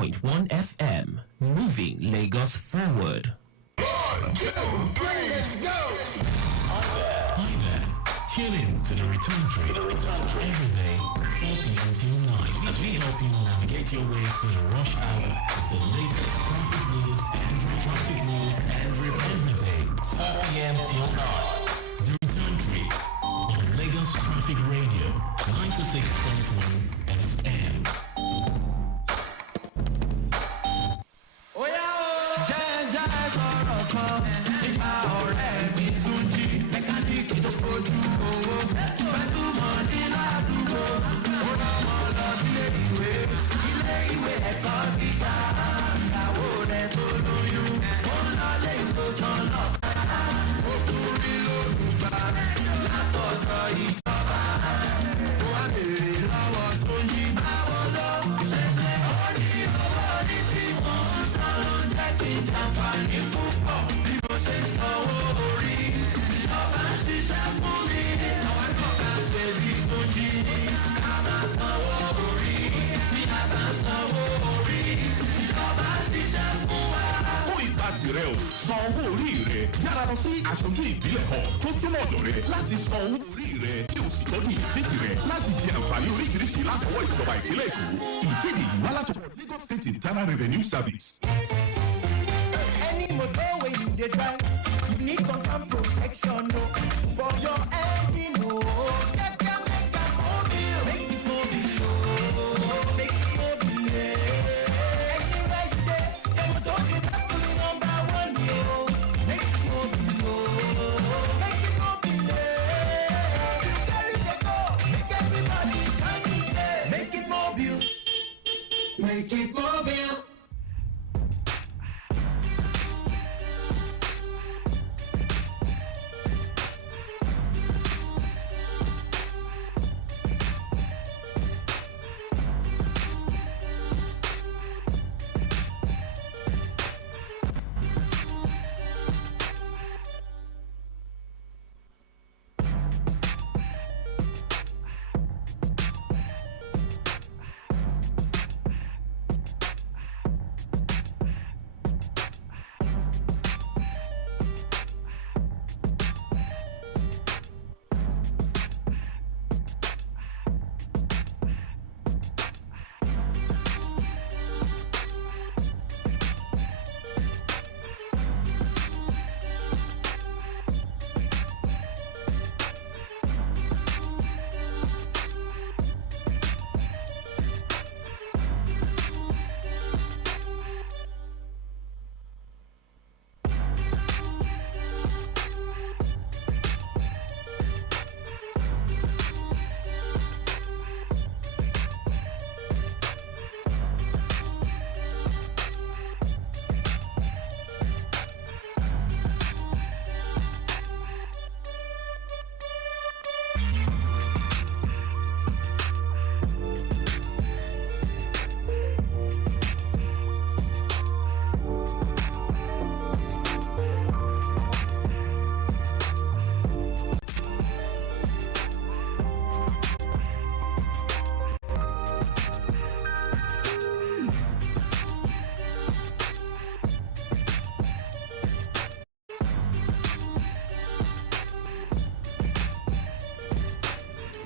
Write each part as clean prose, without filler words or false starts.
96.1 FM, moving Lagos forward. 1, 2, 3, let's go! Hi there. Tune in to the Return Trip every day, 4 p.m. till 9, as we help you navigate your way through the rush hour of the latest traffic news and every day, 4 p.m. till 9. The Return Trip on Lagos Traffic Radio, 96.1 FM. Sanwó orí rẹ̀ yára lọ sí aṣojú ìbílẹ̀ hàn tó súnmọ́ ọ̀dọ̀ rẹ̀ láti san owó orí rẹ̀ kí o sì tọ́jú ìrìsíìtì rẹ̀ láti jẹ àǹfààní oríṣiríṣi látọwọ́ ìjọba ìpínlẹ̀ Èkó. Ìkéde yìí wá látọwọ́ Lagos State Internal Revenue Service. Any motor wey you dey drive, you need confirm protection for your engine make am mobile, make it mobile make it mobile. Anywhere you dey, your motor dey have to be number 1 make it mobile make it mobile. You carry the go, make everybody join me say, make it mobile, make it mobile.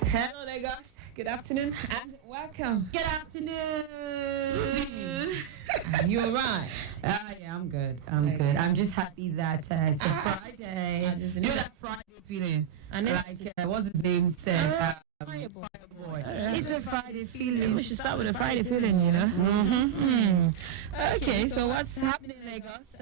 Hello Lagos, good afternoon and welcome. Good afternoon. You alright? Yeah, I'm good. I'm good. I'm just happy that it's a Friday. just You know that Friday feeling? And Like, what's his name said? Fireboy. It's a Friday feeling. We should start with a Friday feeling, you know. Okay, so what's happening in Lagos?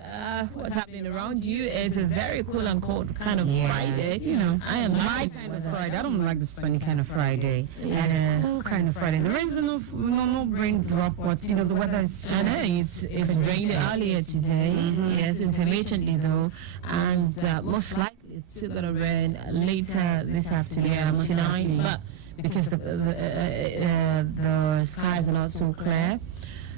What's happening around you? It's a very cool and cold kind of Friday. You know, I am my liking kind the of weather. Friday. I don't like the sunny kind of Friday. Yeah. And cool kind of Friday. The rain's no rain drop, but you know the weather is. I know it's rained earlier today. Yes, intermittently though, and most likely it's still gonna rain later this afternoon, most tonight. likely. But because the skies are not so clear.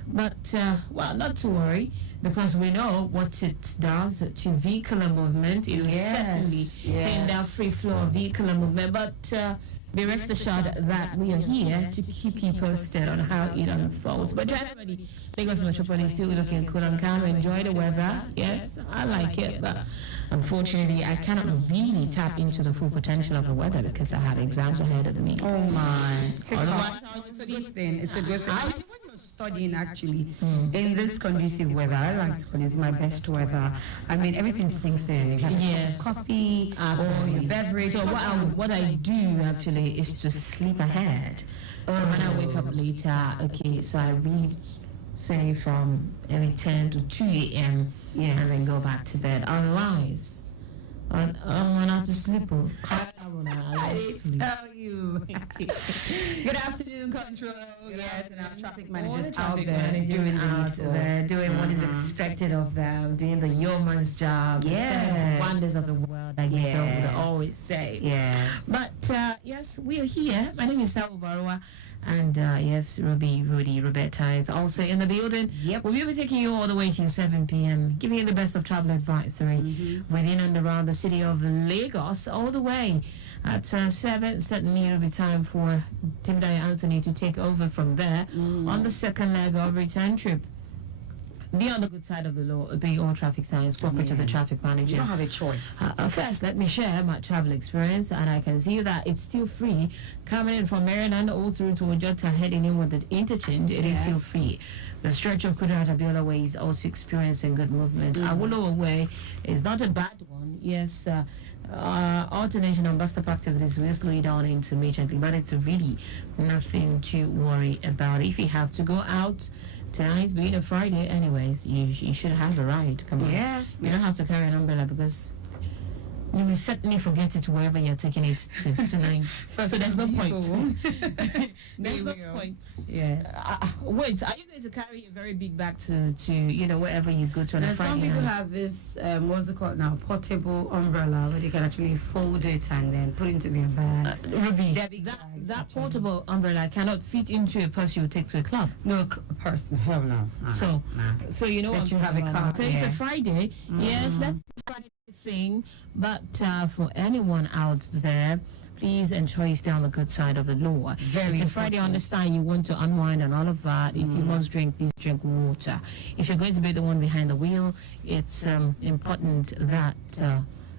But well, not to worry, because we know what it does to vehicular movement. It will certainly hinder free flow of vehicular movement. But be rest assured that we are here to keep you posted on how it unfolds. But generally, Lagos Metropolis is still looking cool and calm. Enjoy the weather. Yes, I like it, but unfortunately, I cannot really tap into the full potential of the weather because I have exams ahead of me. Oh my. Otherwise, It's a good thing. It's a good thing. I was studying actually in this conducive weather. I like to call it my best weather. I mean, everything sinks in. You have Yes. coffee or your beverage. So what I do actually is to sleep ahead. So when I wake up later, okay, so I read, say from maybe 10 to 2 a.m. Yes. and then go back to bed. Otherwise, I'm not to sleep. I tell you. Good afternoon, Control. Yes, and our traffic managers out there doing the needful. Doing what is expected of them, doing the yeoman's job, the Yes. seven wonders of the world, like Yes. we would always say. Yes. But yes, we are here. My name is Taiwo Baruwa. And yes, Rudy Roberta is also in the building. Yep. We'll be taking you all the way till 7 p.m., giving you the best of travel advisory within and around the city of Lagos, all the way at 7. Certainly, it'll be time for Timothy Anthony to take over from there on the second leg of return trip. Be on the good side of the law, obey all traffic signs, cooperate to the traffic You managers. don't have a choice. First, let me share my travel experience, and I can see that it's still free. Coming in from Maryland all through to Ojota, heading in with the interchange, it is still free. The stretch of Kudirat Abiola Way is also experiencing good movement. Awolowo Way is not a bad one. Yes, alternation and bus-stop activities will slow you down intermittently, but it's really nothing to worry about. If you have to go out tonight, being a Friday, anyways, you should have a ride. Come on. Yeah. You don't have to carry an umbrella because you will certainly forget it wherever you're taking it to tonight. So there's no point. There's no point. Yes. Wait, are you going to carry a very big bag to wherever you go to on a And some Friday people night? have this, what's it called now, portable umbrella where they can actually fold it and then put it into their bags. Ruby, They're big that bags, that actually. portable umbrella cannot fit into a purse you take to a club. No, a person, hell no. So you know That what you I'm have a talking car, about. So it's a yeah. Friday. Yes, that's the Friday thing. But for anyone out there, please ensure you stay on the good side of the law. Very It's a Friday, important. understand you want to unwind and all of that. If you must drink, please drink water. If you're going to be the one behind the wheel, it's important that,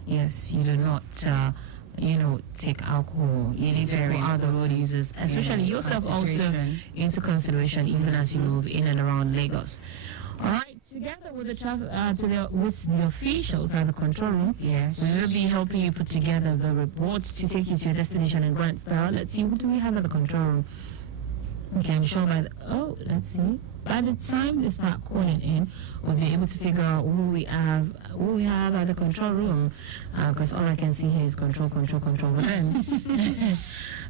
yes, you do not... take alcohol. You need to put out the road users, especially yourself, also into consideration, even as you move in and around Lagos. All right, together with the officials at the control room, Yes. we will be helping you put together the reports to take you to your destination in grand style. Let's see, what do we have at the control room? Okay, I'm sure let's see. By the time they start calling in, we'll be able to figure out who we have at the control room. Because all I can see here is control. But then,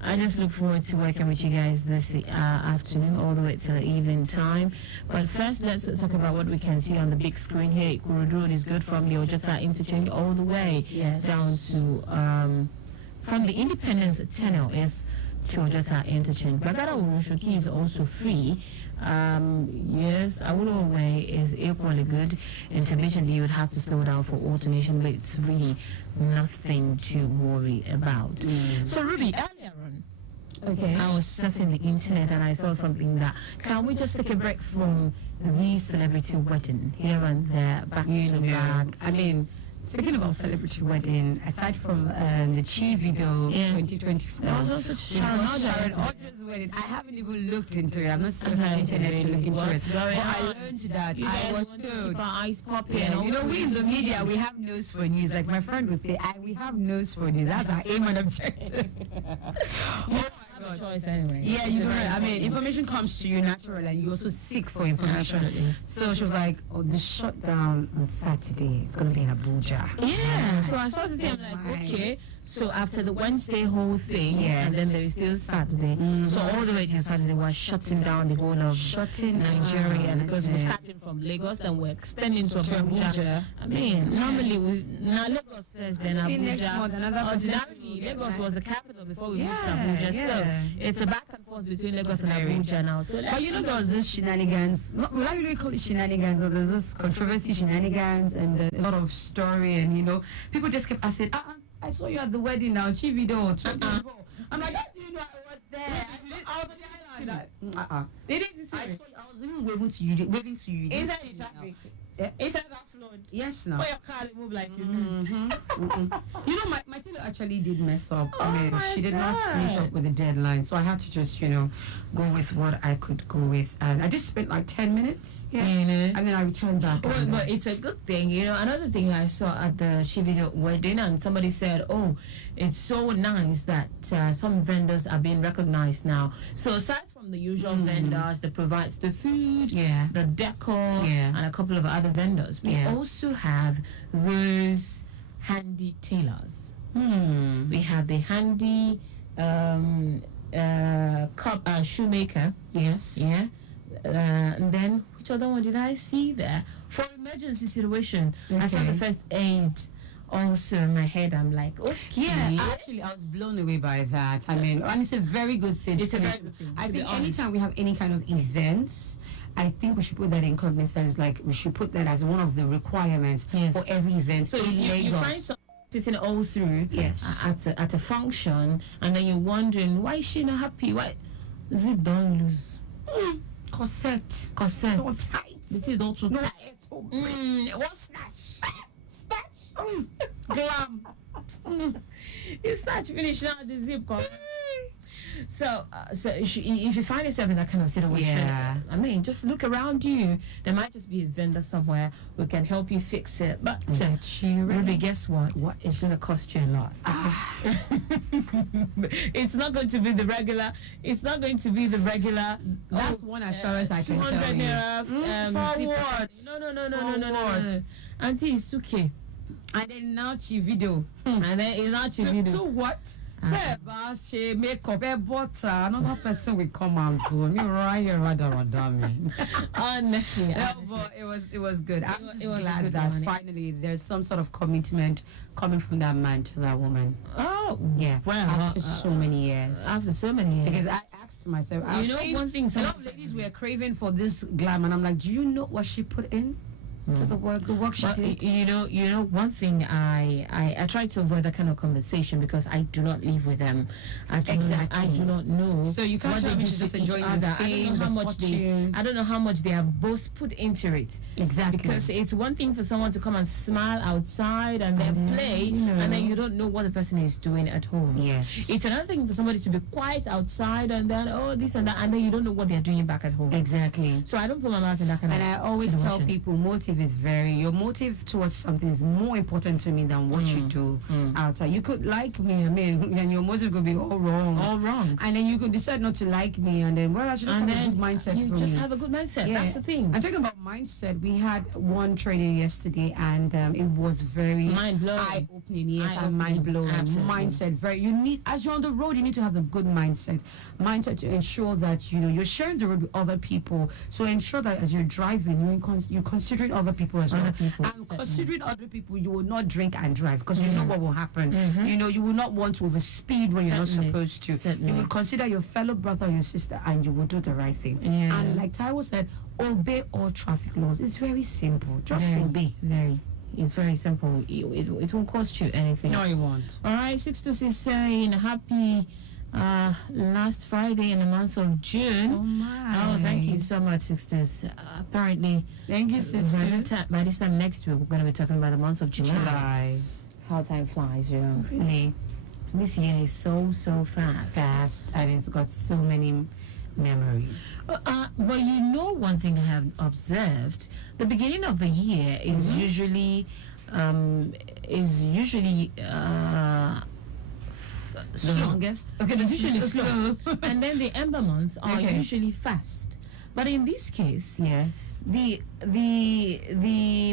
I just look forward to working with you guys this afternoon, all the way till the evening time. But first, let's talk about what we can see on the big screen here. Ikorodu Road is good from the Ojota interchange all the way down to from the Independence Tunnel is to Ojota interchange. Bagara Urushoki is also free. Yes, Awolowo Way is equally good. Intermittently, you would have to slow down for alternation, but it's really nothing to worry about. So, Ruby, earlier on, I was surfing the internet and I saw something that, can we just take a break from the celebrity wedding here and there, back to back? I mean, speaking about celebrity wedding, aside from the Chi video 2024, There was also Sharon Hodges. Hodges' wedding. I haven't even looked into it. I'm not seeing the internet to look into What's it. going But I on? learned that You I guys was want to told. keep our eyes popping. Yeah, you know, we in the media, we have nose for news. Like my friend would say, we have nose for news. That's our aim and objective. have a choice anyway. Yeah, you know, I mean, information comes to you natural, and you also seek for information. Absolutely. So she was like, the shutdown on Saturday, it's going to be in Abuja. Yeah, so I saw the thing, I'm like, okay, so after the Wednesday whole thing, and then there is still Saturday, so all the way to Saturday, we're shutting down the whole of Nigeria, because we're starting from Lagos, then we're extending to Abuja. I mean, normally, now Lagos first, then Maybe next Abuja. month, another person Ordinarily, will Lagos get was the capital before we moved to Yeah, Abuja, yeah. so it's a back and forth between Lagos and Very. Abuja now. So But you know, there was this shenanigans. Will I really call it shenanigans? Or there's this controversy shenanigans and a lot of story, and you know, people just kept asking, I saw you at the wedding now, Chi video 24. I'm like, how do you know I was there? I was on the island. They didn't see I it. saw you. I was even waving to you. Inside the traffic. Yeah. Inside that flood. Yes, now. Where your car move like you move. You know, my tailor actually did mess up. Oh I mean, my she did not God. meet up with the deadline, so I had to just, go with what I could go with. And I just spent like 10 minutes, and then I returned back. Well, but it's a good thing, Another thing I saw at the Shivido wedding, and somebody said, "Oh, it's so nice that some vendors are being recognized now." So aside from the usual vendors that provides the food, the decor, and a couple of other vendors, we also have Rose Handy Tailors. We have the Handy shoemaker. Yes. Yeah. And then which other one did I see there? For emergency situation, I saw the first aid. Also in my head, I'm like, okay. Yeah, actually, I was blown away by that. I mean, and it's a very good thing. It's a very good thing. I think anytime we have any kind of events, I think we should put that in cognizance. Like, we should put that as one of the requirements for every event. So in you Lagos. find someone sitting all through at a function, and then you're wondering, why is she not happy? Why zip don't lose? Corset. No tight. The thing don't too No, tight. it's so great. What snatch? Glam. You snatch finish now the zip come. So if you find yourself in that kind of situation, I mean, just look around you. There might just be a vendor somewhere who can help you fix it. But Ruby, guess what? What is going to cost you a lot? It's not going to be the regular. It's not going to be the regular. That's one assurance I can tell you. 200 naira. For what? No. Auntie, it's okay. And then now Chivido. And then it's not Chivido. So what? She makeup, butter. Another person will come and do me right here, rather me. Honestly, but it was good. I'm just glad that finally there's some sort of commitment coming from that man to that woman. Oh, yeah. Well, after so many years. Because I asked myself, one thing. A lot of ladies were craving for this glam, and I'm like, do you know what she put in? To the work she did. One thing I try to avoid that kind of conversation because I do not live with them. I do not know. So you can't tell me she's just enjoying the fame, the fortune. I don't know how much they have both put into it. Exactly. Because it's one thing for someone to come and smile outside and then play, and then you don't know what the person is doing at home. Yes. It's another thing for somebody to be quiet outside and then this and that, and then you don't know what they're doing back at home. Exactly. So I don't put my mouth in that kind of situation. And I always tell people, your motive towards something is more important to me than what you do outside. You could like me, and your motive could be all wrong. And then you could decide not to like me, and then I should just have a good mindset you just have a good mindset. That's the thing. I'm talking about mindset. We had one training yesterday, and it was very mind-blowing. Eye-opening. Yes, and mind-blowing. Mindset. You need, as you're on the road, you need to have a good mindset to ensure that you're sharing the road with other people. So ensure that as you're driving, you're considering other people as well. And considering other people, you will not drink and drive because you know what will happen. You will not want to overspeed when you're not supposed to. You will consider your fellow brother or your sister, and you will do the right thing. And like Taiwo said, obey all traffic laws. It's very simple. Just obey. It's very simple. It won't cost you anything. No, it won't. All right, 626 saying happy last Friday in the month of June. Oh my! Oh, thank you so much, sisters. Apparently, thank you, sisters. By this time next week, we're going to be talking about the month of July. How time flies, Really, this year is so fast, and it's got so many memories. Well, one thing I have observed: the beginning of the year is usually the longest. Okay, it's usually slow. And then the ember months are usually fast. But in this case, yes, the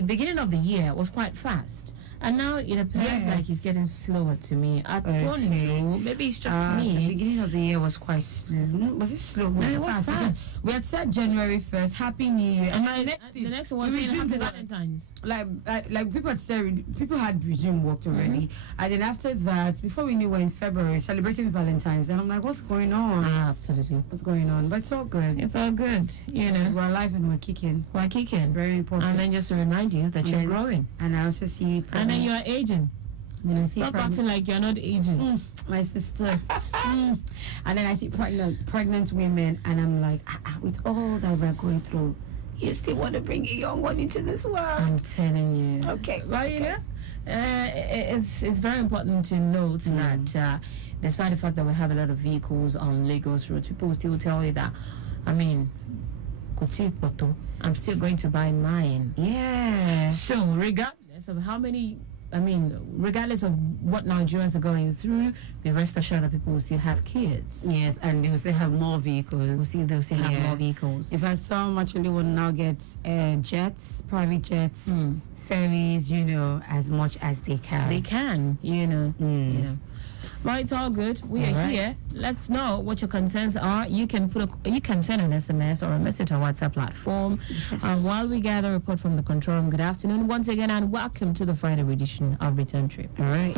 beginning of the year was quite fast. And now it appears like it's getting slower to me. I don't know. Maybe it's just me. The beginning of the year was quite slow. Was it slow? No, it was fast. We had said January 1st, Happy New Year. And the next one was Happy Valentine's. Like people had said, people had resumed work already. And then after that, before we knew we're in February, celebrating Valentine's. And I'm like, what's going on? Absolutely. What's going on? But it's all good. It's all good. We're alive and we're kicking. Very important. And then just to remind you that you're growing. And I also see... And then you are aging. Then I see Stop acting like you're not aging. my sister. And then I see pregnant women, and I'm like, with all that we're going through, you still want to bring a young one into this world? I'm telling you. Okay. Well, you know, it's very important to note that despite the fact that we have a lot of vehicles on Lagos roads, people will still tell you that, I mean, I'm still going to buy mine. Yeah. So regardless of how many, regardless of what Nigerians are going through, be rest assured that people will still have kids. Yes, and they will still have more vehicles. They'll still have more vehicles. In fact, some actually will now get jets, private jets, ferries, as much as they can. They can, you know. But it's all good. We are here. Let's know what your concerns are. You can send an SMS or a message on WhatsApp platform. While we gather a report from the control room, good afternoon once again, and welcome to the Friday edition of Return Trip. All right.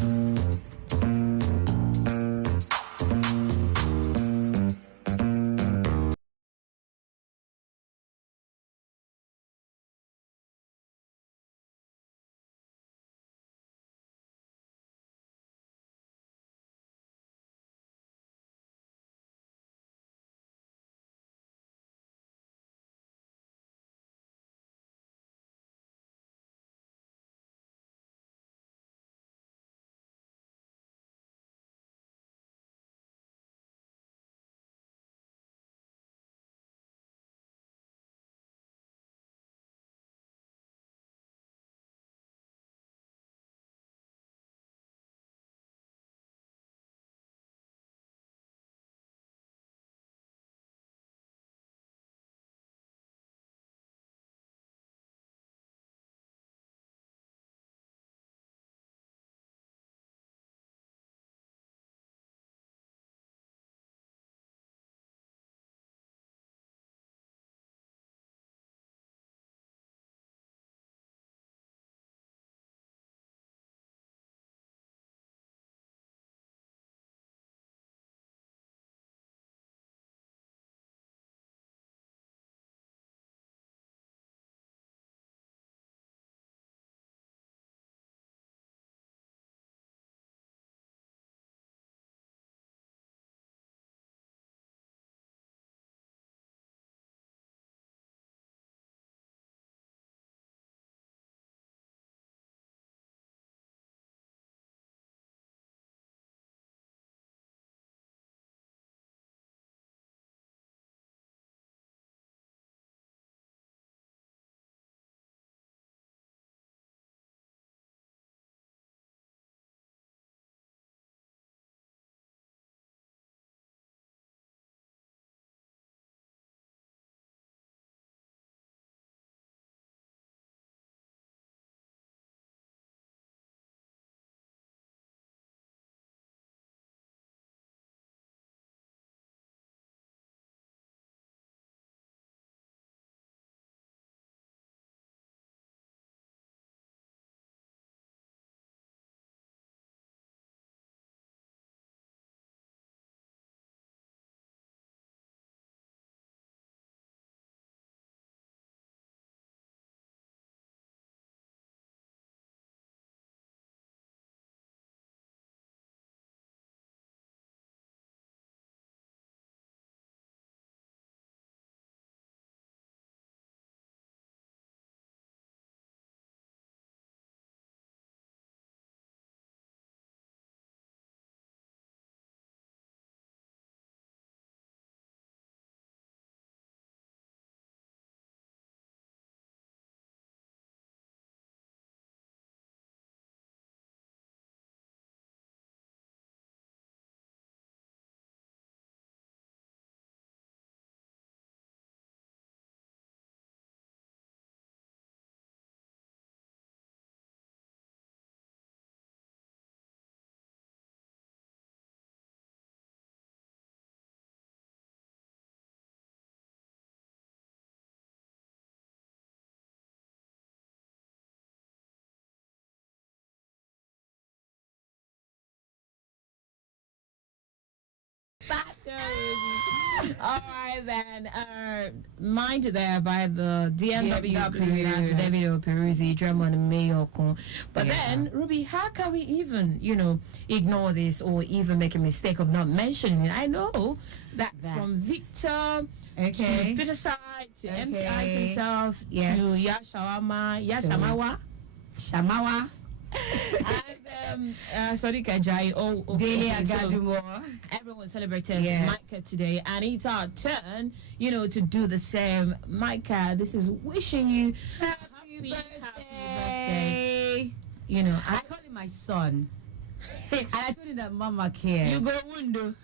All right then. Mind there by the DMW crew. That's David Peruzzi, German Mayokon. But then, Ruby, how can we even, ignore this or even make a mistake of not mentioning it? I know that. From Victor to Peter Side to MC Ice himself to Yashamawa. Shamawa. And Sadiq Ajayi, Daily Agadumo. Everyone celebrated Micah today, and it's our turn, to do the same. Micah, this is wishing you happy birthday. I call him my son. And I told him that Mama cares. You go window.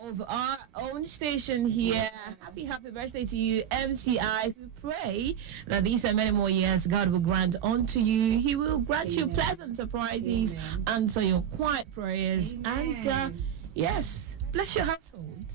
Of our own station here. Happy birthday to you, MCIs. We pray that these and many more years God will grant unto you. He will grant you pleasant surprises, answer your quiet prayers, and yes, bless your household.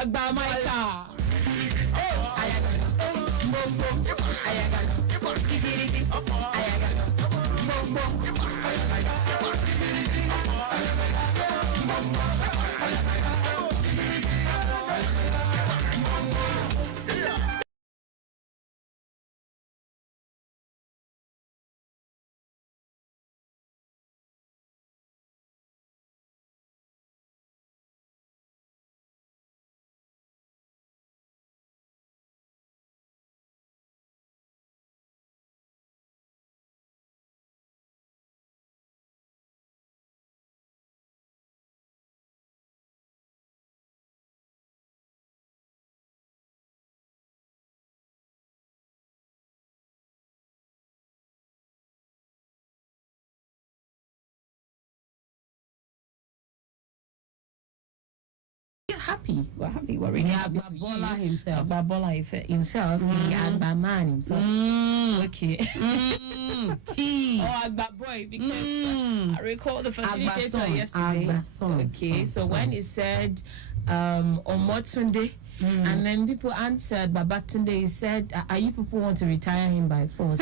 Agba Maika. Happy. We're happy. We're really happy for you. Bola himself. Bola himself. The Agba man himself. Okay. Tea. Oh, Agba boy, because I recall the facilitator yesterday. Agba son. Okay, so when he said on Motunde, and then people answered Babatunde, he said, are you people want to retire him by force?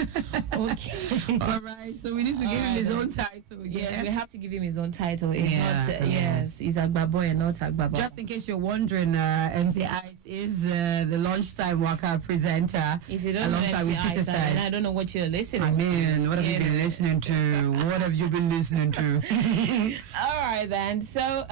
Okay. All right, so we need to give him his own title. Yes, we have to give him his own title. It's Yeah. not, yes, he's Agba boy and not Agba boy. Just in case you're wondering, MC Ice is the lunchtime worker presenter If you don't alongside know with MC Peter Ice, then I Side. don't know what you're listening I mean, what have you Yeah. been listening to? What have you been listening to? All right, then. So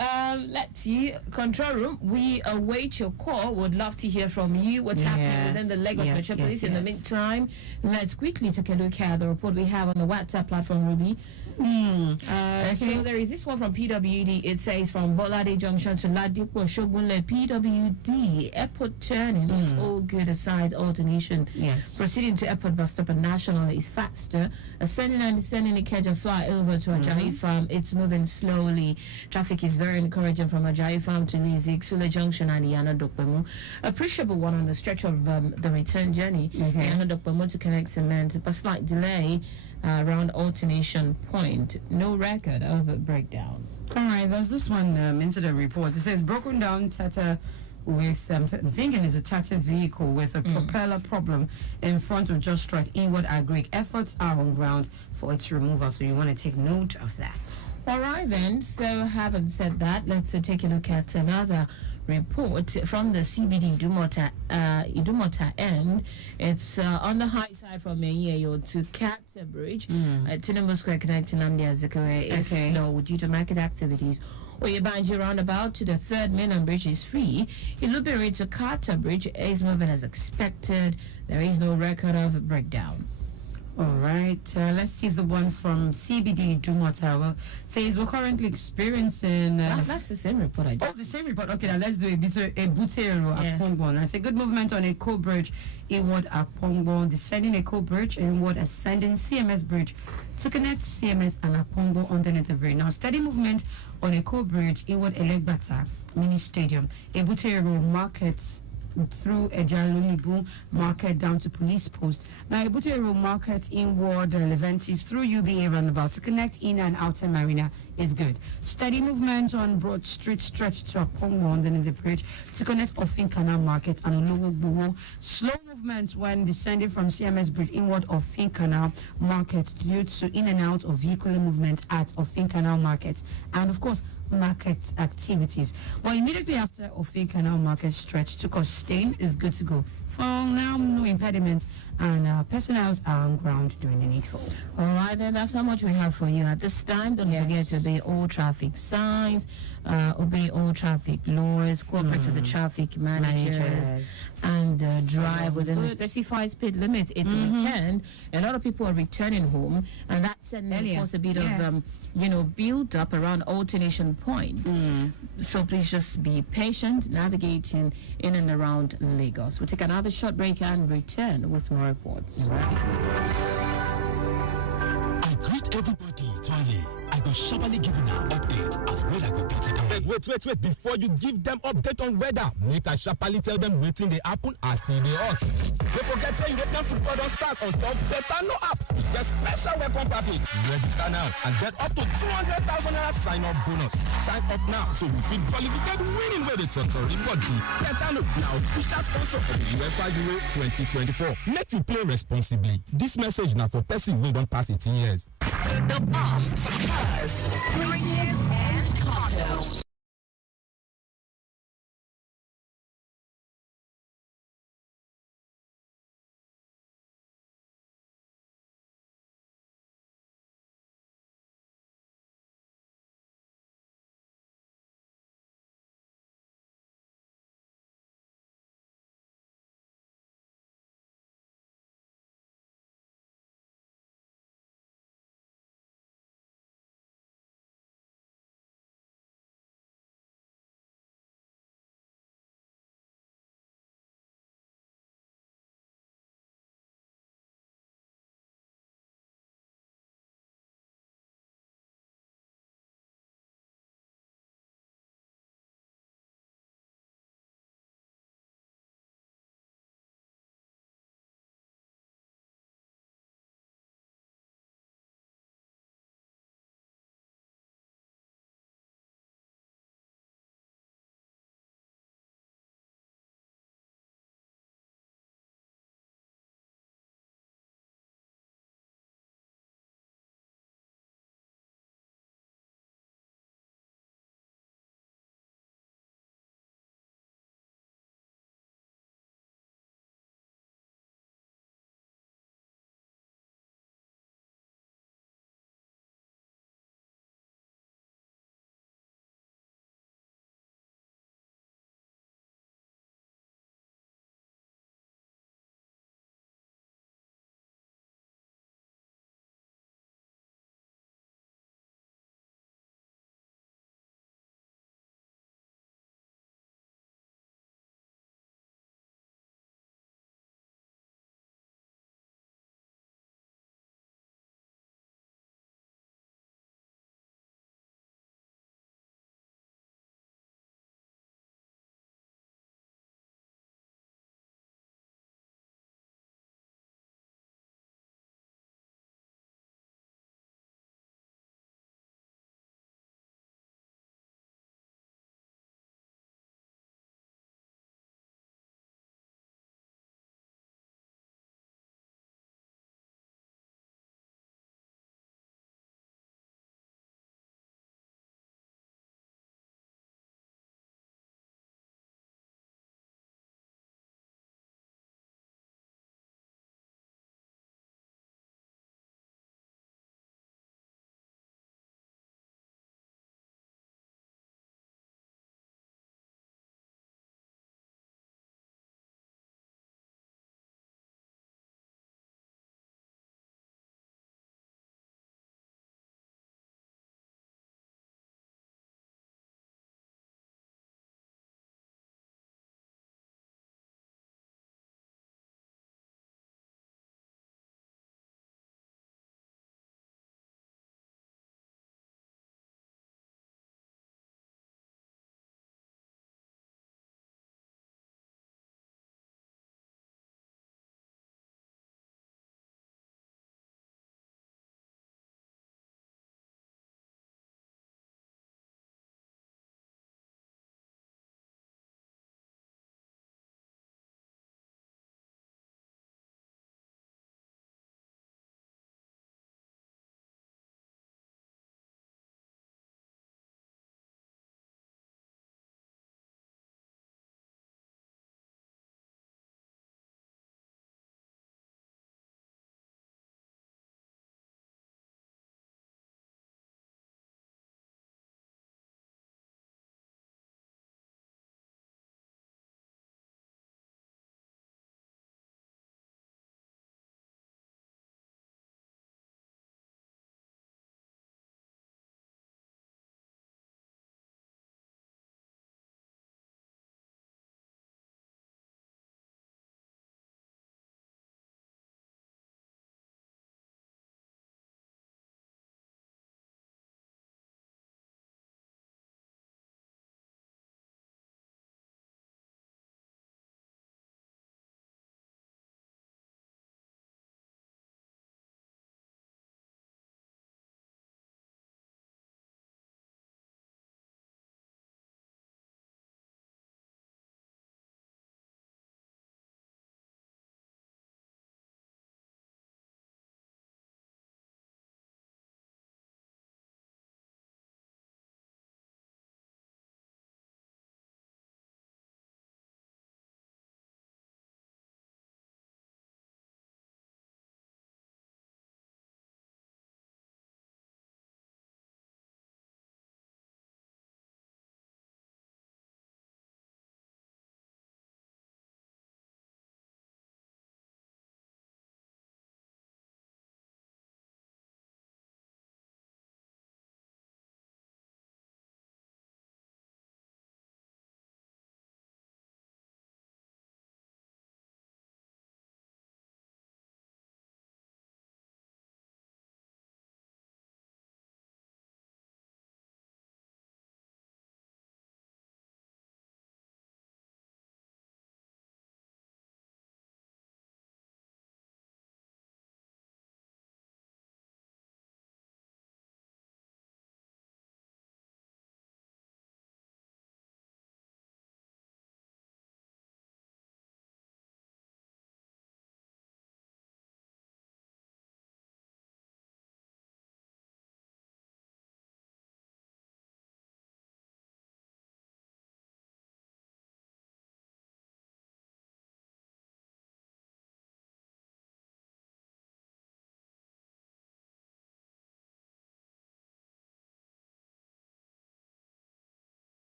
let's see. Control room, we await your call. Would love to hear from you. What's happening within the Lagos Metropolis in the meantime? Let's quickly take a look at the report we have on the WhatsApp platform, Ruby. So there is this one from PWD. It says from Bolade Junction to Ladipo Shogunle PWD airport turning. It's all good aside alternation. Yes. Proceeding to airport bus stop and national is faster. Ascending and descending the Ikeja flyover to Ajayi Farm. It's moving slowly. Traffic is very encouraging from Ajayi Farm to Nizik, Sule Junction and Yana Dokpemu. Appreciable one on the stretch of the return journey. Yana Dokpemu to connect cement. A slight delay around alternation point. No record of a breakdown. All right, there's this one incident report. It says broken down Tata with, I'm thinking it's a Tata vehicle with a propeller problem in front of Just Right Inward Agric. Efforts are on ground for its removal, so you want to take note of that. All right then, so having said that, let's take a look at another report from the CBD Idumota end. It's on the high side from Menyeyo to Kata Bridge. Tinubu Square connecting Namdi Azikiwe is slow due to market activities. Oyebanji roundabout to the third mainland bridge is free. Ilubiri to Kata Bridge is moving as expected. There is no record of breakdown. All right, let's see the one from CBD Dumota. Says we're currently experiencing. That's the same report I Oh, just. the same report. Okay, now let's do a Butero Yeah. Apongbon. I say good movement on Eco Bridge, inward Apongbon, descending Eco Bridge, inward ascending CMS Bridge to connect CMS and Apongbon underneath the bridge. Now, steady movement on Eco Bridge, inward Elegbata Mini Stadium, Ebutero Markets through Ejalunibu Market down to Police Post. Now, Ebutero Market inward Leventis through UBA roundabout to connect in and outer Marina is good. Steady movement on Broad Street stretch to Apongo underneath the bridge to connect Offin Canal Market and Olowo. Slow movement when descending from CMS Bridge inward Offin Canal Market due to in and out of vehicular movement at Offin Canal Market and of course market activities. But immediately after Offin Canal Market stretch to Costain is good to go. For now, no impediments and personnel are on ground doing the needful. All right, then that's how much we have for you at this time. Don't forget to obey all traffic signs, obey all traffic laws, cooperate with the traffic managers, and drive within the specified speed limit. It's a weekend. A lot of people are returning home, and that's cause a bit of build up around alternation point. So please just be patient navigating in and around Lagos. We'll take another short break and return with more reports. I greet everybody, Twale. I go sharply give you an update as weather go be today. Wait. Before you give them update on weather, make I sharply tell them wetin dey happen as e dey hot. Don't forget say European football don start on top better no app. With a special welcome package. Register now and get up to 200,000 naira sign-up bonus. Sign up now so we fit qualificate winning wey dey totori body. Better no now official sponsor of the UEFA Euro 2024. Make you play responsibly. This message na for person wey don pass 18 years. The bombs, cars, bridges, and condos.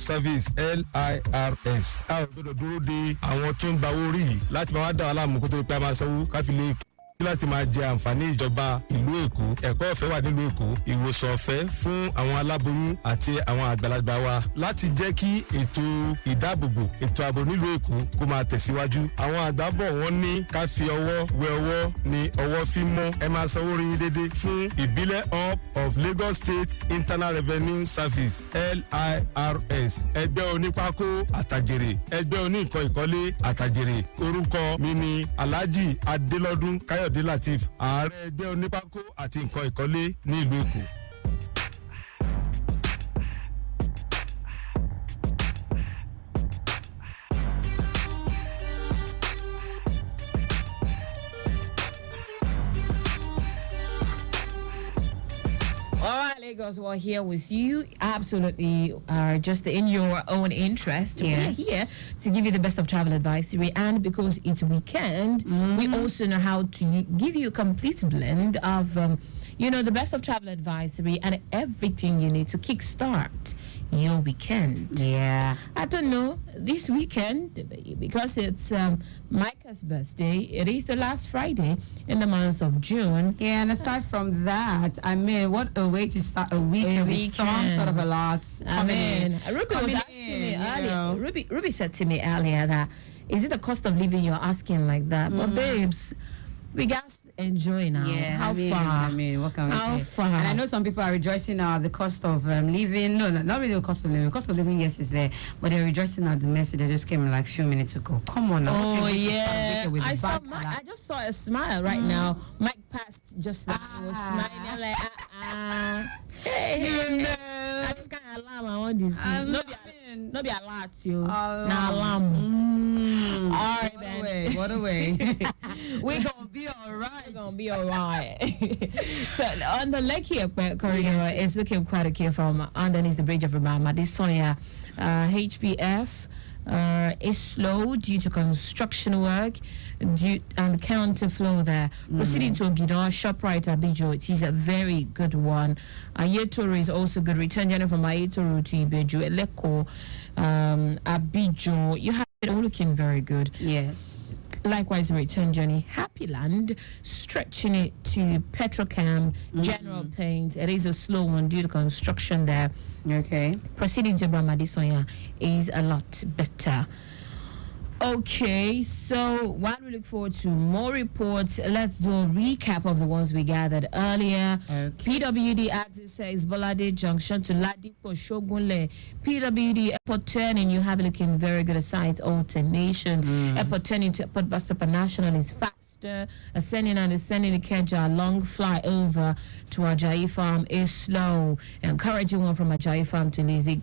service LIRS. a ò gbọdọ̀ dúró de àwọn tó ń gba owó rí yìí láti máa wá dá wa láàmú kó tó pé a máa sanwó káfí lè láti máa jẹ àǹfààní ìjọba ìlú èkó. ẹ̀kọ́ ọ̀fẹ́ wà nílùú èkó, ìwòsàn ọ̀fẹ́ fún àwọn aláboyún àti àwọn àgbàlagbà wa láti jẹ́ kí ètò ìdáàbòbò ètò ààbò nílùú èkó kó máa tẹ̀síwájú. àwọn àgbà bọ̀ wọ́n ní ká fi ọwọ́ wẹ ọwọ́ ní ọwọ́ fi mọ́. ẹ máa sanwó rí dédé fún ìbílẹ̀ up of Lagos State Internal Revenue Service LIRS. ẹgbẹ́ onípákó àtàjèrè, ẹgbẹ́ oníǹkan ìkọ́lé àtàjèrè. orúkọ mi ni Alhaji Adélọ́dún Káyọ̀dé Latif, ààrẹ ẹgbẹ́ onípákó àti nǹkan ìkọ́lé ní ìlú Èkó. All right, Lagos, we're here with you. Absolutely, just in your own interest. Yes. We're here to give you the best of travel advisory, and because it's weekend, we also know how to give you a complete blend of, the best of travel advisory and everything you need to kickstart your weekend. Yeah. I don't know, this weekend, because it's Micah's birthday, it is the last Friday in the month of June. Yeah, and aside from that, I mean, what a way to start a weekend with some sort of a lot. Ruby was asking me earlier. Ruby said to me earlier that, is it the cost of living you're asking like that? But babes, we got enjoy now. Yeah, How far? I mean, what can we How say? far? And I know some people are rejoicing now at the cost of living. No, not really the cost of living. The cost of living, yes, is there, but they're rejoicing at the message that just came like a few minutes ago. Come on now. Oh yeah, I just saw a smile right now. Mike passed just like he was smiling like hey. I just kind of alarm I want this. No be a lot, you. Now alarm. All right then. What a way. We're gonna be all right. We're gonna be all right. So on the Lekki corridor, it's looking quite okay from underneath the bridge of Ribama. This Sonia HPF is slow due to construction work and counterflow there. Proceeding to Ogido, ShopRite Abijo, it is a very good one. Ayetoro is also good. Return journey from Ayetoro to Ibeju, Eleko, Abijo. You have it all looking very good. Yes. Likewise, return journey, Happy Land, stretching it to Petrocam, General Paint. It is a slow one due to construction there. Okay. Proceeding to Bramadisoya is a lot better. Okay, so while we look forward to more reports, let's do a recap of the ones we gathered earlier. Okay. PWD access says Bolade Junction to Ladipo Shogunle. PWD airport turning, you have it looking very good aside alternation. Airport turning to Airport Bus Stop National is faster. Ascending and descending the Keja long flyover to Ajayi Farm is slow. Encouraging one from Ajayi Farm to Lazy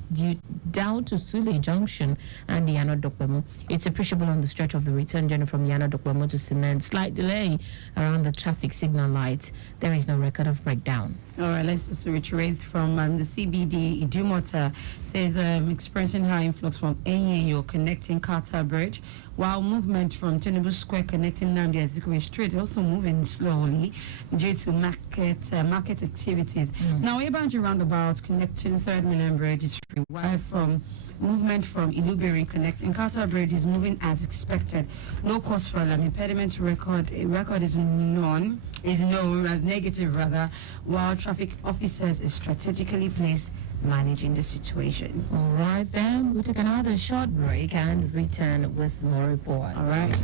down to Sule Junction and the Yana Dokbemo. It's appreciable on the stretch of the return journey from Yana Dokbemo to Cement. Slight delay around the traffic signal light. There is no record of breakdown. All right, let's also reiterate from the CBD. Idumota says experiencing high influx from Enyo connecting Carter Bridge, while movement from Tinubu Square connecting Namdi Azikiwe Street also moving slowly due to market activities. Now, Ebanji roundabout connecting 3rd Milan Bridge is free, while from movement from Ilubiri connecting Carter Bridge is moving as expected. Low cost for alarm impediment record is known as negative rather, while traffic officers is strategically placed managing the situation. All right, then we'll take another short break and return with more reports. All right.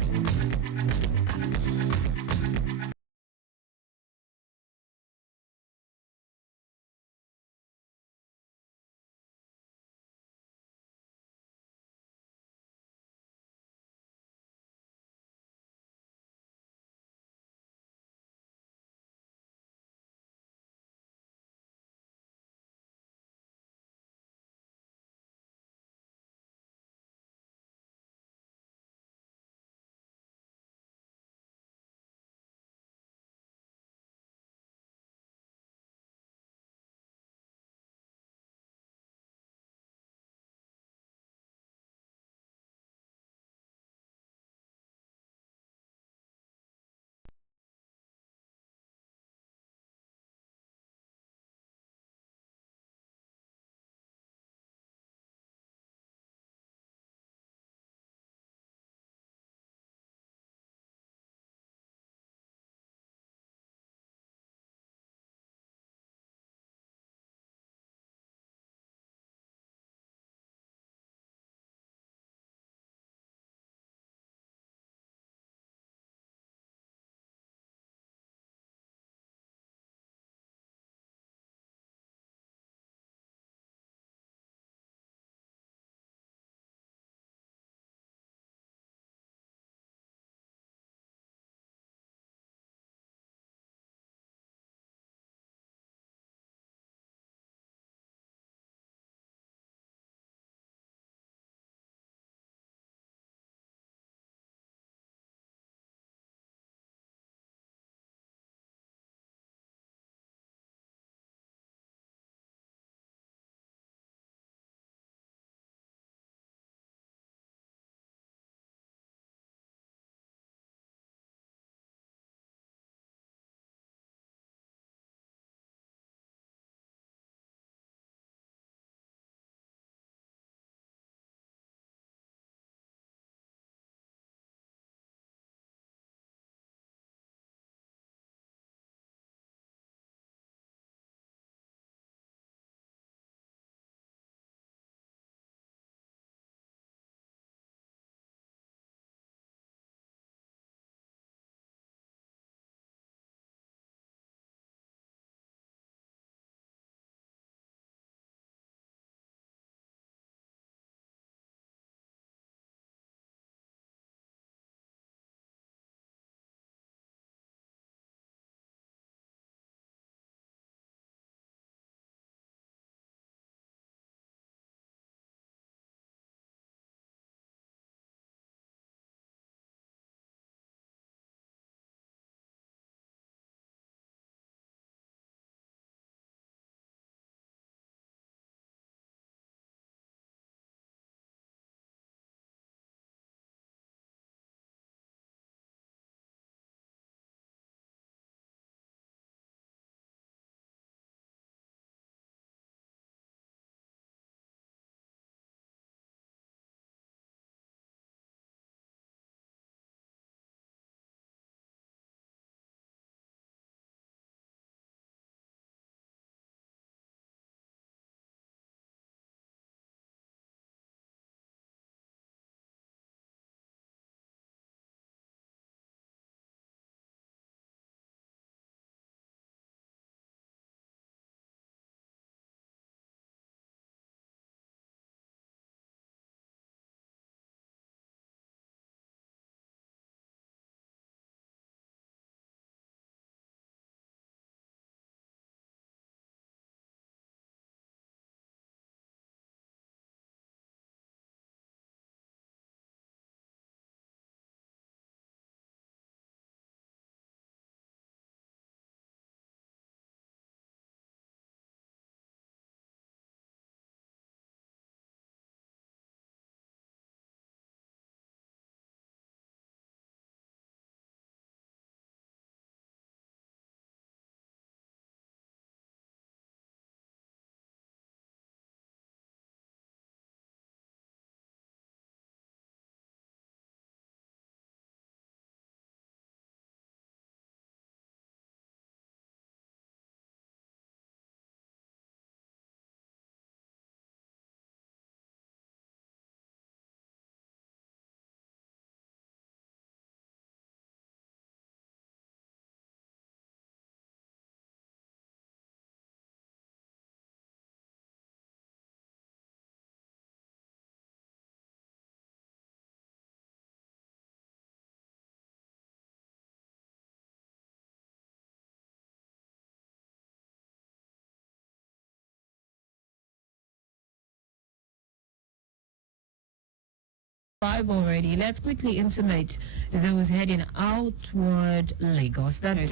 5 already. Let's quickly intimate those heading outward Lagos that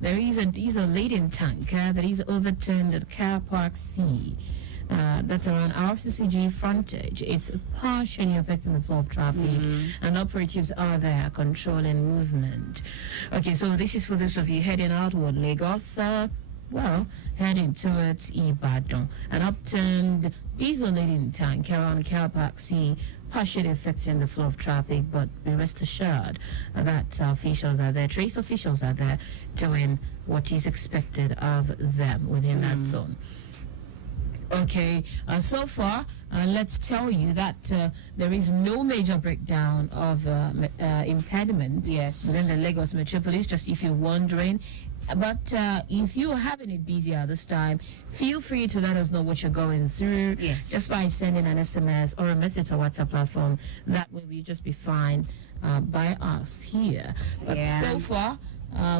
there is a diesel laden tanker that is overturned at Car Park C. That's around RCCG frontage. It's partially affecting the flow of traffic, and operatives are there controlling movement. Okay, so this is for those of you heading outward Lagos. Heading towards Ibadan. An upturned diesel laden tank around Car Park C, partially affecting the flow of traffic, but be rest assured that officials are there, trace officials are there doing what is expected of them within that zone. Okay, so far, let's tell you that there is no major breakdown of impediment within the Lagos metropolis, just if you're wondering. But if you're having it busy at this time, feel free to let us know what you're going through just by sending an SMS or a message to our WhatsApp platform. That way we'll just be fine by us here. But so far,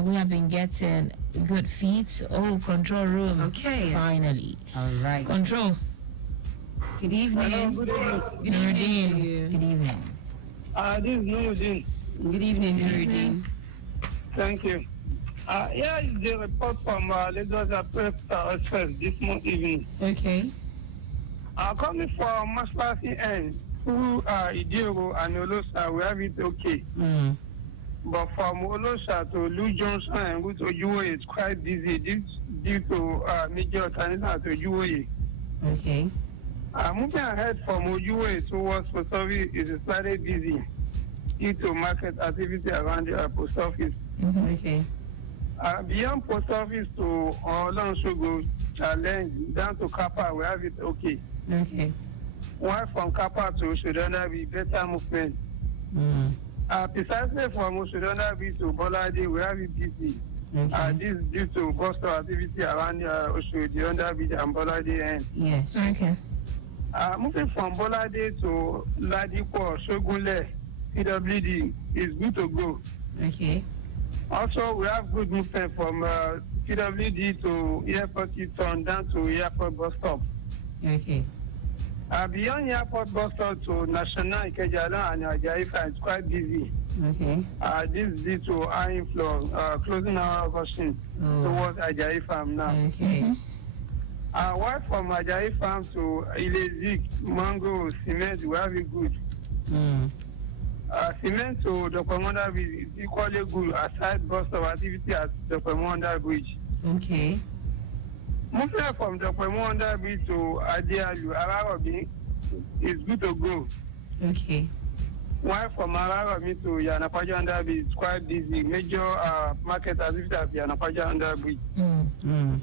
we have been getting good feeds. Oh, control room. Okay. Finally. All right. Control. Good evening. Hello, good evening. Good evening. Good evening. This is Nuruddin. Good evening, Nuruddin. Thank you. Here is the report from Lagos Express this evening. Okay. Coming from Maslasi end through Idiro and Olosa, we have it okay. But from Olosa to Lu Johnson and to Ojuwoye, it's quite busy due to major alternative to Ojuwoye. Okay. Moving ahead from Ojuwoye towards post office is slightly busy due to market activity around the post office. Okay. Beyond post office to Olanshogo Challenge down to Kappa, we have it okay. Okay. While from Kappa to Shudana, we better movement. Precisely from Shudana to Bolade, we have it busy. This is due to bus activity around Oshodi, Underbridge and Bolade end. Yes. Okay. Moving from Bolade to Ladipo, Shogunle, PWD is good to go. Okay. Also, we have good movement from PWD to Airport U-turn down to Airport bus stop. Okay. Beyond Airport bus stop to National Ikejala and Ajaifa, it's quite busy. Okay. This is due to high inflow, closing our rushing towards Ajayi Farm now. Okay. While from Ajayi Farm to Ilezik, Mango, Cement, we have it good. Cement to the Commander Bridge is equally good aside bus of activity at the Commander Bridge. Okay. Moving from the Commander Bridge to Adialu, Ararobi is good to go. Okay. While from Ararobi to Yanapaja Under Bridge is quite busy. Major market activity at Yanapaja Under Bridge. From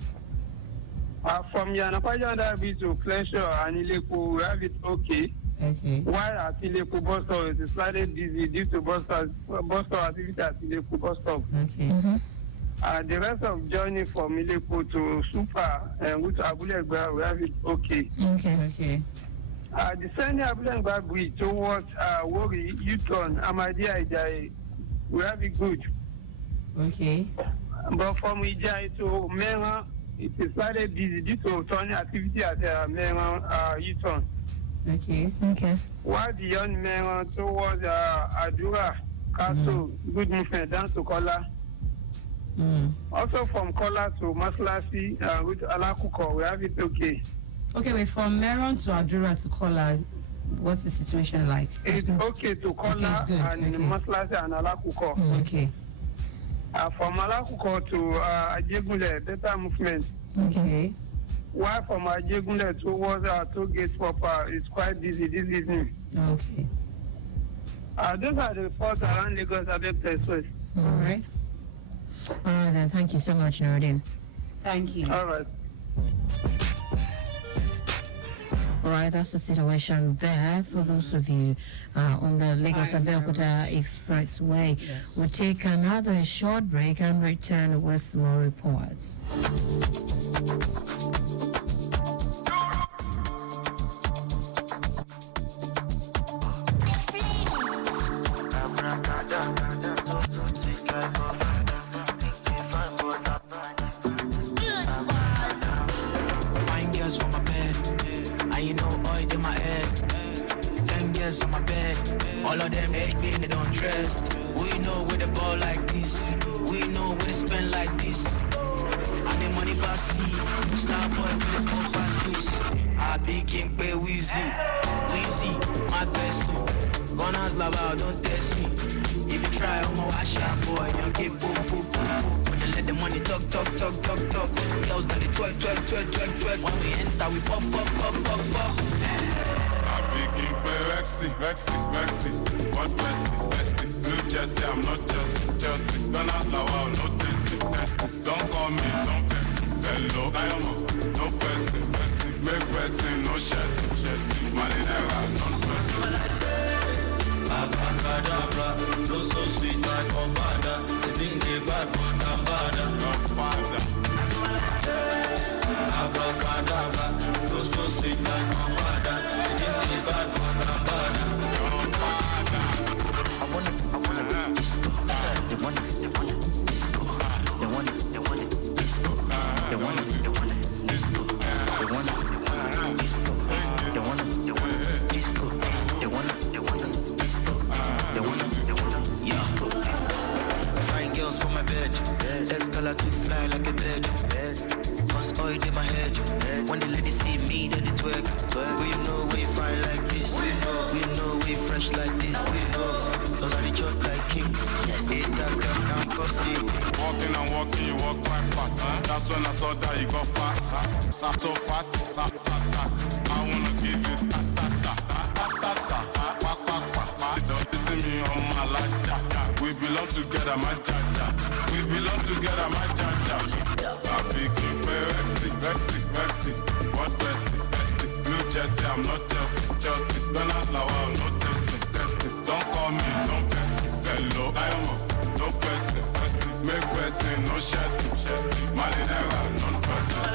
Yanapaja Under Bridge to Pleasure and Ileku, we have it okay. Okay. While at Ileku bus stop, it is slightly busy due to bus stop activity at Ileku bus stop. Okay. The rest of journey from Ileku to Super and with Abulegba, we have it okay. Okay. Okay. Descending Abulegba Bridge towards Wori, U-turn, Amadi Ajayi, we have it good. Okay. But from Ijayi to Mera, it is slightly busy due to turning activity at Mera U-turn. Okay. Okay. While beyond Mera towards Adura, Castle, good movement down to Kola. Also from Kola to Maslasi with Alakuko, we have it okay. Okay, wait, from Meron to Adura to Kola, what's the situation like? It's okay to Kola and Maslasi and Alakuko. Okay. From Alakuko to Ajegule, better movement. Okay. While from Ajegule towards toll gate proper, it's quite busy this evening. Okay. Those are the reports around Lagos Abeg Express. All right. All right, then. Thank you so much, Nuruddin. Thank you. All right. All right, that's the situation there for those of you on the Lagos Abeokuta Expressway. Yes. We'll take another short break and return with more reports. stress on my bed. All of them, they don't trust. We know where the ball like this. We know where to spend like this. And the money pass see. Star boy with the pump pass this. I be king pay Weezy. Weezy, my best. Gunners love out, don't test me. If you try, I'm a wash out boy. Young kid, boom, boom, boom, boom. When you let the money talk. Girls now they twerk. When we enter, we pop. I be king pay Rexy. What bestie? New Jersey, I'm not Chelsea. Gunners love out, no testing. Don't call me, don't text me. Hello, Diamond, no person. Make person, no chassis. Marinera, non-person. Abracadabra, no so sweet like our father. The thing they bad, but I'm bad. Godfather. Abracadabra, no so sweet like our father. The thing they bad, but I'm bad. Godfather. I want it disco. They want it disco. They want it disco. They want it disco. They want it disco. They want it disco. They want it disco. They want it disco. Fine girls for my bed. Escalate to fly like a bird. Cause oil in my head. When the ladies see me, they twerk. We know we fine like this. We know we fresh like this. We know those are the chop like king. These guys got down pussy. Walking, you walk quite fast. That's when I saw that you got fast. So fat. I wanna give you ta. Don't listen me on my life. We belong together, my cha-cha. I be king pay Rexy. What bestie? New Jersey, I'm not Chelsea. Gunners love out, no testing. Don't call me, don't text me. Hello, Diamond, no person. Make person, no chassis. Marinera, non-person.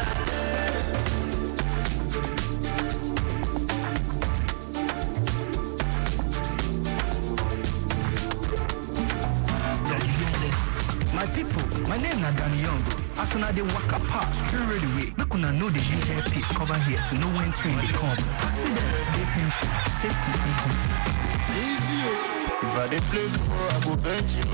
My people, my name is Danny Young. As una dey waka pass through railway, make una know the use airpiece cover here to know when train dey come. Accidents dey painful, safety dey painful. Easy. If I dey play football, I go bench him.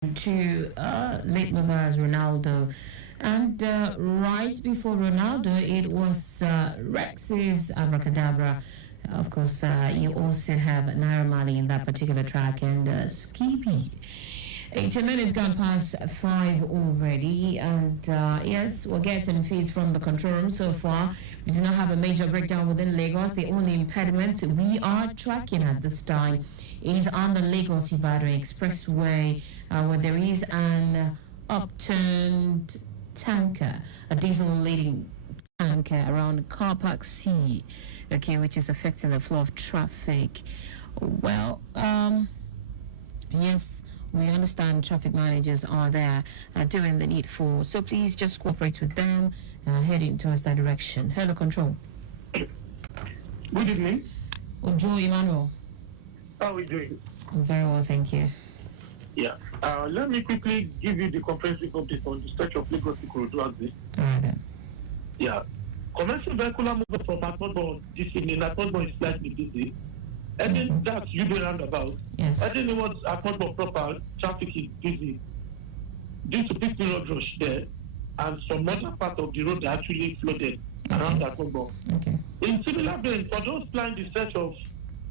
to late Baba's Ronaldo. And right before Ronaldo, it was Rex's Abracadabra. Of course, you also have Naira Marley in that particular track, and Skippy. 18 minutes gone past 5 already, and yes, we're getting feeds from the control room so far. We do not have a major breakdown within Lagos. The only impediment we are tracking at this time is on the Lagos-Ibadan Expressway, where there is an upturned tanker, a diesel-laden tanker around Car Park C, okay, which is affecting the flow of traffic. Well, yes, we understand traffic managers are there doing the needful, so please just cooperate with them, heading towards that direction. Hello, Control. Good evening. Ojo Emmanuel. How are we doing? Very well, thank you. Yeah. Let me quickly give you the comprehensive update on the stretch of Lagos Ikorodu Axis. All right, then. Yeah. Commercial vehicular movement from Atodbo this evening. Atodbo is slightly busy. And then that's you be roundabout. Yes. And then what's Atodbo proper, traffic is busy. Due to peak period rush there, and some other part of the road actually flooded around Atodbo. Okay. In similar vein, for those planning the stretch of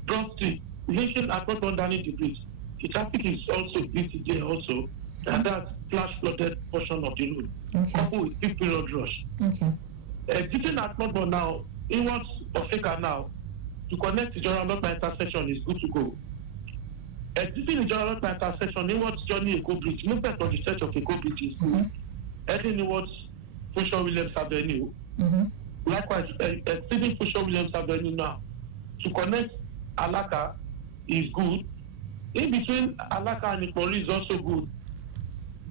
Broad Street, linking Atodbo underneath the bridge, the traffic is also busy there also, and that's flash flooded portion of the road, coupled with peak period rush. Okay. Exiting Atodbo now, inwards Ofeka now, to connect to General Lotma intersection is good to go. Exiting the General Lotma intersection, inwards Johnny Eko Bridge, movement on the stretch of Eko Bridge is good. Heading inwards Funshaw Williams Avenue. Likewise, exiting Funshaw Williams Avenue now, to connect Alaka is good. In between Alaka and Ikori is also good.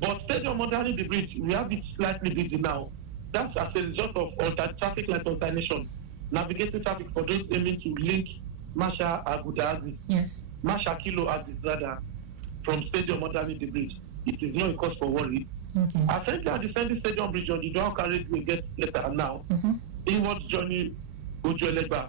But Stadium underneath the bridge, we have it slightly busy now. That's as a result of traffic light alternation, navigating traffic for those aiming to link Masha Aguda Aziz. Yes. Masha Kilo Aziz rather, from Stadium underneath the bridge. It is not a cause for worry. Okay. As the descending Stadium Bridge on the dual carriageway gets better now. Inwards journey Ojuelegba.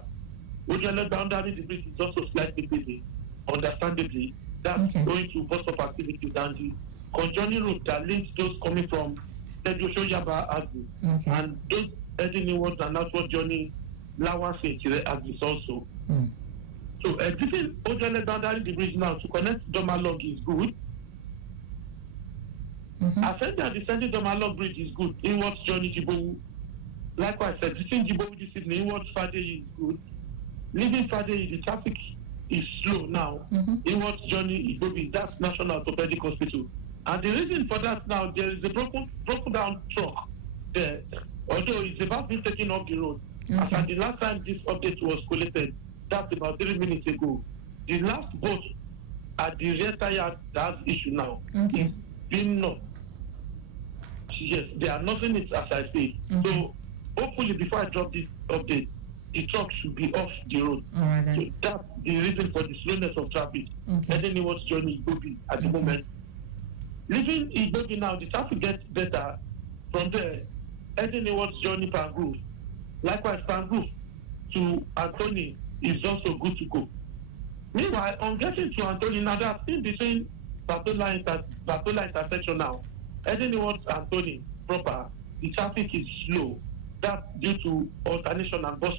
Ojuelegba underneath the bridge is also slightly busy. Understandably, that's going to bus up activities, and the conjoining road that links those coming from Tejo Yaba Aziz and those heading inwards and outward journey Lawan Sentire Aziz also. So exiting Ojuelegba underneath the bridge now to connect Domalog is good. Ascending and descending Domalog bridge is good. Inwards journey Jibowu. Likewise, exiting Jibowu this evening, inwards Friday is good. Leaving Friday, the traffic is slow now. Inwards journey Ibobi, that's National Orthopedic Hospital. And the reason for that now, there is a broken down truck there. Although it's about being taken off the road. As at the last time this update was collected, that's about 3 minutes ago. The last boat at the rear tire that has issue now is being knocked. Yes, they are nothing it as I say. So hopefully before I drop this update, the truck should be off the road. So that's the reason for the slowness of traffic. Heading towards journey Ibobi at the moment. Leaving Ibobi now, the traffic gets better from there. Heading towards journey Pangrove. Likewise, Pangrove to Anthony is also good to go. Meanwhile, on getting to Anthony, now they are still between Batola intersection now. Heading towards Anthony proper, the traffic is slow. That's due to alternation and bus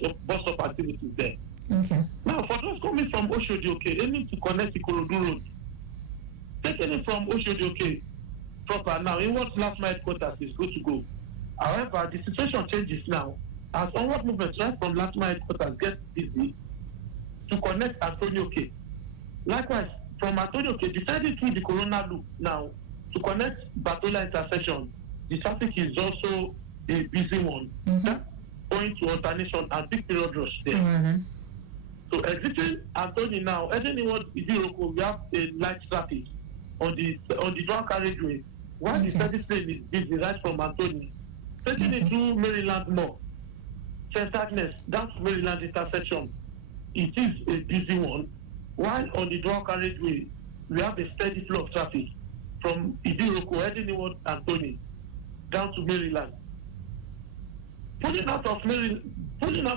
up activities there. Now, for those coming from Oshodi, they need to connect the Ikorodu Road. Taking it from Oshodi, proper now, inwards last mile headquarters is good to go. However, the situation changes now. As onward movement right from last mile headquarters gets busy to connect Antonio K. Likewise, from Antonio K, descending through the Corona Loop now to connect Batola intersection, the traffic is also a busy one. Going to alternation and big period rush there. So exiting Anthony now, heading towards Idiroko, we have a light traffic on the dual carriageway. While the service lane is busy right from Anthony, taking it through Maryland Mall, St. Agnes, down to Maryland intersection, it is a busy one. While on the dual carriageway, we have a steady flow of traffic from Idiroko heading towards Anthony down to Maryland. Pulling out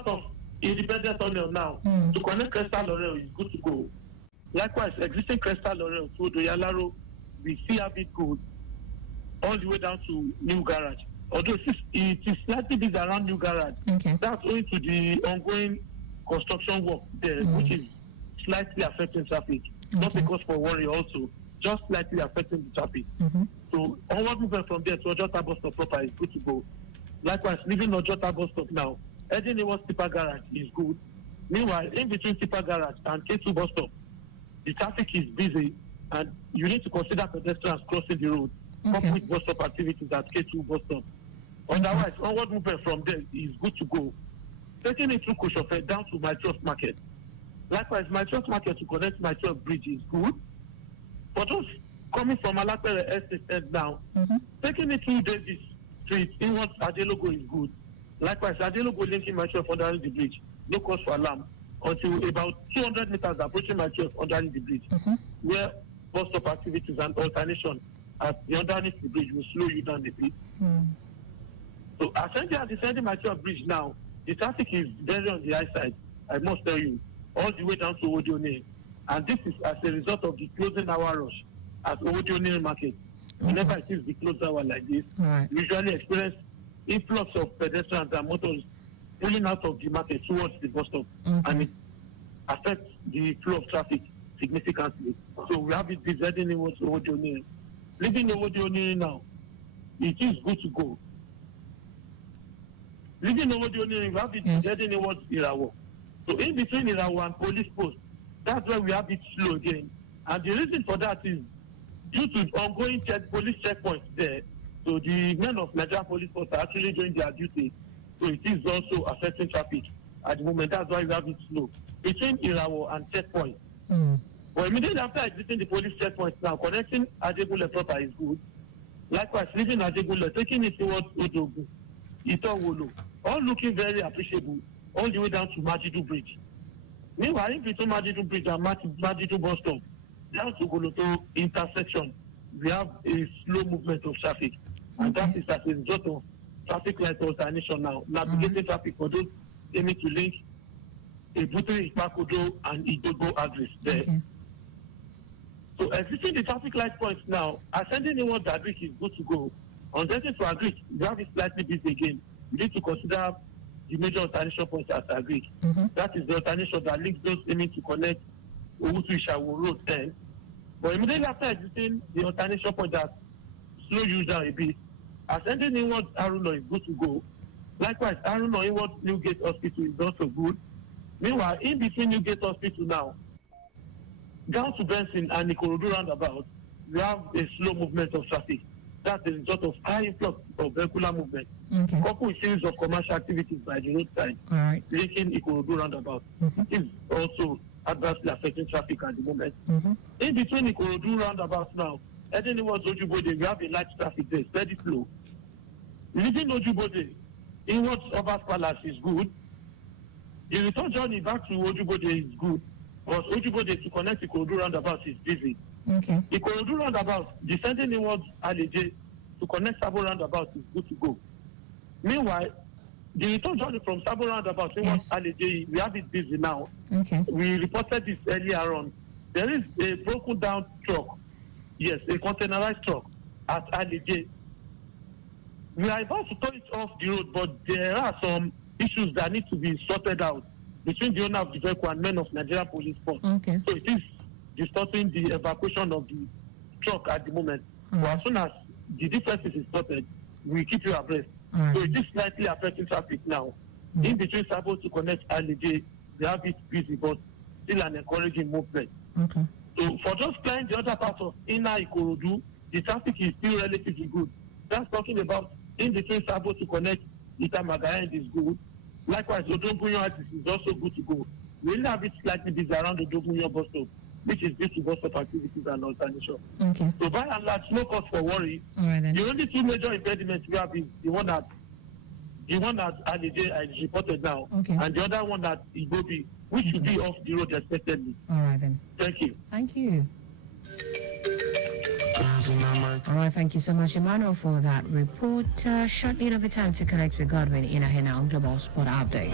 of Independent Tunnel now to connect Crystal Laurel is good to go. Likewise, exiting Crystal Laurel to Doyalaro we see a bit good all the way down to New Garage. Although it is slightly busy around New Garage. Okay. That's owing to the ongoing construction work there, which is slightly affecting traffic. Not because for worry also, just slightly affecting the traffic. So onward movement from there to Ojota bus stop proper is good to go. Likewise, leaving Ojota bus stop now, heading towards Tipa Garage is good. Meanwhile, in between Tipa Garage and K2 bus stop, the traffic is busy and you need to consider pedestrians crossing the road, coupled with bus stop activities at K2 bus stop. Otherwise, onward movement from there is good to go. Taking it through Koshofe down to My Trust Market. Likewise, My Trust Market to connect My Trust Bridge is good. For those coming from Alapere Estate end now, taking it through Davis Street inwards Adelogo is good. Likewise, Adelogo linking My Trust under the bridge, no cause for alarm until about 200 meters approaching My Trust under the bridge, where bus stop activities and alternation at the underneath the bridge will slow you down a bit. So ascending My Trust Bridge now, the traffic is very on the high side, I must tell you, all the way down to Odione. And this is as a result of the closing hour rush at Odione Market. Whenever it is the closed hour like this, we usually experience influx of pedestrians and motors pulling out of the market towards the bus stop. And it affects the flow of traffic significantly. So we have it heading towards Odione. Leaving Odione now, it is good to go. Leaving Odione, we have it heading towards Irawo. So in between Irawo and police post, that's why we have it slow again. And the reason for that is due to ongoing police checkpoints there. So the men of Nigeria Police Force are actually doing their duty. So it is also affecting traffic at the moment. That's why we have it slow. Between Irawo and checkpoint. But immediately after exiting the police checkpoint now, connecting Ajegule proper is good. Likewise, leaving Ajegule, taking it towards Odogu, Itowolo, all looking very appreciable, all the way down to Majidu Bridge. Meanwhile, in between Majidu Bridge and Majidu bus stop, down to Goloto intersection, we have a slow movement of traffic. And that is as a result of traffic light alternation now, navigating traffic for those aiming to link Ebute, Ipakodo, and Idogo address there. So exiting the traffic light points now, ascending in what Agric is good to go. On getting to Agric, we have it slightly busy again. We need to consider the major alternation points at Agric. That is the alternation that links those aiming to connect Owutu Ishawo Road 10. But immediately after exiting the alternation point that slow you down a bit, ascending inward Aruno is good to go. Likewise, Aruno inward Newgate Hospital is also good. Meanwhile, in between Newgate Hospital now, down to Benson and Ikorodu roundabout, we have a slow movement of traffic. That is a result of high influx of vehicular movement. Coupled with series of commercial activities by the roadside, linking Ikorodu roundabout. It is also adversely affecting traffic at the moment. In between Ikorodu roundabout now, heading towards Ojubode, we have a light traffic there, steady flow. Leaving Ojubode, inwards Obas Palace is good. The return journey back to Ojubode is good, but Ojubode to connect Ikorodu roundabout is busy. Ikorodu roundabout, descending inwards Aleje to connect Sabo roundabout is good to go. Meanwhile, the return journey from Sabo roundabout inwards Aleje, we have it busy now. We reported this earlier on. There is a broken down truck, a containerized truck at Aleje. We are about to turn it off the road, but there are some issues that need to be sorted out between the owner of the vehicle and men of Nigeria Police Force. So it is distorting the evacuation of the truck at the moment. But as soon as the differences is sorted, we keep you abreast. So it is slightly affecting traffic now. In between Sabo to connect LJ, they have it busy, but still an encouraging movement. So for those flying the other part of inner Ikorodu, the traffic is still relatively good. That's talking about in between Sabo to connect Itamagayan is good. Likewise, Odogunyo is also good to go. We only have it slightly busy around the Odogunyo bus stop, which is due to bus stop activities and alternation. So by and large, no cause for worry. The only two major impediments we have is the one that Alije is reported now, and the other one that Igobi, which should be off the road expectedly. Thank you. Thank you. All right, thank you so much, Emmanuel, for that report. Shortly, it'll be time to connect with Godwin in a Global Sport Update.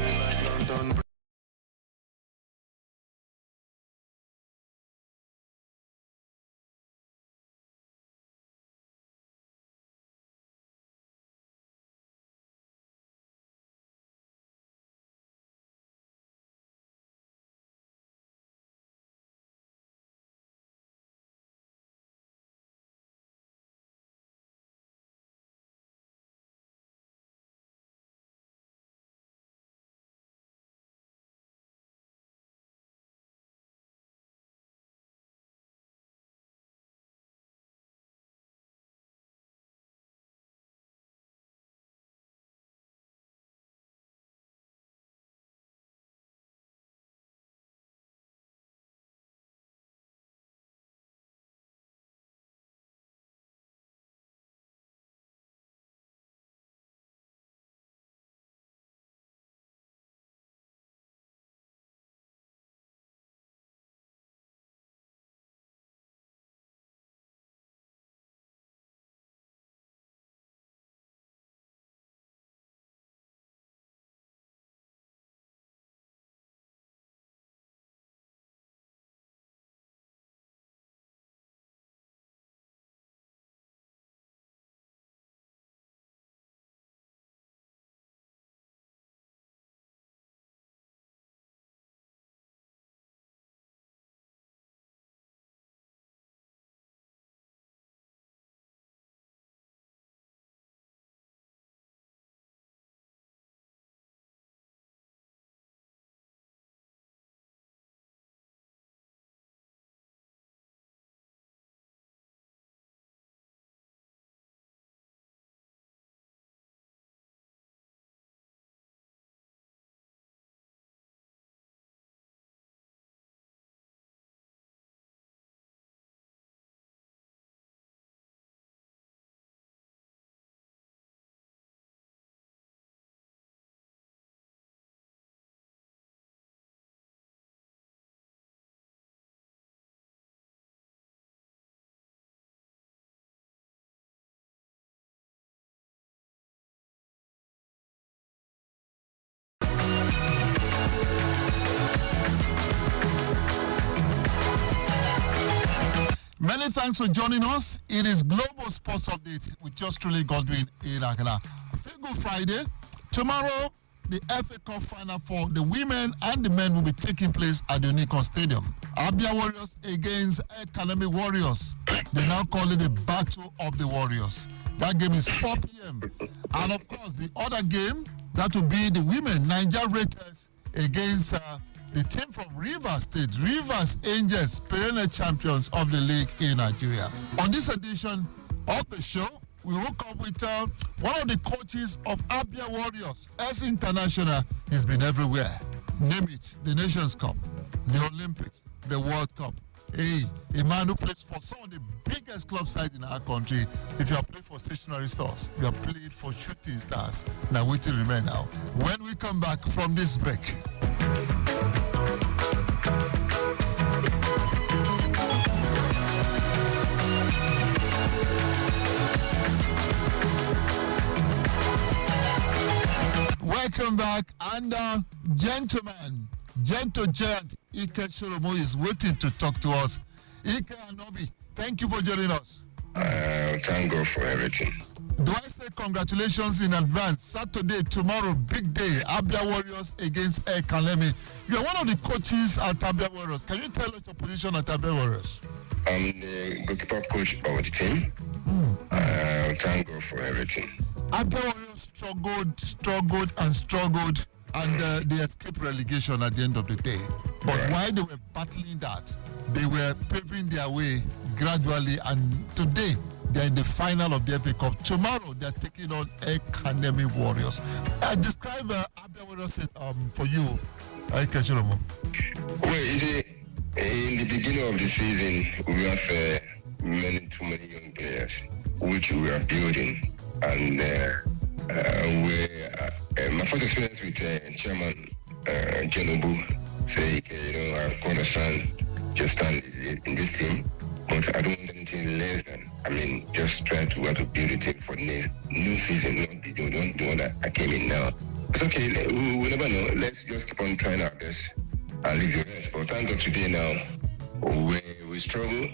Many thanks for joining us. It is Global Sports Update with yours truly, Godwin Irakala. Feel Good Friday. Tomorrow, the FA Cup final for the women and the men will be taking place at the Unicon Stadium. Abia Warriors against Academy Warriors. They now call it the Battle of the Warriors. That game is 4 p.m. And of course, the other game, that will be the women, Niger Raiders against the team from Rivers State, Rivers Angels, perennial champions of the league in Nigeria. On this edition of the show, we woke up with one of the coaches of Abia Warriors, S International. He's been everywhere. Name it, the Nations Cup, the Olympics, the World Cup. Hey, a man who plays for some of the biggest club sides in our country. If you are playing for stationary stores, you are playing for shooting stars. Now, wait till remain now. When we come back from this break. Welcome back, and gentlemen, gentle giant Ike Sholomo is waiting to talk to us. Ike Anobi, thank you for joining us. Thank God for everything. Do I say congratulations in advance? Saturday, tomorrow, big day, Abia Warriors against Kalemi. You are one of the coaches at Abia Warriors. Can you tell us your position at Abia Warriors? I'm the goalkeeper coach of the team. Thank God for everything. Abia Warriors struggled, and they escaped relegation at the end of the day. But while they were battling that, they were paving their way gradually, and today they're in the final of the FA Cup. Tomorrow they're taking on Academy Warriors. Describe Abia Warriors for you, Ike Sholomo. Well, in the beginning of the season, we have too many young players, which we are building. And my first experience with Chairman Jenobu, say, I understand just stand in this team, but I don't want anything less than, just try to build a team for the new season, not the one that I came in now. It's okay, we never know. Let's just keep on trying our best and leave the rest. But thank God today now, we struggle.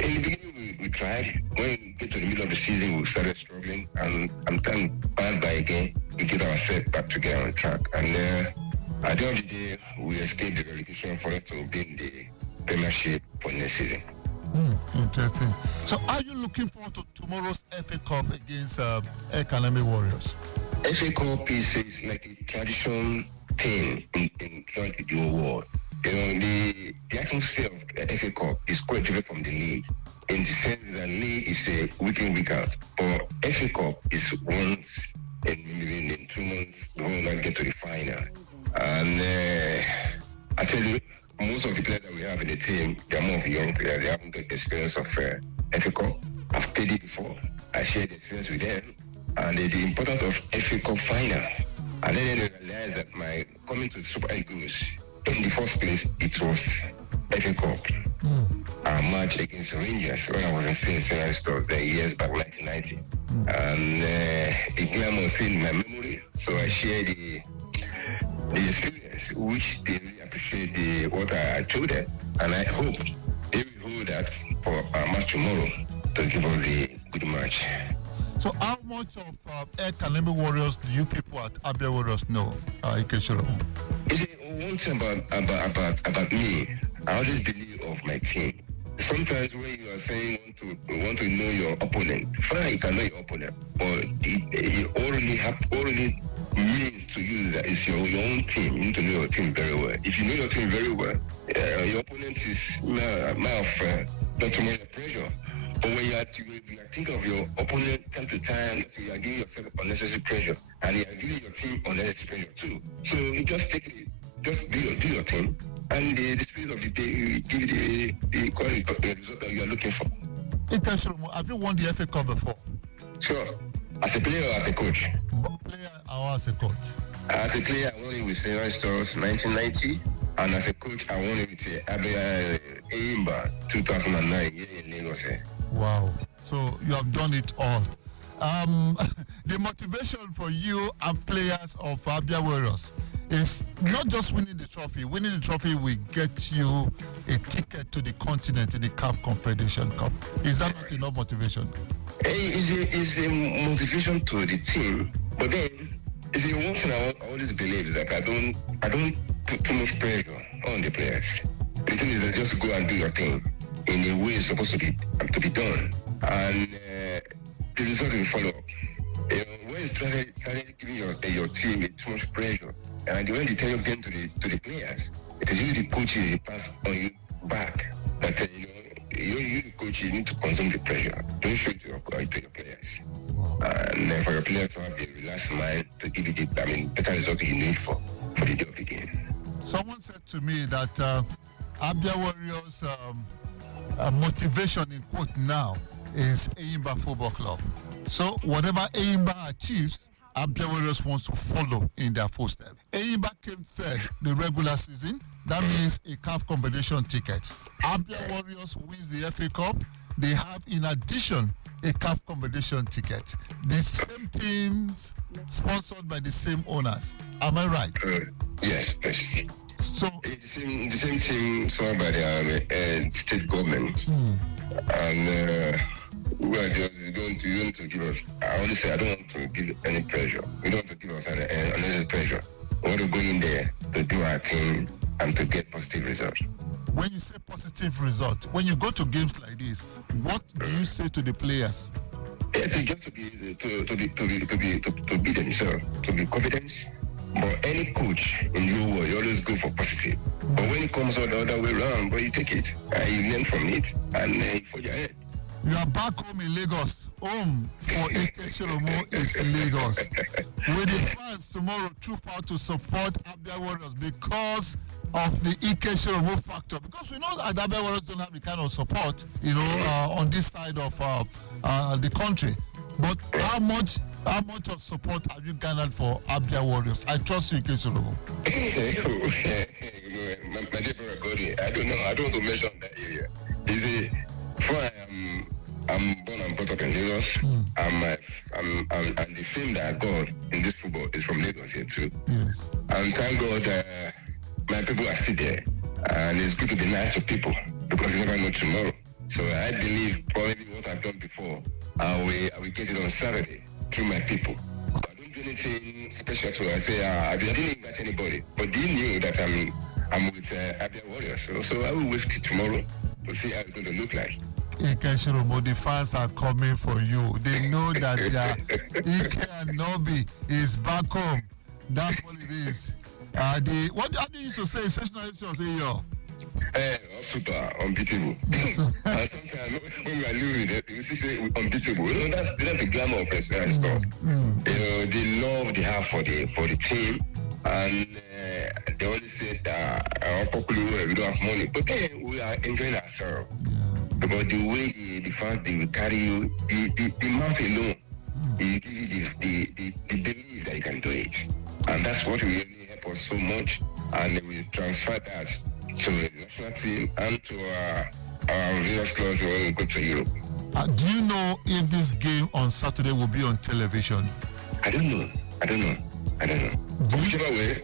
In the beginning, we tried. When we get to the middle of the season, we started struggling, and I'm trying to pass by again to get ourselves back together on track. And at the end of the day, we escaped the relegation for us to be in the Premiership for next season. Interesting. So, are you looking forward to tomorrow's FA Cup against Academy Warriors? FA Cup is like a tradition thing in the whole world. The atmosphere of FA Cup is quite different from the league, in the sense that league is a week in, week out. But FA Cup is once in 2 months, we will not get to the final. And I tell you, most of the players that we have in the team, they are more of young players. They haven't got the experience of FA Cup. I've played it before. I shared the experience with them. And the importance of FA Cup final. And then I realized that my coming to Super Eagles, in the first place, it was FA Cup. Our match against Rangers when I was in Senior Stores years back, 1990. And the glamour was in my memory, so I shared the experience, which they really appreciate what I told them. And I hope they will hold that for our match tomorrow to give us the good match. So how much of Academy Warriors do you people at Abia Warriors know, Ike Sholomo? One thing about me, I always believe of my team. Sometimes when you are saying want to know your opponent, fine, you can know your opponent, but it already means to you that it's your own team. You need to know your team very well. If you know your team very well, your opponent is not too much pressure. But when you think of your opponent time to time, you are giving yourself unnecessary pressure, and you are giving your team unnecessary pressure too. So you just do your thing, and the spirit of the day, you give the quality result that you are looking for. Have you won the FA Cup before? Sure. As a player or as a coach? Player or as a coach? As a player, I won it with Senior Stores 1990, and as a coach, I won it with Abia Eimba 2009 here in Lagos. Wow. So you have done it all. The motivation for you and players of Abia Warriors is not just winning the trophy. Winning the trophy will get you a ticket to the continent in the CAF Confederation Cup. Is that not enough motivation? It's a motivation to the team, but then it's the one thing I always believe is that I don't put too much pressure on the players. The thing is that just go and do your thing in a way it's supposed to be done, and the result will follow up. When you started giving your team too much pressure, and when they tell you again to the players, it is usually the coaches they pass on you back. That you the coach, you need to consume the pressure. Don't show it to your players. And for your players to have a relaxed mind to give you the better result you need for the day of the game. Someone said to me that Abia Warriors' motivation in quote now is Eyimba Football Club. So whatever Eyimba achieves, Abia Warriors wants to follow in their footsteps. Eyimba came third the regular season. That means a CAF competition ticket. Abia Warriors wins the FA Cup. They have, in addition, a CAF competition ticket. The same teams sponsored by the same owners. Am I right? Yes. So the same team sponsored by the state government. And we are just going to give us. I always say I don't want to give any pressure. We don't want to give us unnecessary pressure. We want to go in there to do our thing and to get positive results. When you say positive result, when you go to games like this, what do you say to the players? Yeah, just to be themselves, to be confident. But any coach in your world, you always go for positive. But when it comes out the other way around, but you take it and you learn from it and you forge ahead. You are back home in Lagos. Home for Ikecholomo is Lagos. With the fans tomorrow troop out to support Abia Warriors because of the Ikecholomo factor. Because we know that Abia Warriors don't have the kind of support, on this side of the country. But how much of support have you garnered for Abia Warriors? I trust you, Ikecholomo. My dear brother Gordon, I don't know. I don't want to mention that area. You see, I'm born and brought up in Lagos. And the fame that I got in this football is from Lagos here too. Yes. And thank God my people are still there. And it's good to be nice to people because you never know tomorrow. So I believe probably what I've done before, I will get it on Saturday through my people. I don't do anything special to I say I didn't invite anybody, but they knew that I'm with Abia Warriors. So I will wait till tomorrow to see how it's going to look like. Ikecholomo, the fans are coming for you. They know that Ike and Nobi is back home. That's what it is. How do you used to say? Stationary show, say yo. Super unbeatable. Yes, and sometimes when we are losing, they say unbeatable. That's the glamour of professional stuff. The love they have for the team, and they always say that we don't have money, but then we are enjoying ourselves. About the way the fans they will carry you, the mouth alone, they give you the belief that you can do it, and that's what really help us so much, and we transfer that to the national team and to our various clubs when we go to Europe. Do you know if this game on Saturday will be on television? I don't know. Whichever way,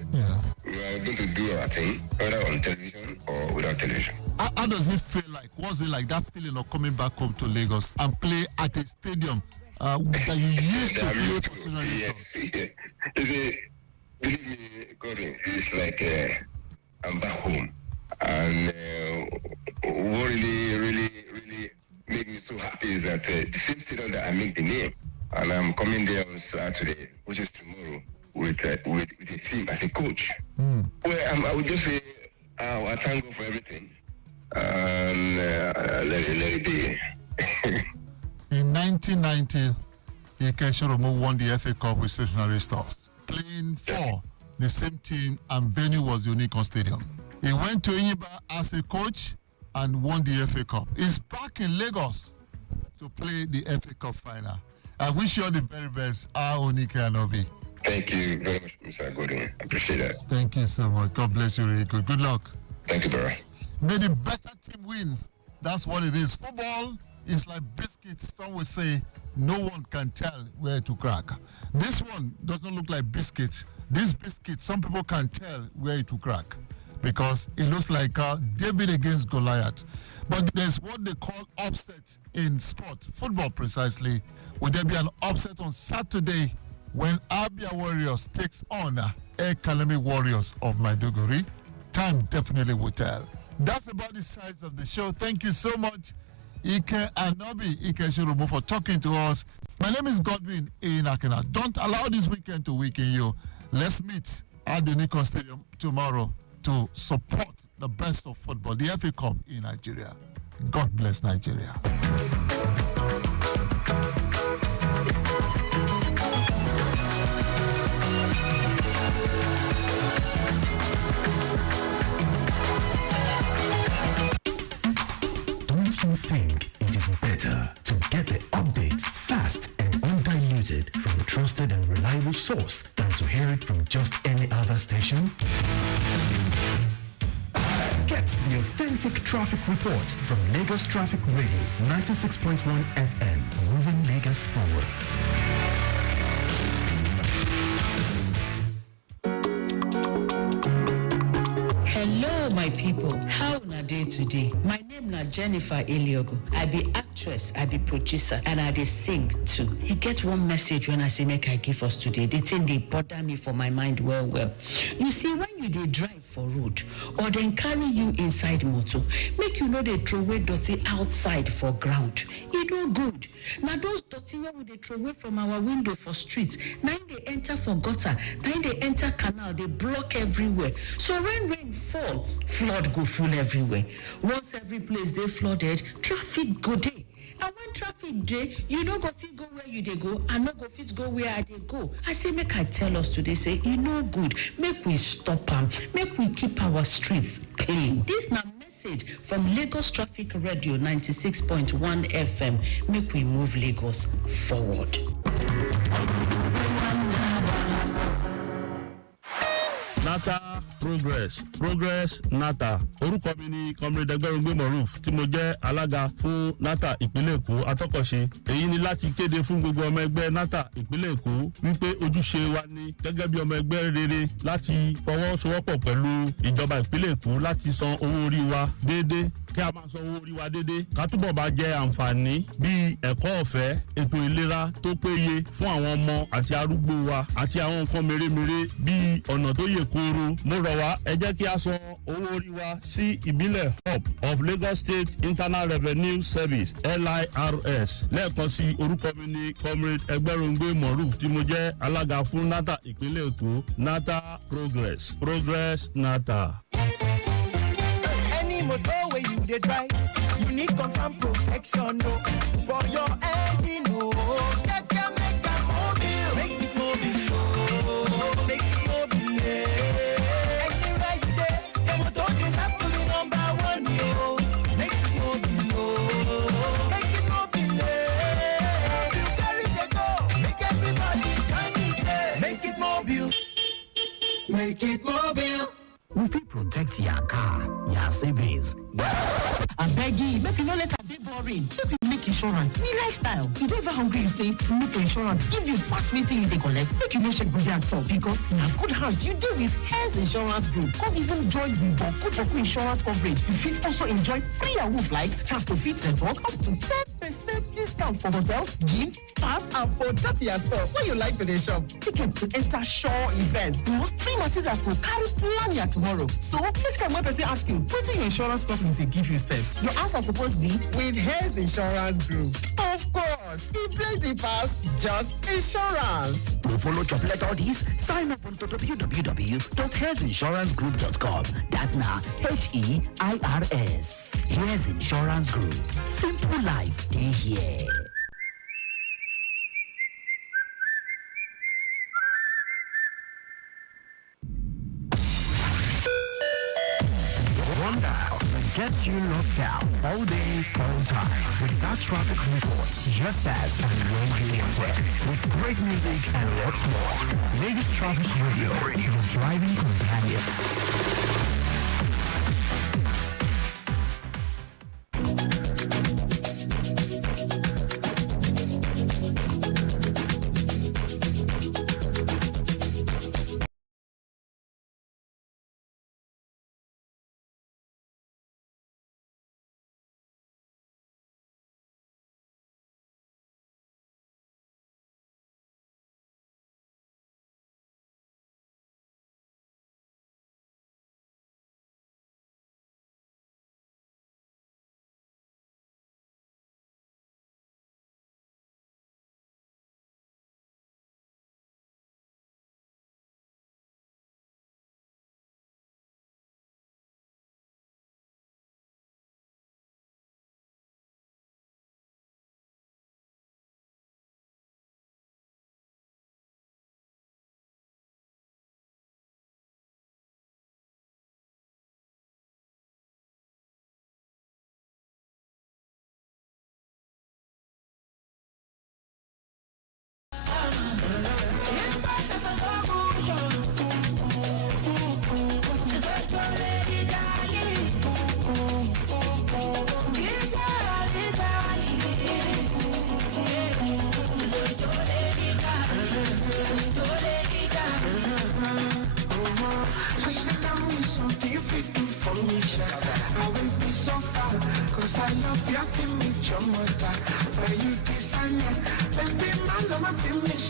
we are going to do our thing, whether on television or without television. How does it feel like? What's it like, that feeling of coming back home to Lagos and play at a stadium that you used to play for Senior League? Yes. Believe me, Gordon, it's like I'm back home. And what really made me so happy is that the same stadium that I make the name, and I'm coming there on Saturday, which is tomorrow, with a team as a coach. Well, I would just say I thank God for everything. Let it be. In 1990, Ikecholomo won the FA Cup with Stationary Stars, playing for the same team, and venue was the Unicorn Stadium. He went to Eyimba as a coach and won the FA Cup. He's back in Lagos to play the FA Cup final. I wish you all the very best, Onike Anobi. Thank you very much, Mr. Gordon. I appreciate that. Thank you so much. God bless you, really good. Good luck. Thank you, bro. May the better team win. That's what it is. Football is like biscuits. Some will say no one can tell where to crack. This one does not look like biscuits. This biscuit, some people can tell where it will crack because it looks like David against Goliath. But there's what they call upset in sport, football precisely. Will there be an upset on Saturday when Abia Warriors takes on Ekalemi Warriors of Maiduguri? Time definitely will tell. That's about the size of the show. Thank you so much, Ike Anobi Ike Shurumu, for talking to us. My name is Godwin Inakena. Don't allow this weekend to weaken you. Let's meet at the Nikon Stadium tomorrow to support the best of football, the FA Cup in Nigeria. God bless Nigeria. Don't you think it is better to get the updates fast and undiluted from a trusted and reliable source than to hear it from just any other station? Get the authentic traffic report from Lagos Traffic Radio 96.1 FM, moving Lagos forward. Hello, my people. How na day today? My name na Jennifer Eliogo. I be actress, I be producer, and I dey sing too. He get one message when I say make I give us today. The thing dey bother me for my mind well. You see, when you dey drive for road or then carry you inside motor, make you know they throw away dirty outside for ground. E no good. Now those dirty wey we dey throw away from our window for street, now they enter for gutter, now they enter canal, they block everywhere. So when rain fall, flood go full everywhere. Once every place they flooded, traffic go dey. And when traffic dey, you no go fit go where you dey go, and no go fit go where I dey go. I say make I tell us today, say e no good. Make we stop am. Make we keep our streets clean. This na message from Lagos Traffic Radio 96.1 FM. Make we move Lagos forward. Nata progress nata orúkọ mi ni comrade Ẹgbẹ́rúngbé Moruf tí mo jẹ́ alága fún nata ìpínlẹ̀ Èkó atọ́kọ̀ṣe. Èyí ni láti kéde fún gbogbo ọmọ ẹgbẹ́ nata ìpínlẹ̀ Èkó wípé ojúṣe wa ni gẹ́gẹ́ bí ọmọ ẹgbẹ́ rere láti fọwọ́sowọ́pọ̀ pẹ̀lú ìjọba ìpínlẹ̀ Èkó láti san owó orí wa déédéé kí a máa san owó orí wa déédéé ká túbọ̀ bá jẹ àǹfààní bíi ẹ̀kọ́ ọ̀fẹ́ ètò ìlera tó péye fún àwọn ọmọ àti arúgbó wa àti àwọn nǹkan mèremère bíi ọ̀nà tó yè kooro. Mo rọ̀ wá ẹ jẹ́ kí a san owó orí wa sí ìbílẹ̀ hub of Lagos State Internal Revenue Service LIRS. Lẹ́ẹ̀kan sí orúkọ mi ni comrade Ẹgbẹ́rúngbé Moruf tí mo jẹ́ alága fún nata ìpínlẹ̀ Èkó. Nata progress nata. Motor where you dey drive, you need confirm protection, no. For your engine, no. Make a mobile, make it mobile, oh. Make it mobile, yeah. Anywhere you dey, your motor deserve to be #1, yo. Make it mobile, oh. Make it mobile, yeah. You carry the go, make everybody join me, say. Make it mobile, make it mobile. We fit protect your car, your savings. I beg you, make you no let am dey boring. Make you make insurance be lifestyle. You dey ever hungry, you say make insurance give you pass wetin you dey collect. Make you no shake body at all because na good hands you dey with Health Insurance Group. Come even join with Boku insurance coverage. You fit also enjoy free awoof like chance to fit network up to 10% discount for hotels, gyms, spas, and for that your store. When you like to dey shop, tickets to enter show events, plus free materials to carry plan your tomorrow. So next time when person ask you, wetin your insurance company dey give you sef? Your answer suppose be with Health Insurance Group. Of course, e plenty pass just insurance. To follow chop let all these, sign up on www.healthinsurancegroup.com. That na HEIRS. Here's Insurance Group. Simple life dey here. One dial that gets you locked down all day, all time. With that traffic report, just as and when you want it. With great music and lots more. Lagos Traffic Radio, your driving companion.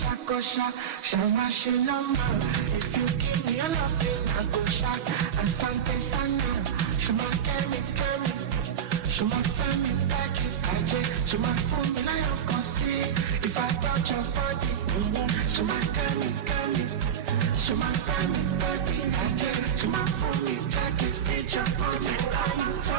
shakosha, shama shilama. If you give me a loving, I go shak. Asante sana, shuma kemi. Shuma femi baki, aje. Shuma fumi na yokosi. If I touch your body, shuma kemi. Shuma femi baki, aje. Shuma fumi jacket, bitch your body. I'm so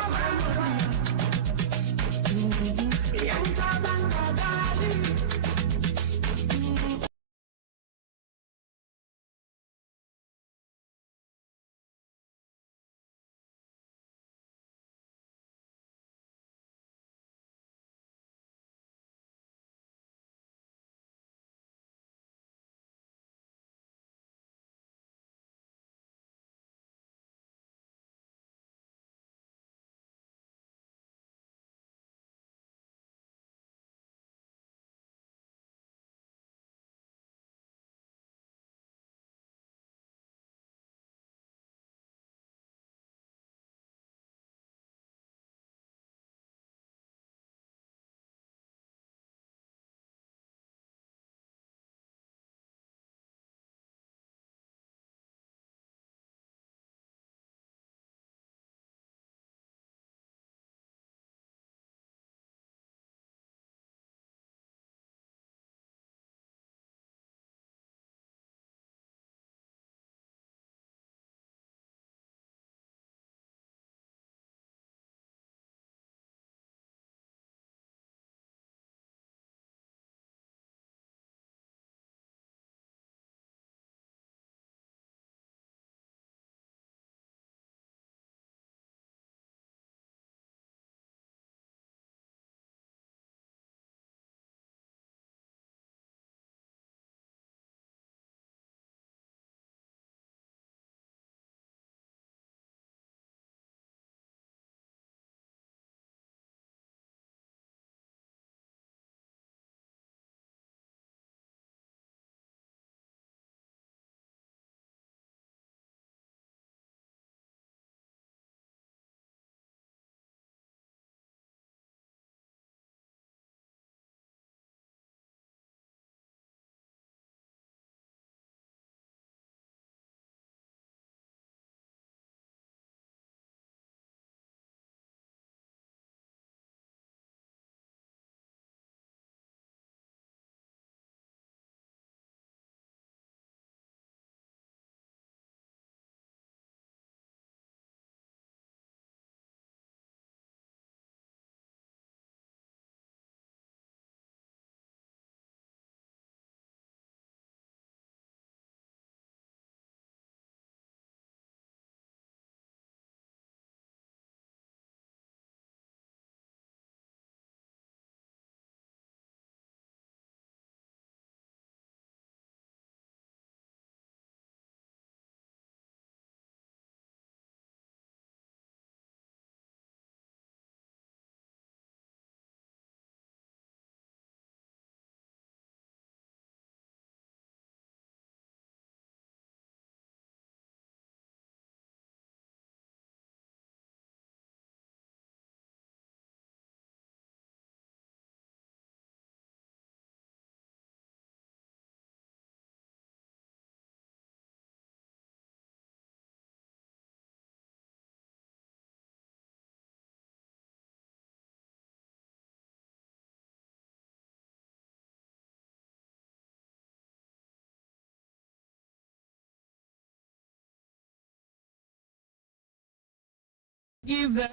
Give them.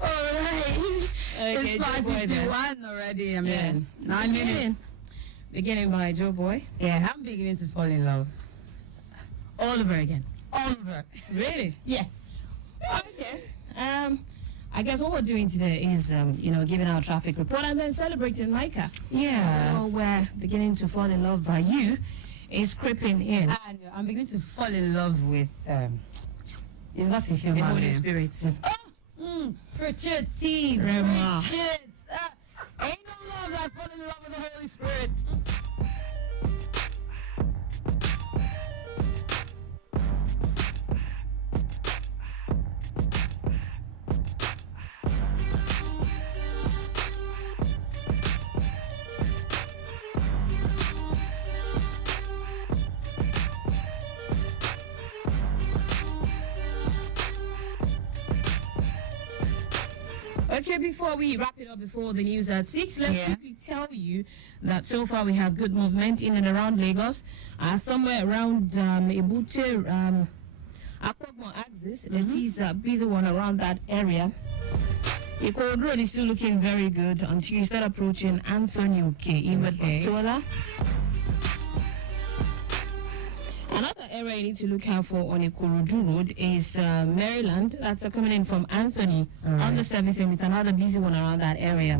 All right. Okay, It's Joe Boy then. 5:51 already. I mean, 9 minutes. Beginning by Joe Boy. Yeah, I'm beginning to fall in love. All over again. All over. Really? Yes. Okay. I guess what we're doing today is, giving our traffic report and then celebrating Micah. Yeah. So we're beginning to fall in love by you. Is creeping in. And I'm beginning to fall in love with, it's not a human The Holy name. Spirit. Pritchard Steve. Rema. Pritchard. Ain't no love like falling in love with the Holy Spirit. Okay, before we wrap it up before the news at 6, let's quickly tell you that so far we have good movement in and around Lagos. Somewhere around Ebute, Akpogmo axis, that is a busy one around that area. Ikorodu Road is still looking very good until you start approaching Anthony in Batola. Another area you need to look out for on Ikorodu Road is Maryland. That's coming in from Anthony on the service, and it's another busy one around that area.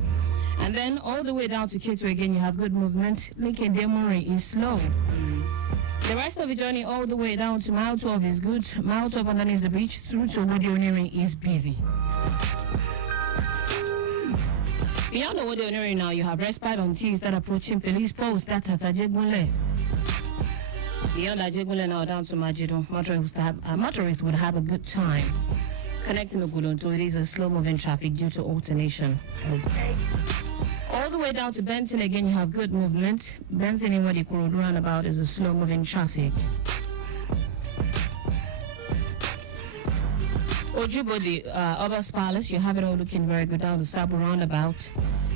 And then all the way down to Keto again, you have good movement. Lincoln Demore is slow. The rest of the journey all the way down to Mile 12 is good. Mile 12 underneath the beach through to Wodionere is busy. Beyond the Wodionere now, you have respite until you start approaching police post. That's at Ajegunle. Beyond Ajegunle now down to Majido, motorists would have a good time. Connecting Ogulunto, it is a slow-moving traffic due to alternation. Okay. All the way down to Benton again, you have good movement. Benton in what you could roundabout is a slow-moving traffic. Ojibodi, Obas Palace, you have it all looking very good down the Sabu roundabout.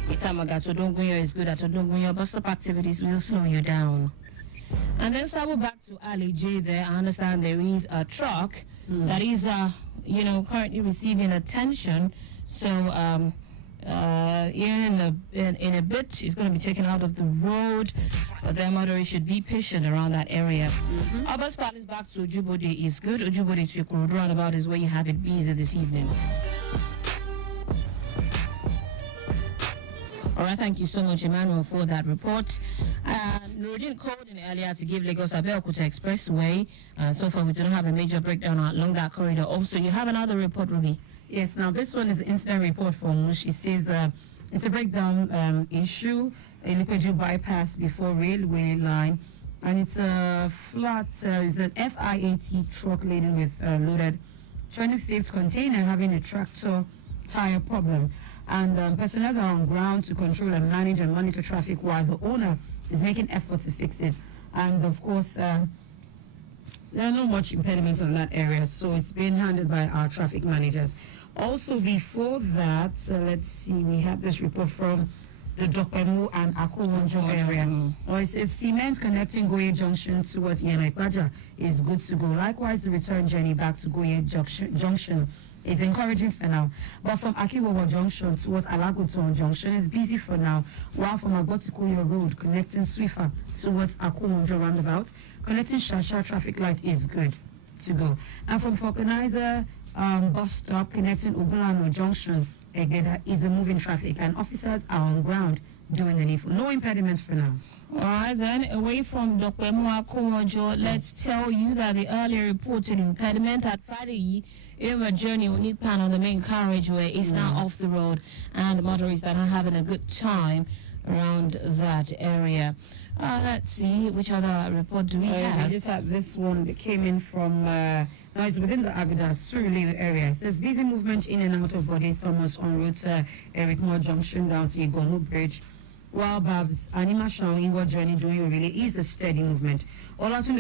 Itamagato Donguyo is good at Donguyo. Bus stop activities will slow you down. And then Sabu back to Ali J there. I understand there is a truck that is, currently receiving attention. So, in a bit, it's going to be taken out of the road. But the motorists should be patient around that area. Abbas Palace back to Ojibode is good. Ojibode to Ikorodu roundabout is where you have it busy this evening. All right, thank you so much, Emmanuel, for that report. Nuruddin called in earlier to give Lagos Abeokuta Expressway. So far, we don't have a major breakdown along that corridor. Also, you have another report, Ruby. Yes, now this one is an incident report from Mush. It says it's a breakdown issue, a Lipeju bypass before railway line, and it's a flat, it's an FIAT truck laden with loaded 25th container having a tractor tire problem. And personnel are on ground to control and manage and monitor traffic while the owner is making efforts to fix it. And of course, there are not much impediments on that area, so it's being handled by our traffic managers. Also, before that, let's see, we have this report from the Dokpemu and Akowonjo area. It says cement connecting Goye Junction towards Yenaipaja is good to go. Likewise, the return journey back to Goye Junction is encouraging for now. But from Akiwawa Junction towards Alagoton Junction is busy for now, while from Agotikoyo Road connecting Swifa towards Akowonjo roundabout, connecting Shasha traffic light is good to go. And from Falconizer bus stop connecting Ogulano Junction, Egeda is a moving traffic, and officers are on ground doing the needful. No impediments for now. All right, then, away from Dokpemu Akomojo, let's tell you that the earlier reported impediment at Fadayi in a journey on Nipan on the main carriageway is now off the road, and motorists that are having a good time around that area. Let's see, which other report do we have? We just had this one that came in from, now it's within the Aguda Surulere area. It says busy movement in and out of Bode Thomas on route Eric Moore Junction down to Igomu Bridge. While Babs Anima Shang inward journey doing really is a steady movement. Olatun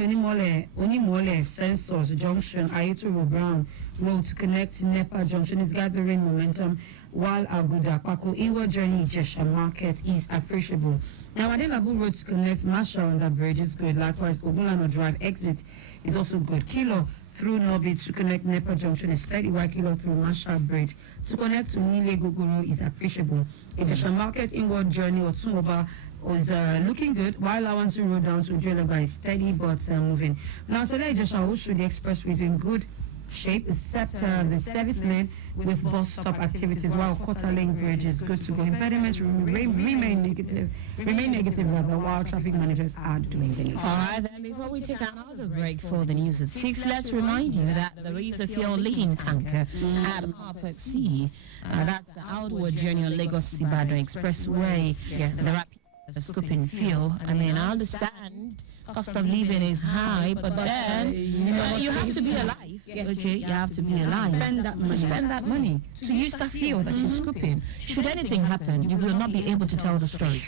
Onimole Sensors Junction, Ayetoro Brown Road to connect Nepa Junction is gathering momentum, while Aguda Kwako inward journey Jesha Market is appreciable. Now Adelabu Road to connect Marshall on that bridge is good. Likewise, Ogulano Drive exit is also good. Kilo through Nobi to connect Nepa Junction is steady, while Kilo through Marshall Bridge to connect to Nile Gogoro is appreciable. Jesha Market inward journey or Tumoba is looking good, while Awansu Road down to Jelaba is steady but moving. Now Sada Jesha Oshu, the expressway is in good shape, except the service lane with bus stop activities, while Quarter Lane Bridge is good to go. Impediments remain negative while traffic managers are doing the needful. All right, then before we take another break for the news at 6, let's remind you that there is a fuel leading tanker at Carpex Sea. That's the outward journey on Lagos-Ibadan Expressway. Yes. The rapid scooping fuel. I mean, I understand cost of living is high, but then you have to be alive. Okay, you have to be alive to spend that money to use that fuel that you're scooping. Should anything happen, you will not be able to tell the story.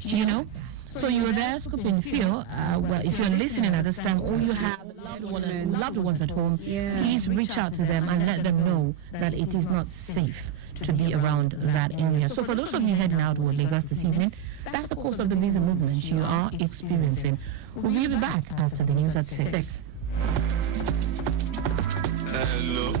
You know? So you're there scooping fuel. Well, if you're listening at this time, or you have loved ones at home, please reach out to them and let them know that it is not safe to be around that area. So for those of you heading out toward Lagos this evening, that's the course of the busy movement you are experiencing. We'll be back after the news at 6. Hello.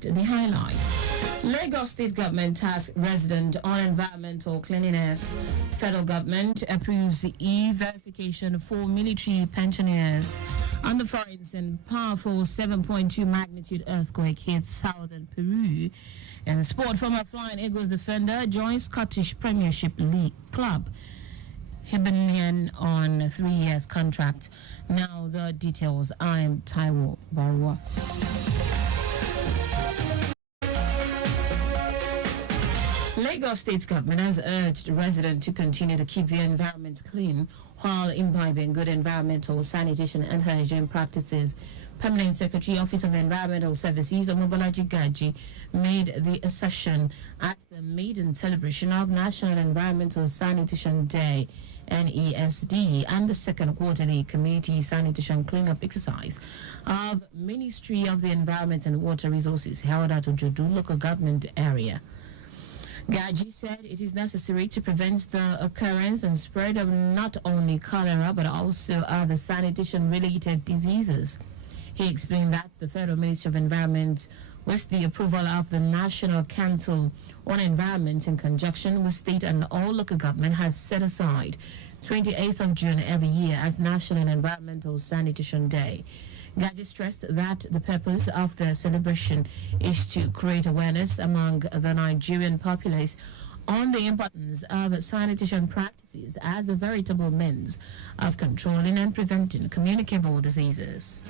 The highlights. Lagos State Government tasks resident on environmental cleanliness. Federal government approves e-verification for military pensioners. On the foreigns, and powerful 7.2 magnitude earthquake hits southern Peru. In sport, former Flying Eagles defender joins Scottish Premiership League club Hibernian on 3 years contract. Now the details. I'm Taiwo Baruwa. Lagos State Government has urged residents to continue to keep their environment clean while imbibing good environmental sanitation and hygiene practices. Permanent Secretary, Office of Environmental Services, Omobolaji Gaji, made the assertion at the maiden celebration of National Environmental Sanitation Day, NESD, and the second quarterly community sanitation cleanup exercise of Ministry of the Environment and Water Resources held at Ojodu local government area. Gaji said it is necessary to prevent the occurrence and spread of not only cholera but also other sanitation-related diseases. He explained that the Federal Ministry of Environment, with the approval of the National Council on Environment in conjunction with state and all local government, has set aside 28th of June every year as National Environmental Sanitation Day. Gaji stressed that the purpose of the celebration is to create awareness among the Nigerian populace on the importance of sanitation practices as a veritable means of controlling and preventing communicable diseases.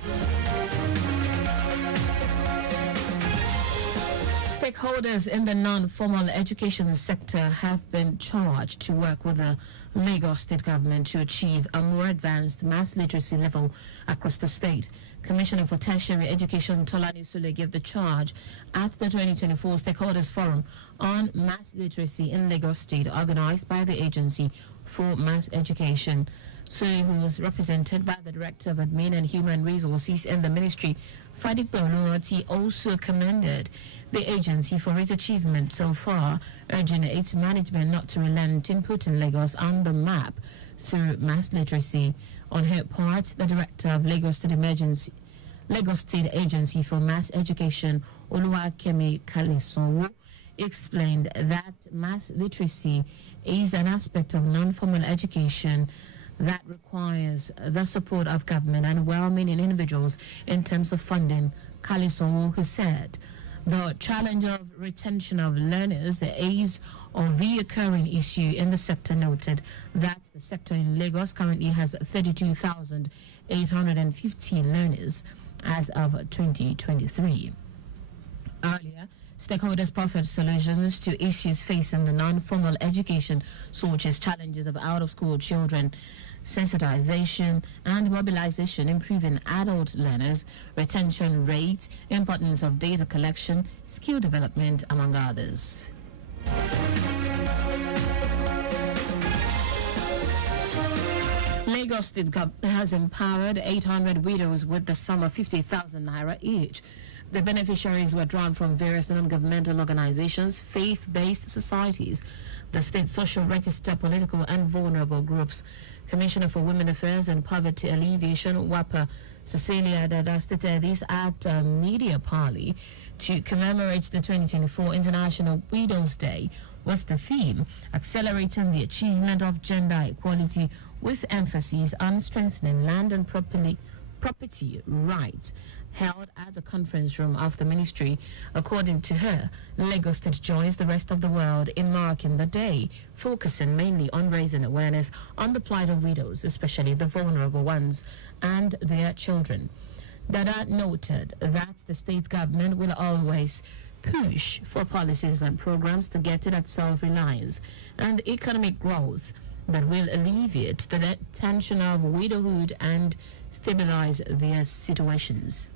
Stakeholders in the non-formal education sector have been charged to work with the Lagos State government to achieve a more advanced mass literacy level across the state. Commissioner for Tertiary Education Tolani Sule gave the charge at the 2024 Stakeholders Forum on Mass Literacy in Lagos State, organized by the Agency for Mass Education. Sule, who was represented by the Director of Admin and Human Resources in the Ministry, Fadik Baruwa, also commended the agency for its achievement so far, urging its management not to relent in putting Lagos on the map through mass literacy. On her part, the Director of Lagos State Agency for Mass Education, Oluwakemi Kalisonwo, explained that mass literacy is an aspect of non-formal education that requires the support of government and well-meaning individuals in terms of funding. Kalisonwo, who said the challenge of retention of learners is a reoccurring issue in the sector, noted that the sector in Lagos currently has 32,815 learners as of 2023. Earlier, stakeholders proffered solutions to issues facing the non-formal education, such as challenges of out-of-school children, sensitization and mobilization, improving adult learners, retention rates, importance of data collection, skill development, among others. Lagos State Government has empowered 800 widows with the sum of 50,000 naira each. The beneficiaries were drawn from various non-governmental organizations, faith-based societies, the state social register, political and vulnerable groups. Commissioner for Women Affairs and Poverty Alleviation, WAPA, Cecilia Dada, stated this at a media parley to commemorate the 2024 International Widows' Day, was the theme, accelerating the achievement of gender equality with emphasis on strengthening land and property rights, held at the conference room of the ministry. According to her, Lagos State joins the rest of the world in marking the day, focusing mainly on raising awareness on the plight of widows, especially the vulnerable ones, and their children. Dada noted that the state government will always push for policies and programs to get it at self-reliance and economic growth that will alleviate the tension of widowhood and stabilize their situations.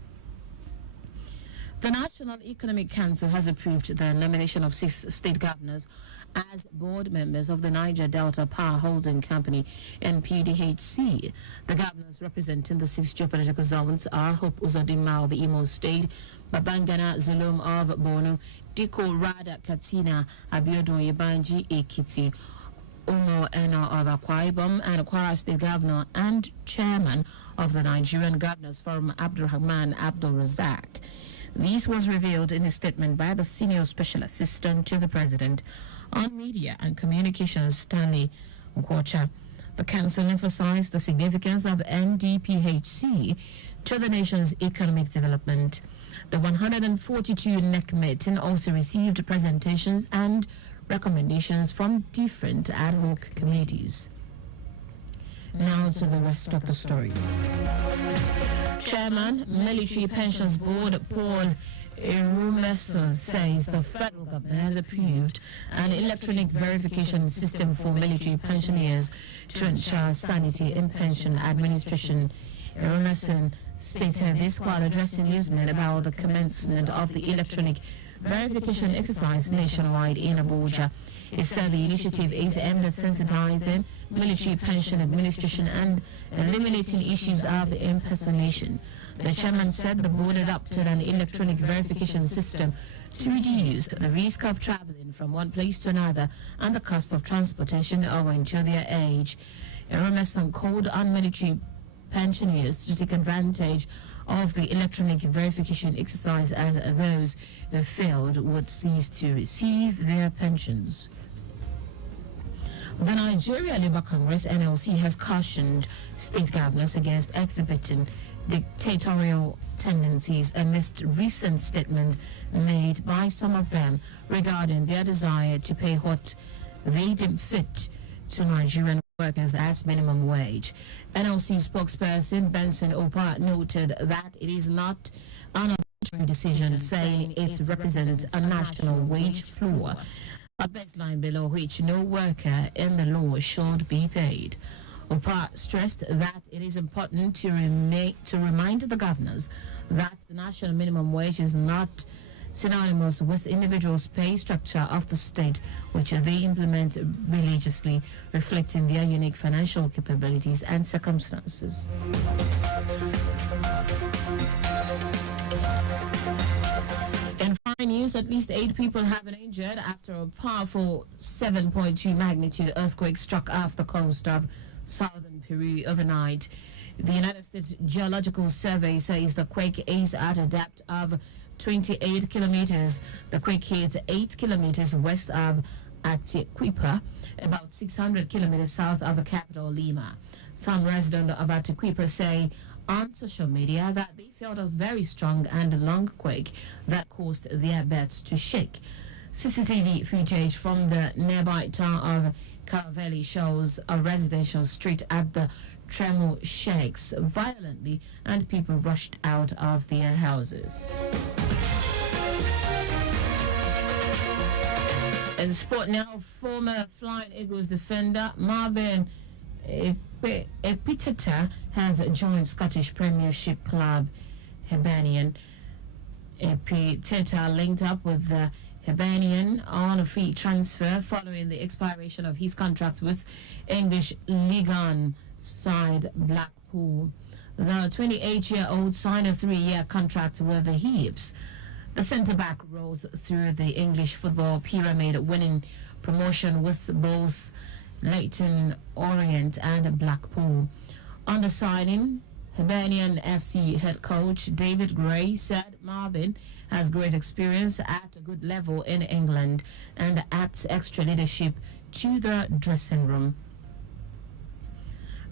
The National Economic Council has approved the nomination of 6 state governors as board members of the Niger Delta Power Holding Company, NPDHC. The governors representing the 6 geopolitical zones are Hope Uzodinma of Imo State, Babangana Zulum of Borno, Diko Rada Katina Abiodun Yebanji Ekiti, Umo Eno of Akwa Ibom, and Kwara State Governor and Chairman of the Nigerian Governors Forum, Abdulrahman Abdul Razak. This was revealed in a statement by the Senior Special Assistant to the President on Media and Communications, Stanley Nkwocha. The Council emphasized the significance of NDPHC to the nation's economic development. The 142 NEC meeting also received presentations and recommendations from different ad hoc committees. Now to the rest of the stories. Chairman, Military Pensions Board, Paul Erumeso, says the federal government has approved an electronic verification system for military pensioners to ensure sanity in pension administration. Erumeso stated this while addressing newsmen about the commencement of the electronic verification exercise nationwide in Abuja. He said the initiative is aimed at sensitizing military pension administration and eliminating issues of impersonation. The chairman said the board adopted an electronic verification system to reduce the risk of traveling from one place to another and the cost of transportation owing to their age. Erumeso called on military pensioners to take advantage of the electronic verification exercise, as those who failed would cease to receive their pensions. The Nigeria Labour Congress, NLC, has cautioned state governors against exhibiting dictatorial tendencies amidst recent statement made by some of them regarding their desire to pay what they deem fit to Nigerian workers as minimum wage. NLC spokesperson Benson Opa noted that it is not an arbitrary decision, saying it represents a national wage floor, a baseline below which no worker in the law should be paid. Opa stressed that it is important to remind the governors that the national minimum wage is not synonymous with individuals' pay structure of the state, which they implement religiously, reflecting their unique financial capabilities and circumstances. In fine news, at least 8 people have been injured after a powerful 7.2 magnitude earthquake struck off the coast of southern Peru overnight. The United States Geological Survey says the quake is at a depth of 28 kilometers. The quake hit 8 kilometers west of Arequipa, about 600 kilometers south of the capital, Lima. Some residents of Arequipa say on social media that they felt a very strong and long quake that caused their beds to shake. CCTV footage from the nearby town of Caravelli shows a residential street at the tremor shakes violently and people rushed out of their houses. In sport now, former Flying Eagles defender Marvin Epiteta has joined Scottish Premiership club Hibernian. Epiteta linked up with the Hibernian on a free transfer following the expiration of his contract with English League One side Blackpool. The 28-year-old signed a 3-year contract with the Hibs. The centre-back rose through the English football pyramid, winning promotion with both Leyton Orient and Blackpool. On the signing, Hibernian FC head coach David Gray said Marvin has great experience at a good level in England and adds extra leadership to the dressing room.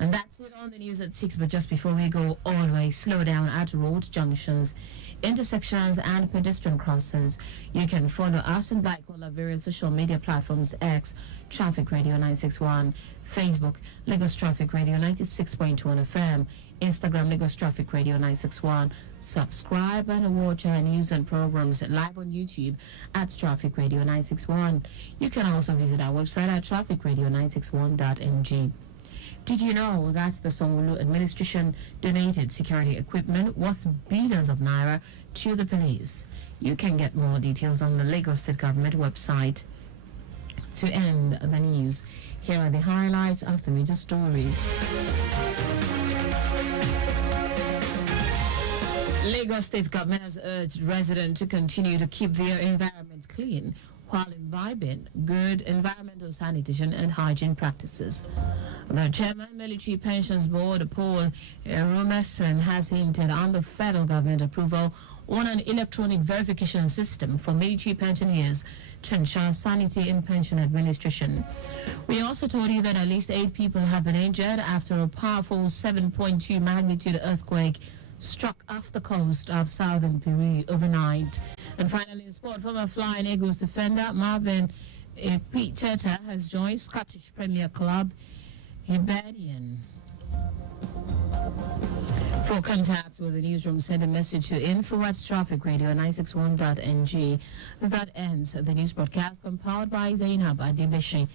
And that's it on the news at 6, but just before we go, always slow down at road junctions, intersections and pedestrian crossings. You can follow us and like all our various social media platforms: X, Traffic Radio 961, Facebook, Lagos Traffic Radio 96.1 FM, Instagram, Lagos Traffic Radio 961. Subscribe and watch our news and programs live on YouTube at Traffic Radio 961. You can also visit our website at trafficradio961.ng. Did you know that the Sanwo-Olu administration donated security equipment worth billions of naira to the police? You can get more details on the Lagos State Government website. To end the news, here are the highlights of the major stories. Lagos State Government has urged residents to continue to keep their environment clean while imbibing good environmental sanitation and hygiene practices. The chairman, Military Pensions Board, Paul Romerson, has hinted on the federal government approval on an electronic verification system for military pensioners to ensure sanity in pension administration. We also told you that at least 8 people have been injured after a powerful 7.2 magnitude earthquake struck off the coast of southern Peru overnight. And finally, in sport, former Flying Eagles defender Marvin Epiteta has joined Scottish Premier Club Hibernian. For contacts with the newsroom, send a message to info@trafficradio961.ng. That ends the news broadcast compiled by Zainab Adebishi.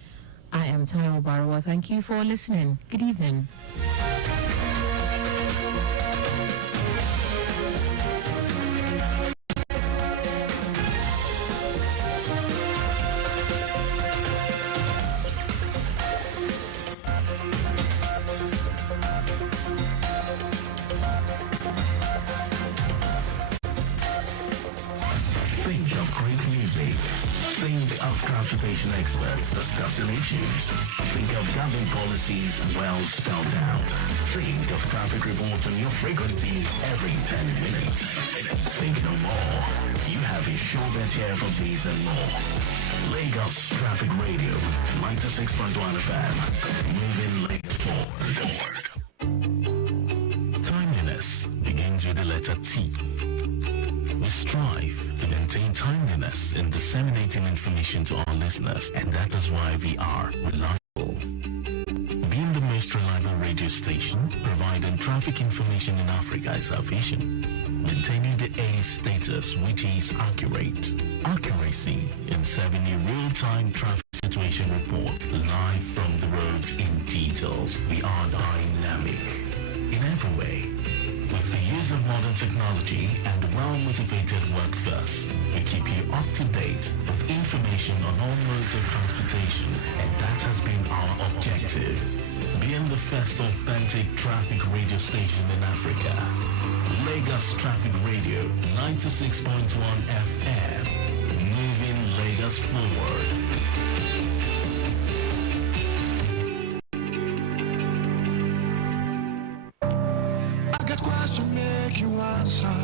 I am Taiwo Baruwa. Thank you for listening. Good evening. Transportation experts discussing issues. Think of government policies well spelled out. Think of traffic reports on your frequency every 10 minutes. Think no more. You have a show bet here for these and more. Lagos Traffic Radio, 96.1 FM. Moving Lagos forward. Timeliness begins letter T. We strive to maintain timeliness in disseminating information to our listeners, and that is why we are reliable. Being the most reliable radio station, providing traffic information in Africa is our vision. Maintaining the A status, which is accurate. Accuracy in serving you real-time traffic situation reports live from the roads in details. We are dynamic in every way. With the use of modern technology and well-motivated workforce, we keep you up to date with information on all modes of transportation, and that has been our objective. Being the first authentic traffic radio station in Africa. Lagos Traffic Radio 96.1 FM, moving Lagos forward. I got questions make you answer.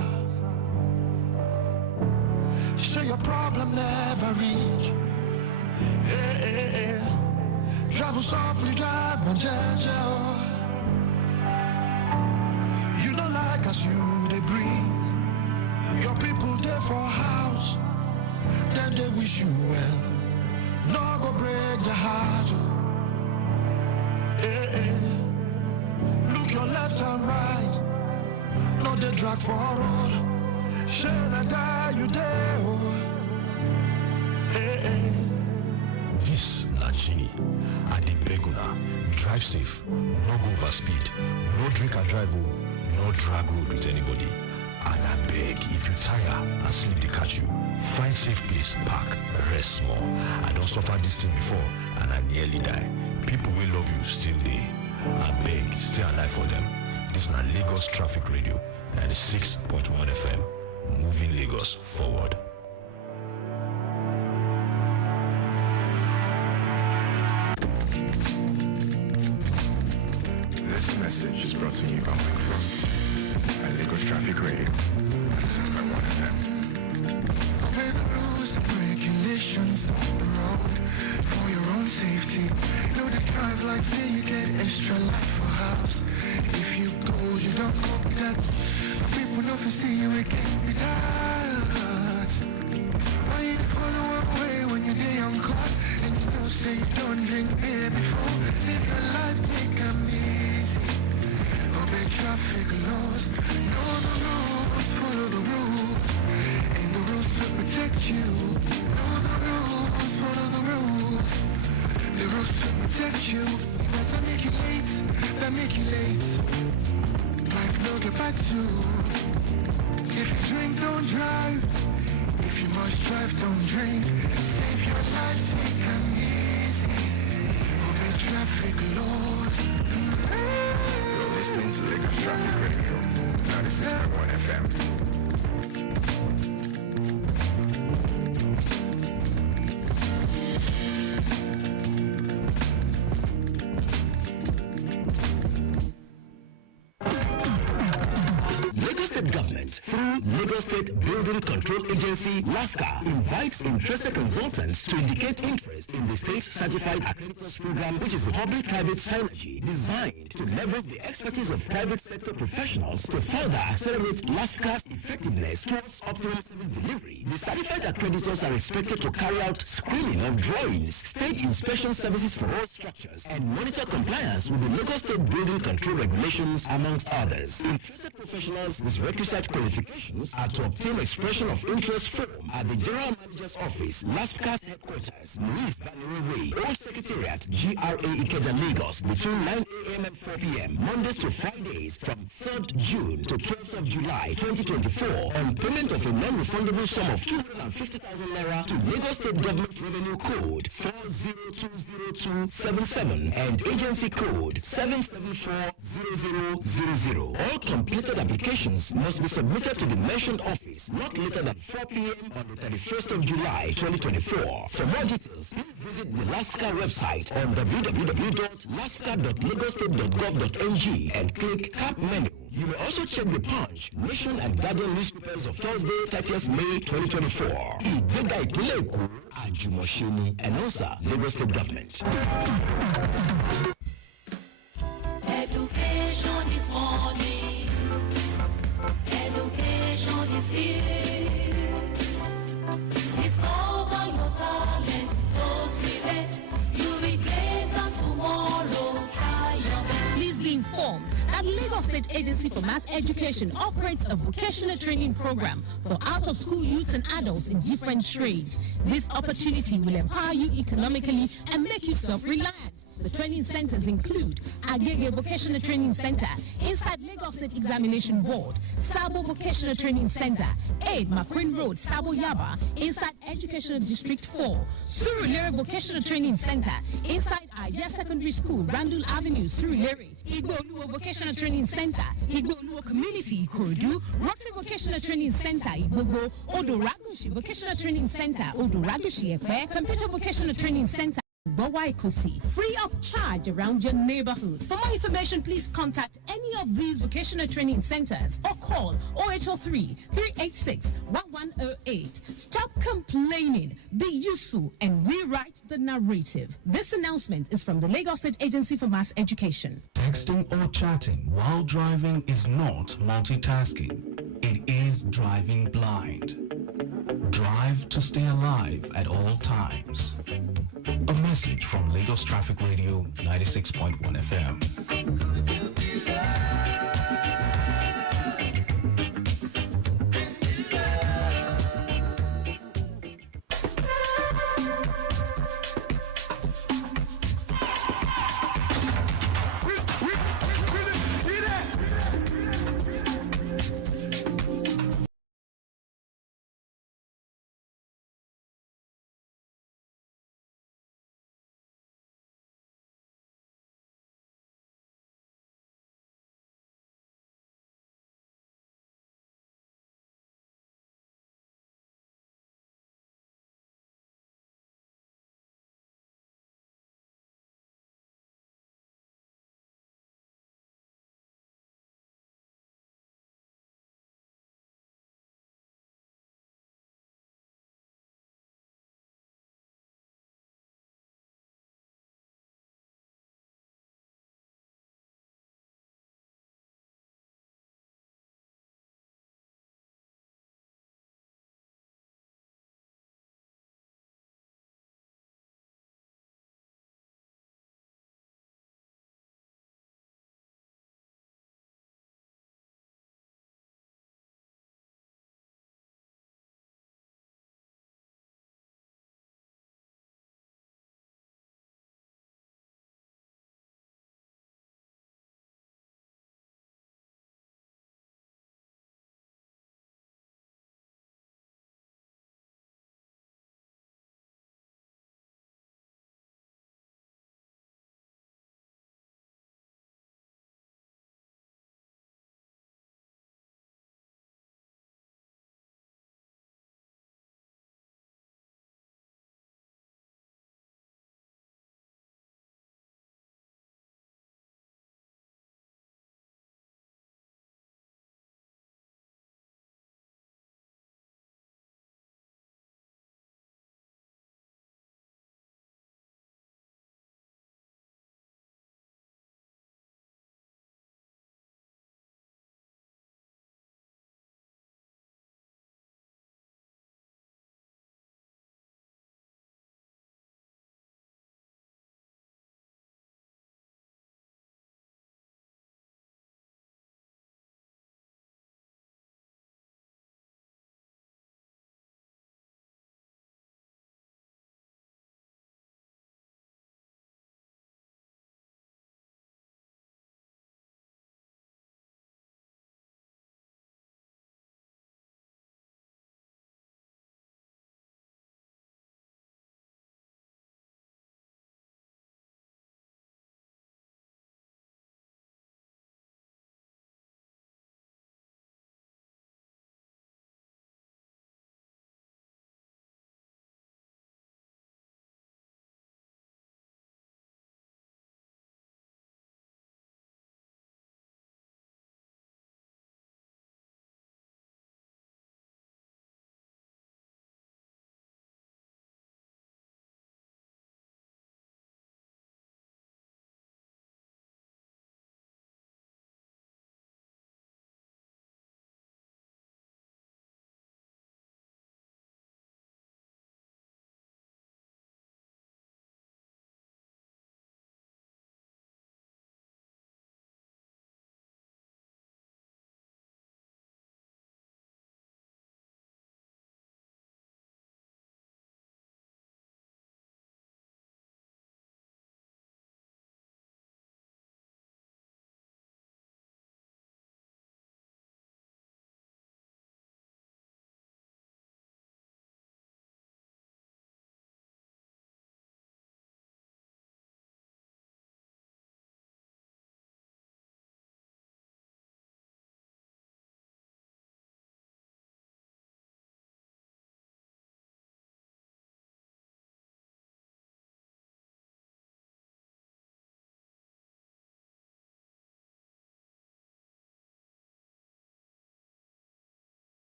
Say your problem never reach. Hey, hey, hey. Travel softly, drive on Jejo. You don't like us, you they breathe. Your people there for house, then they wish you well. No go break your heart. Hey, hey. Look your left and right. No they drag for road. Shall I die you there? Oh. Hey, hey. This na Genie. I dey beg una, drive safe, no go over speed, no drink and drive, no drag road with anybody. And I beg, if you tire and sleep dey catch you, find safe place, park, rest small. I don't suffer this thing before and I nearly die. People will love you still dey. I beg, stay alive for them. This na Lagos Traffic Radio, 96.1 FM, moving Lagos forward. This message is brought to you by Mike Frost at Lagos Traffic Radio 96.1 FM. Obey the rules and regulations on the road for your own safety. Know they drive like say you get extra life for house. If you go, you don't go with that. People know if you see you, it can't be that. Why you follow away when you're day on call and you don't say you don't drink beer before? Save your life, take them easy. Obey traffic laws. Know the rules, follow the rules. And the rules will protect you. Know the rules, follow the rules. The rules will protect you. Better make you late than make you late. Life no get back to. If you drink, don't drive. If you must drive, don't drink. Save your life, take them easy. Obey traffic laws. You're listening to Lagos Traffic Radio 96.1 FM. Government, through Lagos State Building Control Agency, LASCA, invites interested consultants to indicate interest in the state certified accreditors program, which is a public-private synergy designed to leverage the expertise of private sector professionals to further accelerate LASCA's effectiveness towards optimal service delivery. The certified accreditors are expected to carry out screening of drawings, stage inspection services for all structures, and monitor compliance with the Lagos State Building Control regulations, amongst others. Interested professionals with requisite qualifications are to obtain expression of interest form at the General Manager's Office, LASCA's headquarters, Louis Banner Way, Old Secretariat, GRA Ikeja, Lagos, between 9 a.m. and 4 p.m., Mondays to Fridays, from 3rd June to 12th of July 2024, on payment of a non-refundable sum of 250,000 naira to Lagos State Government Revenue Code 40200277 and Agency Code 7740000. All completed applications must be submitted to the mentioned office not later than 4 p.m. on the 31st of July 2024. For more details, please visit the LASCA website on www.lasca.lagostate.gov.ng and click CAP menu. You may also check the Punch, Nation and Guardian newspapers of Thursday, 30th May 2024. Ìgbéga ìpínlẹ̀ Èkó, Àjùmọ̀ṣeni, announcer, Lagos State Government. Education is money. Education informed that Lagos State Agency for Mass Education operates a vocational training program for out-of-school youths and adults in different trades. This opportunity will empower you economically and make you self-reliant. The training centers include Agege Vocational Training Center inside Lagos State Examination Board, Sabo Vocational Training Center, 8 Maquin Road, Sabo Yaba, inside Educational District 4, Surulere Vocational Training Center inside Aja Secondary School, Randall Avenue, Surulere, Igbo Oluwo Vocational Training Center, Igbo Oluwo Community, Ikorodu, Rotary Vocational Training Center, Igbogo, Odoragushi Vocational Training Center, Odoragushi Ekwe, Computer Vocational Training Center, Bawaikosi, free of charge around your neighborhood. For more information, please contact any of these vocational training centers or call 0803 386 1108. Stop complaining, be useful, and rewrite the narrative. This announcement is from the Lagos State Agency for Mass Education. Texting or chatting while driving is not multitasking. It is driving blind. Drive to stay alive at all times. A message from Lagos Traffic Radio 96.1 FM.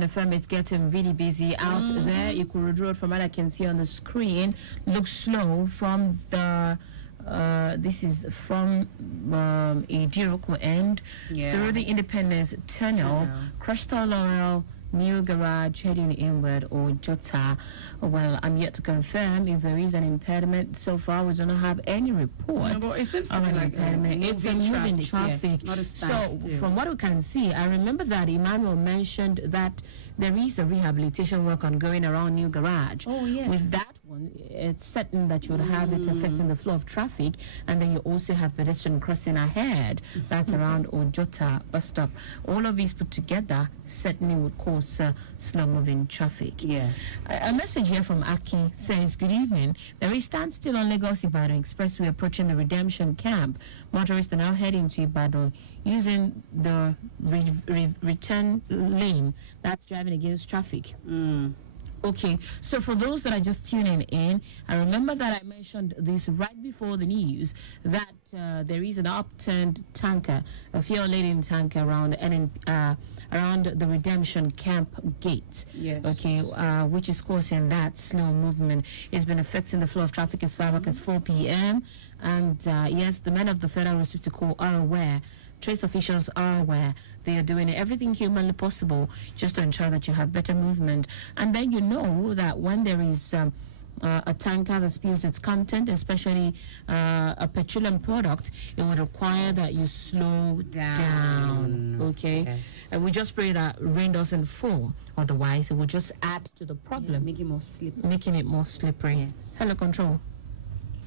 The firm it's getting really busy out there. Ikorodu Road, from what I can see on the screen, looks slow from the this is from Idiroko end through the Independence Tunnel, Crystal Laurel, New Garage heading inward, or Jota. Well, I'm yet to confirm if there is an impediment. So far, we do not have any report No, but it seems to of be an like impediment. It's a moving traffic. yes, not a So, standstill. from what we can see, I remember that Emmanuel mentioned that there is a rehabilitation work ongoing around New Garage. Oh, yes. With that one, it's certain that you would have it affecting the flow of traffic, and then you also have pedestrian crossing ahead. That's around Ojota bus stop. All of these put together certainly would cause slow-moving traffic. Yeah. A message here from Aki says, good evening. There is standstill on Lagos-Ibadan Expressway approaching the Redemption Camp. Motorists are now heading to Ibadan using the return lane. That's driving against traffic. Okay, so for those that are just tuning in, I remember that I mentioned this right before the news, that there is an upturned tanker, a fuel-laden tanker around the Redemption Camp gate. Yes. Okay, which is causing that slow movement. It's been affecting the flow of traffic as far back as 4 p.m. And yes, the men of the Federal Receipt Corps are aware. Trace officials are aware. They are doing everything humanly possible just to ensure that you have better movement. And then you know that when there is a tanker that spills its content, especially a petroleum product, it would require that you slow down. Okay? Yes. And we just pray that rain doesn't fall. Otherwise, it will just add to the problem. Making it more slippery. Making it more slippery. Yes. Hello, Control.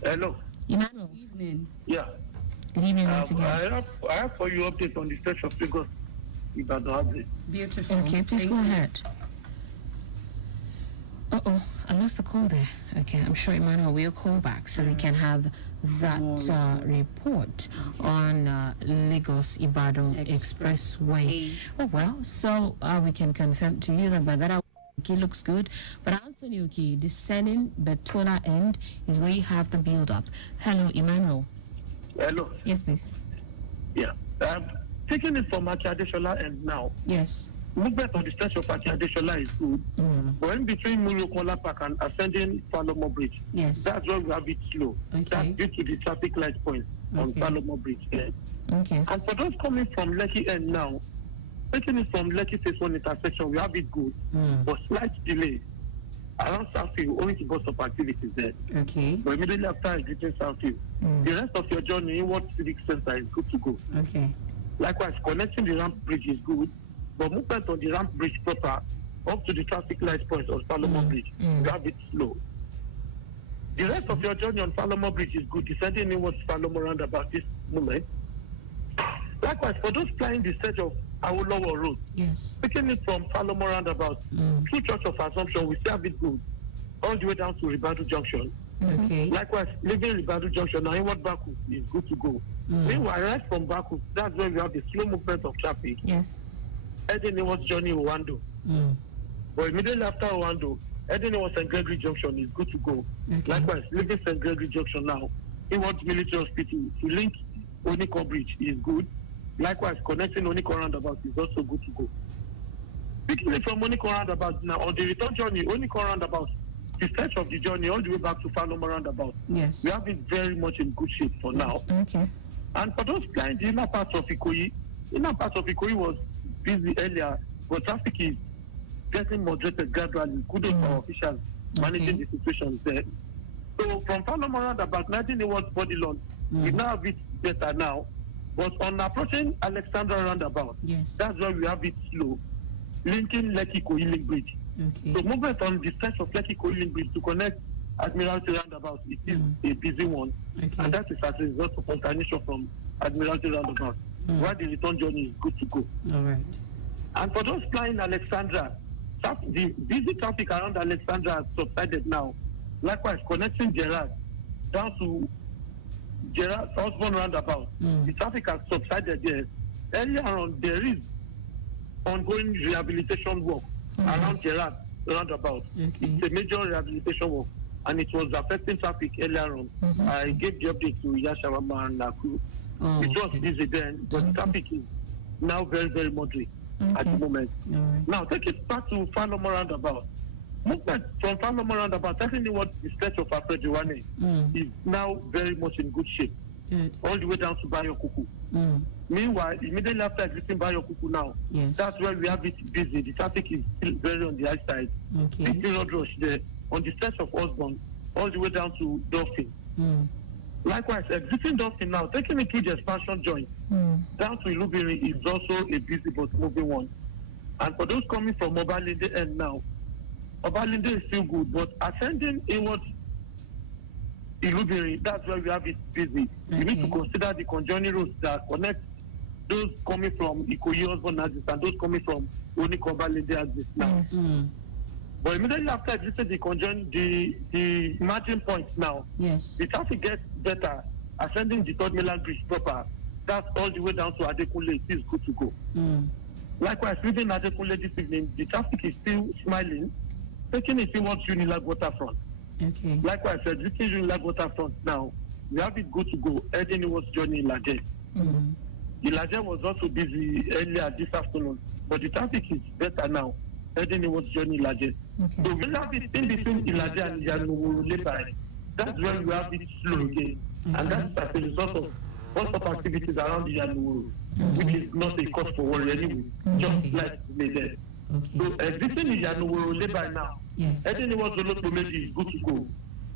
Hello. Emmanuel. Evening. Yeah. Good evening once again. I have for you update on the stretch of Lagos Ibadan. Beautiful. Okay, please Thank go you. ahead. I lost the call there. Okay, I'm sure Emmanuel will call back so we can have that report on Lagos Ibadan Expressway. Oh well, so we can confirm to you that Bagara looks good, but Anthony Oki descending Betola end is where you have the build up. Hello, Emmanuel. Hello. Yes, please. Yeah. Taking it from Adesola end now. Yes. Movement on the stretch of Adesola is good. But in between Murokola Park and ascending Falomo Bridge, yes, that's where we have it slow. Okay. That's due to the traffic light point on Falomo Bridge. Okay. And for those coming from Lekki end now, taking it from Lekki Phase 1 intersection, we have it good, but slight delay around Southfield owing to bus of activities there. Okay. But immediately after exiting Southfield, the rest of your journey inward Civic Center is good to go. Okay. Likewise, connecting the ramp bridge is good, but movement on the ramp bridge proper up to the traffic light point on Salomon Bridge, you have it slow. The rest of your journey on Salomon Bridge is good, descending inward Salomon roundabout this moment. Likewise, for those flying the stretch of Awolowo Road, yes, taking it from Salomon roundabout through Church of Assumption, we still have it good, all the way down to Ribadu Junction. Okay. Likewise, leaving Ribadu Junction, now inward Baku is good to go. Meanwhile, right from Baku, that's where we have the slow movement of traffic. Yes. Heading inwards journey Owando. But immediately after Owando, heading inwards St. Gregory Junction is good to go. Okay. Likewise, leaving St. Gregory Junction now, inwards Military Hospital to link Oniko Bridge is good. Likewise, connecting Oniko roundabout is also good to go. Picking it from Oniko roundabout now, on the return journey, Oniko roundabout, the stretch of the journey all the way back to Faloma roundabout, yes, we have it very much in good shape for now. Okay. And for those flying the inner part of Ikoyi was busy earlier, but traffic is getting moderated gradually. Kudos to our officials managing the situation there. So from Faloma roundabout, 19 inwards body lawn, we now have it better now. But on approaching Alexandra roundabout, yes, that's where we have it slow, linking Lekki Koyiling Bridge. Okay. So movement on the stretch of Lekki Koyiling Bridge to connect Admiralty roundabout, it is a busy one. Okay. And that is as a result of alternation from Admiralty roundabout, where the return journey is good to go. All right. And for those flying Alexandra, the busy traffic around Alexandra has subsided now. Likewise, connecting Gerard down to Gerard Osborne roundabout, the traffic has subsided there. Earlier on, there is ongoing rehabilitation work around Gerard roundabout. Okay. It's a major rehabilitation work, and it was affecting traffic earlier on. I gave the update to Yashawama and Naku. It was busy then, but traffic is now very, very moderate. at the moment. Now, take it back to Falomo roundabout. Movement from Falomo roundabout, telling you what the stretch of Afrejiwane is now very much in good shape. All the way down to Bayokuku. Meanwhile, immediately after exiting Bayokuku now, that's where we have it busy. The traffic is still very on the high side. The period rush there on the stretch of Osborne, all the way down to Dolphin. Likewise, exiting Dolphin now, taking it through the expansion joint down to Ilubiri is also a busy but moving one. And for those coming from Obalinde end now, Obalinde is still good, but ascending inward Ilubiri, that's where we have it busy. You need to consider the conjoining roads that connect those coming from Ikoyi Osborne axis and those coming from Obalinde axis now. But immediately after exiting the margin points now, the traffic gets better. Ascending the third mainland bridge proper, that's all the way down to Adekunle. It is good to go. Likewise, leaving Adekunle this evening, the traffic is still smiling, taking it towards Unilag Waterfront. Likewise, exiting Unilag Waterfront now, we have it good to go, heading towards journey Ilaje. Ilaje was also busy earlier this afternoon, but the traffic is better now, heading towards journey Ilaje. So we have it in between Ilaje and Yanuwu. That's where we have it slow again. And that's as a result of lots of activities around the Yanuwu, which is not a cause for worry anyway, just like they did. So exiting the Yanuwu by now, heading towards Olokpomeji is good to go.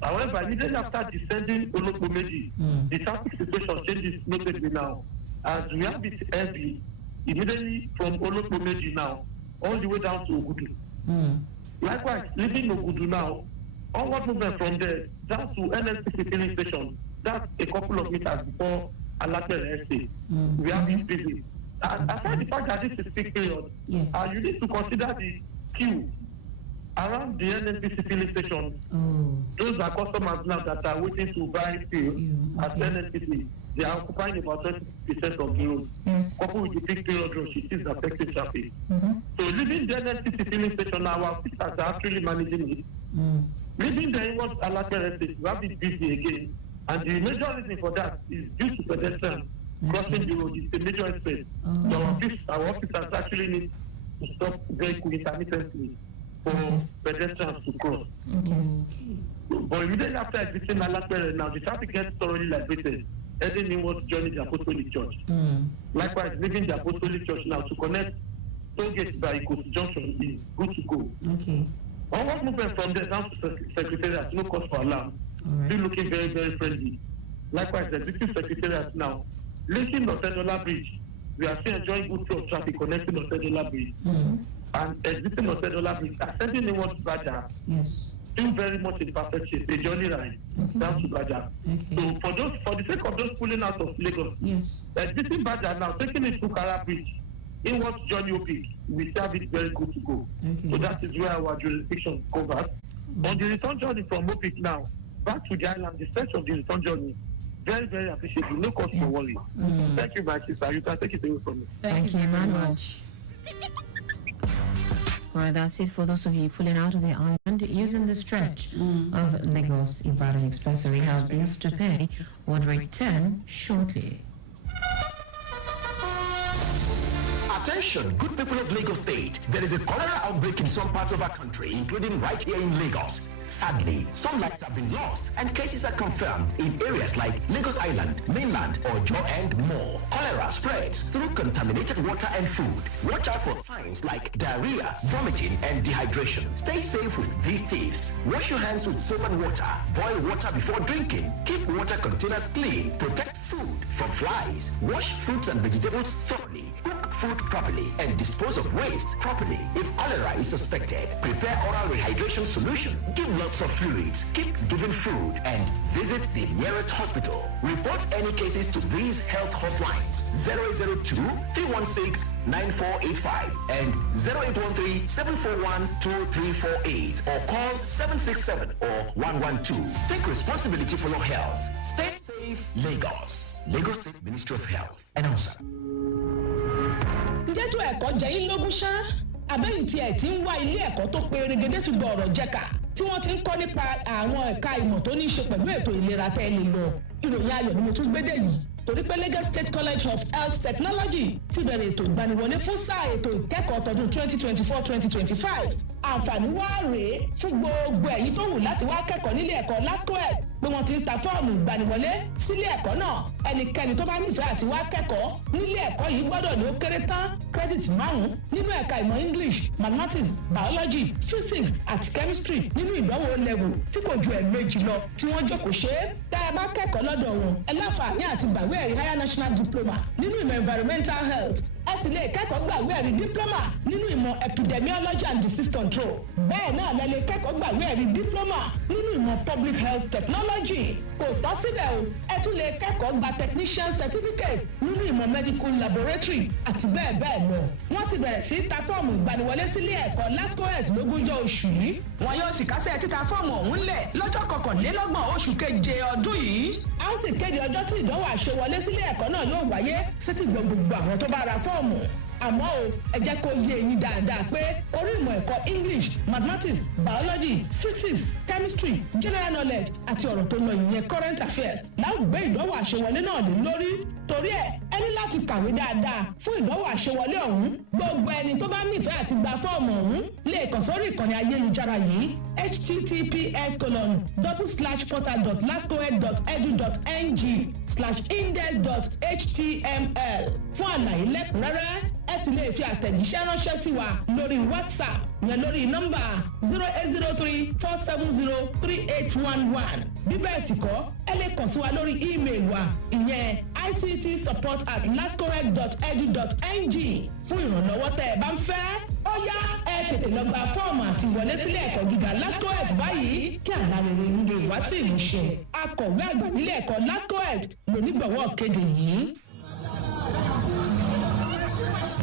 However, immediately after descending Olokpomeji, the traffic situation changes notably now. As we have it heavy, immediately from Olokpomeji now, all the way down to Ogudu. Likewise, leaving Ogudu now, onward movement from there down to NLCC filling station, that's a couple of meters before Alapere Estate. We have it busy. Aside the fact that this is peak period, you need to consider the queue around the NLCC filling station. Those are customers now that are waiting to buy fuel at NLCC. They are occupying about 20% of the road. Coupled with the peak period rush, it is affecting traffic. So leaving the NLCC filling station now, our officers are actually managing it. Leaving the inward Alapere Estate, we have it busy again. And the major reason for that is due to pedestrians crossing the road. It's a major expense. So our officers actually need to stop vehicle intermittently for pedestrians to cross. But immediately after exiting Alapere now, the traffic gets thoroughly liberated, heading inward journey the Apostolic Church. Likewise, leaving the Apostolic Church now to connect Tollgate by Ikosi Junction is good to go. Onward movement from there down to Secretariat, no cause for alarm. Still looking very, very friendly. Likewise, the Executive Secretariat now, linking Otedola Bridge, we are still enjoying good flow of traffic connecting Otedola Bridge. And exiting Otedola Bridge, ascending inward Baja, still very much in perfect shape, a journey ride down to Baja. So for the sake of those pulling out of Lagos, exiting Baja now, taking it to Kara Bridge, inward journey Opik, we still have it very good to go. So that is where our jurisdiction covers. On the return journey from Opik now, back to the island, the stretch of the return journey, very, very appreciable. No cause for worry. Thank you, my sister. You can take it away from me. Thank you very much. Alright, that's it for those of you pulling out of the island using the stretch of Lagos-Ibadan Expressway. We have bills to pay. Would return shortly. Attention, good people of Lagos State. There is a cholera outbreak in some parts of our country, including right here in Lagos. Sadly, some lives have been lost and cases are confirmed in areas like Lagos Island, mainland, Ojo, and more. Cholera spreads through contaminated water and food. Watch out for signs like diarrhea, vomiting, and dehydration. Stay safe with these tips. Wash your hands with soap and water. Boil water before drinking. Keep water containers clean. Protect food from flies. Wash fruits and vegetables thoroughly. Cook food properly and dispose of waste properly. If cholera is suspected, prepare oral rehydration solution. Give lots of fluids. Keep giving food and visit the nearest hospital. Report any cases to these health hotlines: 0802-316-9485 and 0813-741-2348 or call 767 or 112. Take responsibility for your health. Stay safe, Lagos. Lagos State Ministry of Health. Announcer. Ǹjẹ́ tó ẹ̀kọ́ jẹ́ yín lógún ṣá? Àbẹ́yìn tí ẹ̀ ti ń wá ilé ẹ̀kọ́ tó pe erégedé fi bọ̀ ọ̀rọ̀ jẹ́ka tí wọ́n ti ń kọ́ nípa àwọn ẹ̀ka ìmọ̀ tó ní í ṣe pẹ̀lú ètò ìlera tẹ́ ẹ lè lọ. Ìròyìn ayọ̀ ni mo tún gbédè yìí. torí pé Lagos State College of Health Technology ti bẹ̀rẹ̀ ètò ìgbaniwọlé fún sáà ètò ìkẹ́kọ̀ọ́ tọdún 2024-2025 àǹfààní wá rèé fún gbogbo ẹ̀yin tó wù láti wá kẹ́kọ̀ọ́ nílé ẹ̀kọ́ LASCOED pé wọ́n ti ń ta fọ́ọ̀mù ìgbaniwọlé sílé ẹ̀kọ́ náà ẹnikẹ́ni tó bá nífẹ̀ẹ́ àti wá kẹ́kọ̀ọ́ nílé ẹ̀kọ́ yìí gbọ́dọ̀ ní ó kéré tán kírẹ́dìtì 5 nínú ẹ̀ka ìmọ̀ English Mathematics Biology Physics àti Chemistry nínú ìdánwò level tí kò ju ẹ̀ẹ̀mejì lọ tí wọ́n jókòó ṣe é tá ẹ bá kẹ́kọ̀ọ́ lọ́dọ̀ wọn ẹ láǹfààní àti gbàgbé ẹ̀rí Higher National Diploma nínú ìmọ̀ Environmental Health ẹ sì lè kẹ́kọ̀ọ́ gbàgbé ẹ̀rí Diploma nínú ìmọ̀ Epidemiology and Disease Control bẹ́ẹ̀ náà lẹ lè kẹ́kọ̀ọ́ gbàgbé ẹ̀rí Diploma nínú ìmọ̀ Public Health Technology kò tán síbẹ̀ o ẹ tún lè kẹ́kọ̀ọ́ gba Technician Certificate nínú ìmọ̀ Medical Laboratory àti bẹ́ẹ̀ bẹ́ẹ̀ lọ wọ́n ti bẹ̀rẹ̀ sí ta fọ́ọ̀mù ìgbaniwọlé sílé ẹ̀kọ́ LASCOED lógúnjọ́ oṣù yìí wọn yóò sì kásẹ̀ títa fọ́ọ̀mù ọ̀hún lẹ̀ lọ́jọ́ 21 oṣù keje ọdún yìí a ó sì kéde ọjọ́ tí ìdánwò àṣewọlé sílé ẹ̀kọ́ náà yóò wáyé sétí gbogbo àwọn tó bá ra fọ́ọ̀mù àmọ́ o ẹ jẹ́ kó yé eyín dáadáa pé orí ìmọ̀ ẹ̀kọ́ English Mathematics Biology Physics Chemistry General Knowledge àti ọ̀rọ̀ tó lọ ìyẹn Current Affairs láwùgbé ìdánwò àṣewọlé náà lé lórí torí ẹ ní láti kàwé dáadáa fún ìdánwò àṣewọlé ọ̀hún gbogbo ẹni tó bá nífẹ̀ẹ́ àti gba fọ́ọ̀mù ọ̀hún lè kàn sórí ìkànnì ayélujára yìí https://portal.lascoed.edu.ng/index.html fún àlàyé lẹ́kùnrẹ́rẹ́ ẹ sì lè fi àtẹ̀jíṣẹ́ ránṣẹ́ sí wa lórí WhatsApp yẹn lórí nọ́mbà 0803-470-3811 bí bẹ́ẹ̀ sì kọ́ ẹ lè kàn sí wa lórí email wa ìyẹn ictsupport@lascoed.edu.ng fún ìrànlọ́wọ́ tẹ́ ẹ bá ń fẹ́ ó yá ẹ tètè lọ gba fọ́ọ̀mù àti wọlé sílé ẹ̀kọ́ gíga LASCOED báyìí kí àlá rere yín lè wá sí ìmúṣẹ akọ̀wé àgbà nílé ẹ̀kọ́ LASCOED lónígbọ̀wọ́ kéde yìí.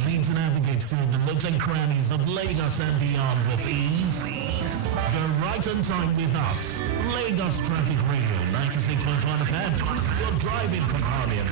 Need to navigate through the nooks and crannies of Lagos and beyond with ease? You're right on time with us. Lagos Traffic Radio 96.1 FM. Your driving companion.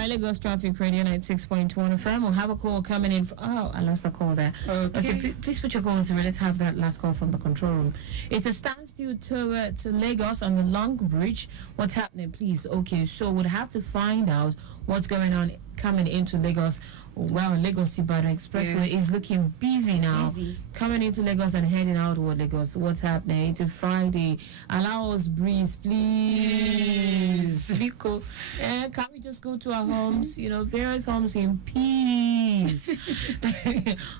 right, Lagos Traffic Radio 96.1 FM. We'll have a call coming in. Oh, I lost the call there. Okay, please put your call through. Let's have that last call from the control room. It's a standstill to Lagos on the Long Bridge. What's happening, please? Okay, so we'll have to find out what's going on coming into Lagos. Well, Lagos Ibadan Expressway is looking busy now. Coming into Lagos and heading outward Lagos. What's happening? It's a Friday. Allow us breeze, please. Biko. And can we just go to our homes? Various homes in peace.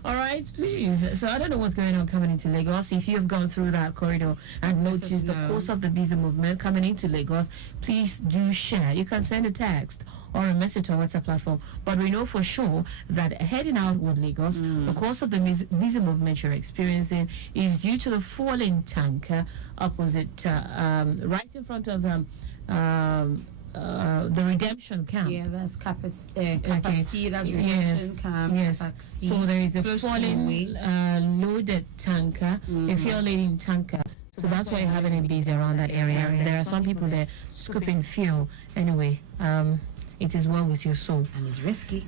All right, please. So I don't know what's going on coming into Lagos. If you've gone through that corridor and noticed the course of the busy movement coming into Lagos, please do share. You can send a text or a message on WhatsApp platform. But we know for sure that heading outward Lagos, the course of the busy movement you're experiencing is due to the falling tanker opposite, right in front of the redemption camp. Yeah, that's Capacity, that's redemption camp. Yes. Capacity. So there is a Close to falling loaded tanker, a fuel-laden tanker. So that's why you're having it busy around that area. There are some people there scooping fuel. Anyway, it is well with your soul. And it's risky.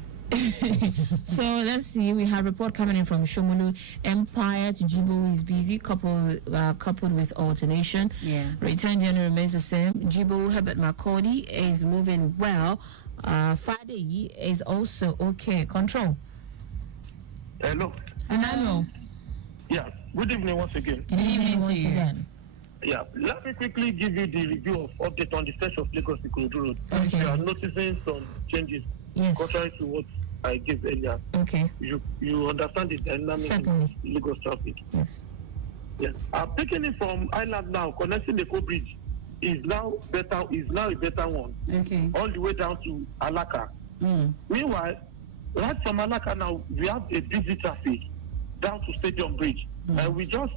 So let's see. We have a report coming in from Shomolu. Empire to Jibo is busy, coupled with alternation. Yeah. Return journey remains the same. Jibo Herbert Makodi is moving well. Friday is also okay. Control. Hello. Emmanuel. Yeah. Good evening once again. Good evening once again. Yeah, let me quickly give you the review of update on the state of Lagos Ikorodu Road. Okay. You are noticing some changes contrary to what I gave earlier. Okay. You understand the dynamic of Lagos traffic. Yes. Yes. I'm taking it from Island now, connecting the Co-Bridge is now a better one. Okay. All the way down to Alaka. Meanwhile, right from Alaka now, we have a busy traffic down to Stadium Bridge. And we just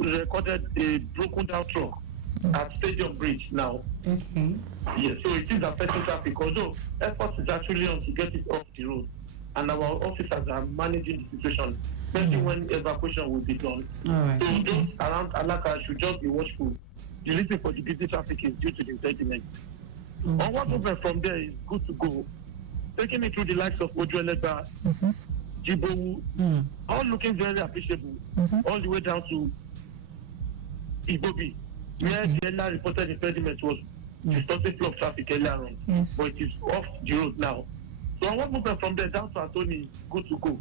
recorded a broken down truck at Stadium Bridge now. Okay. Yes, so it is affecting traffic, although effort is actually on to get it off the road. And our officers are managing the situation, especially when evacuation will be done. Right. So those around Alaka should just be watchful. The reason for the busy traffic is due to the impediment. Onward movement from there is good to go. Taking it through the likes of Ojuelegba, Jibowu, all looking very appreciable, all the way down to Ibobi, where the earlier reported impediment was distorting flow of traffic earlier on, but it is off the road now. So I want movement from there down to Anthony is good to go.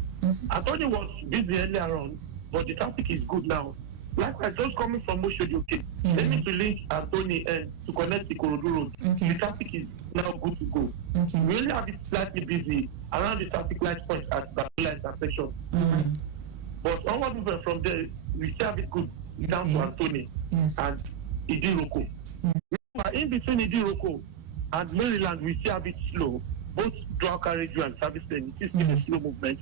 Anthony was busy earlier on, but the traffic is good now. Likewise, those coming from Moshodi, okay, they need to link Anthony and to connect the Ikorodu Road. The traffic is now good to go. We only have it slightly busy around the traffic light point at Baruwa intersection. But onward movement from there, we still have it good down to Anthony and Idiroko. In between Idiroko and Maryland, we still have it slow. Both dual carriageway and service lane, it is still a slow movement.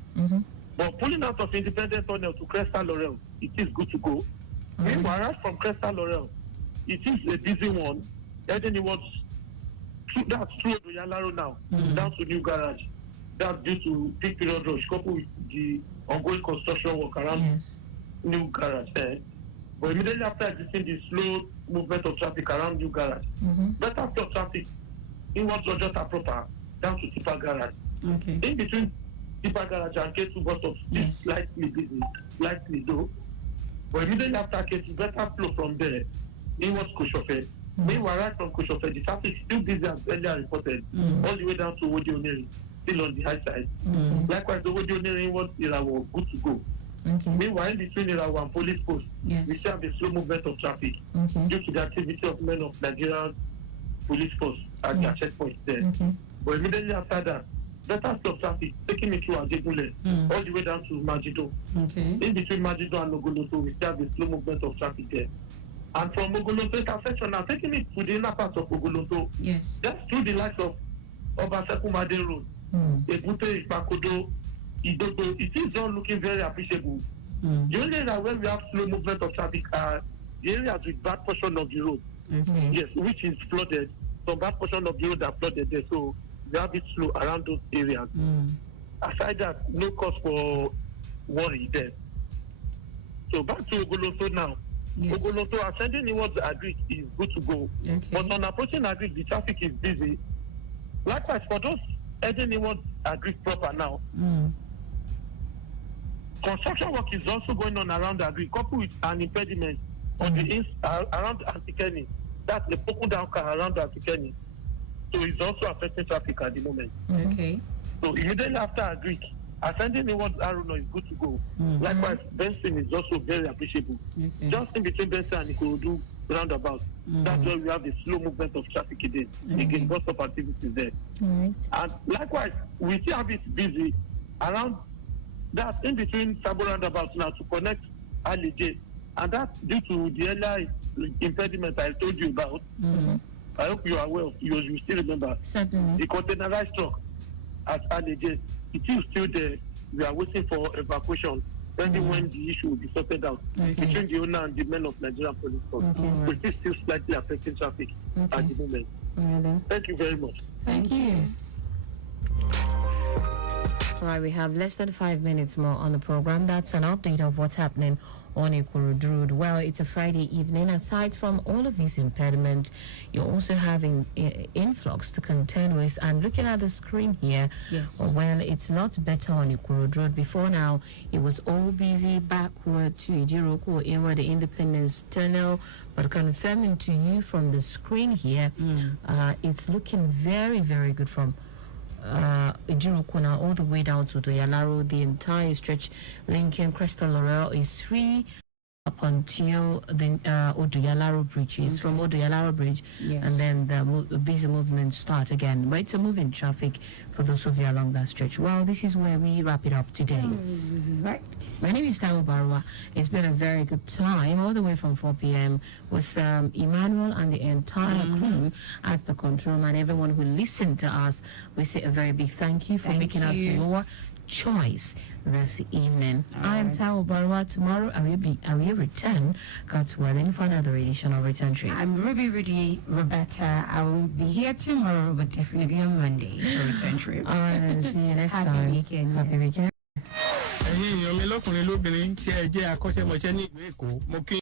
But pulling out of Independent Tunnel to Cresta Laurel, it is good to go. Meanwhile, right from Cresta Laurel, it is a busy one. Heading towards that's through Odoyalaro now, down to New Garage. That's due to peak period rush, coupled with the ongoing construction work around New Garage there. But immediately after existing the slow movement of traffic around New Garage, better flow of traffic inwards Ojota proper, down to Tipa Garage. Okay. In between Tipa Garage and K2 bus stops, it's slightly busy, slightly though. But immediately after K2, better flow from there inwards Koshofe. Meanwhile, right from Koshofe, the traffic is still busy as earlier reported, all the way down to Wodi Oneri, still on the high side. Likewise, the Wodi Oneri inwards Irawo, good to go. Meanwhile, in between Irawo and police post, we still have a slow movement of traffic due to the activity of men of Nigerian police force at their checkpoint there. But immediately after that, better flow of traffic taking me through Ajegule, all the way down to Majido. In between Majido and Ogoloto, we still have a slow movement of traffic there. And from Ogoloto intersection now, taking it to the inner part of Ogoloto, just through the likes of Obasekumade Road, Ebute, Ipakodo, Idodo, it is all looking very appreciable. The only area where we have slow movement of traffic are the areas with bad portion of the road. Yes, which is flooded. Some bad portion of the road are flooded there, so we have it slow around those areas. Aside that, no cause for worry there. So back to Ogoloto now. Ogoloto ascending towards Agric is good to go. But on approaching Agric, the traffic is busy. Likewise, for those anyone agree proper now. Construction work is also going on around Agri, coupled with an impediment on the around Antikeni. That's the Poku down car around Antikeni. So it's also affecting traffic at the moment. Okay. So immediately after Agri, ascending inward Aruno is good to go. Likewise, Benson is also very appreciable. Just in between Benson and Ikorodu roundabout, that's where we have the slow movement of traffic again. Again, lots of activities there. And likewise, we still have it busy around that in between Sabo roundabout now to connect Alije. And that's due to the earlier impediment I told you about. I hope you are aware of, you still remember. Certainly. The containerized truck at Alije, it is still there. We are waiting for evacuation, pending when the issue will be sorted out between the owner and the men of Nigerian Police Force. Which is still slightly affecting traffic at the moment. Thank you very much. Thank you. All right, we have less than 5 minutes more on the program. That's an update of what's happening on Ikorodu Road. Well, it's a Friday evening. Aside from all of these impediments, you're also having influx to contend with. And looking at the screen here, well, it's not better on Ikorodu Road. Before now, it was all busy backward to Ijiroko area, the Independence Tunnel. But confirming to you from the screen here, it's looking very, very good from Ijirokuna all the way down to Doyalaro. The entire stretch linking Crystal Laurel is free up until the Odoyalaro bridges. From Odoyalaro bridge, and then the busy movement start again. But it's a moving traffic for those of you along that stretch. Well, this is where we wrap it up today. Right. My name is Taiwo Baruwa. It's been a very good time all the way from 4 p.m. with Emmanuel and the entire crew at the control room, and everyone who listened to us. We say a very big thank you for making us your choice this evening. I am Taiwo Baruwa. Tomorrow I will return, God's willing, for another edition of Return Trip. I'm Ruby Roberta. I will be here tomorrow, but definitely on Monday for Return Trip. All right, then see you next time. Happy weekend. Happy weekend. ẹ̀yin èèyàn mi lọ́kùnrin lóbìnrin tí ẹ jẹ́ akọ́ṣẹ́mọṣẹ́ ní ìlú Èkó mo kí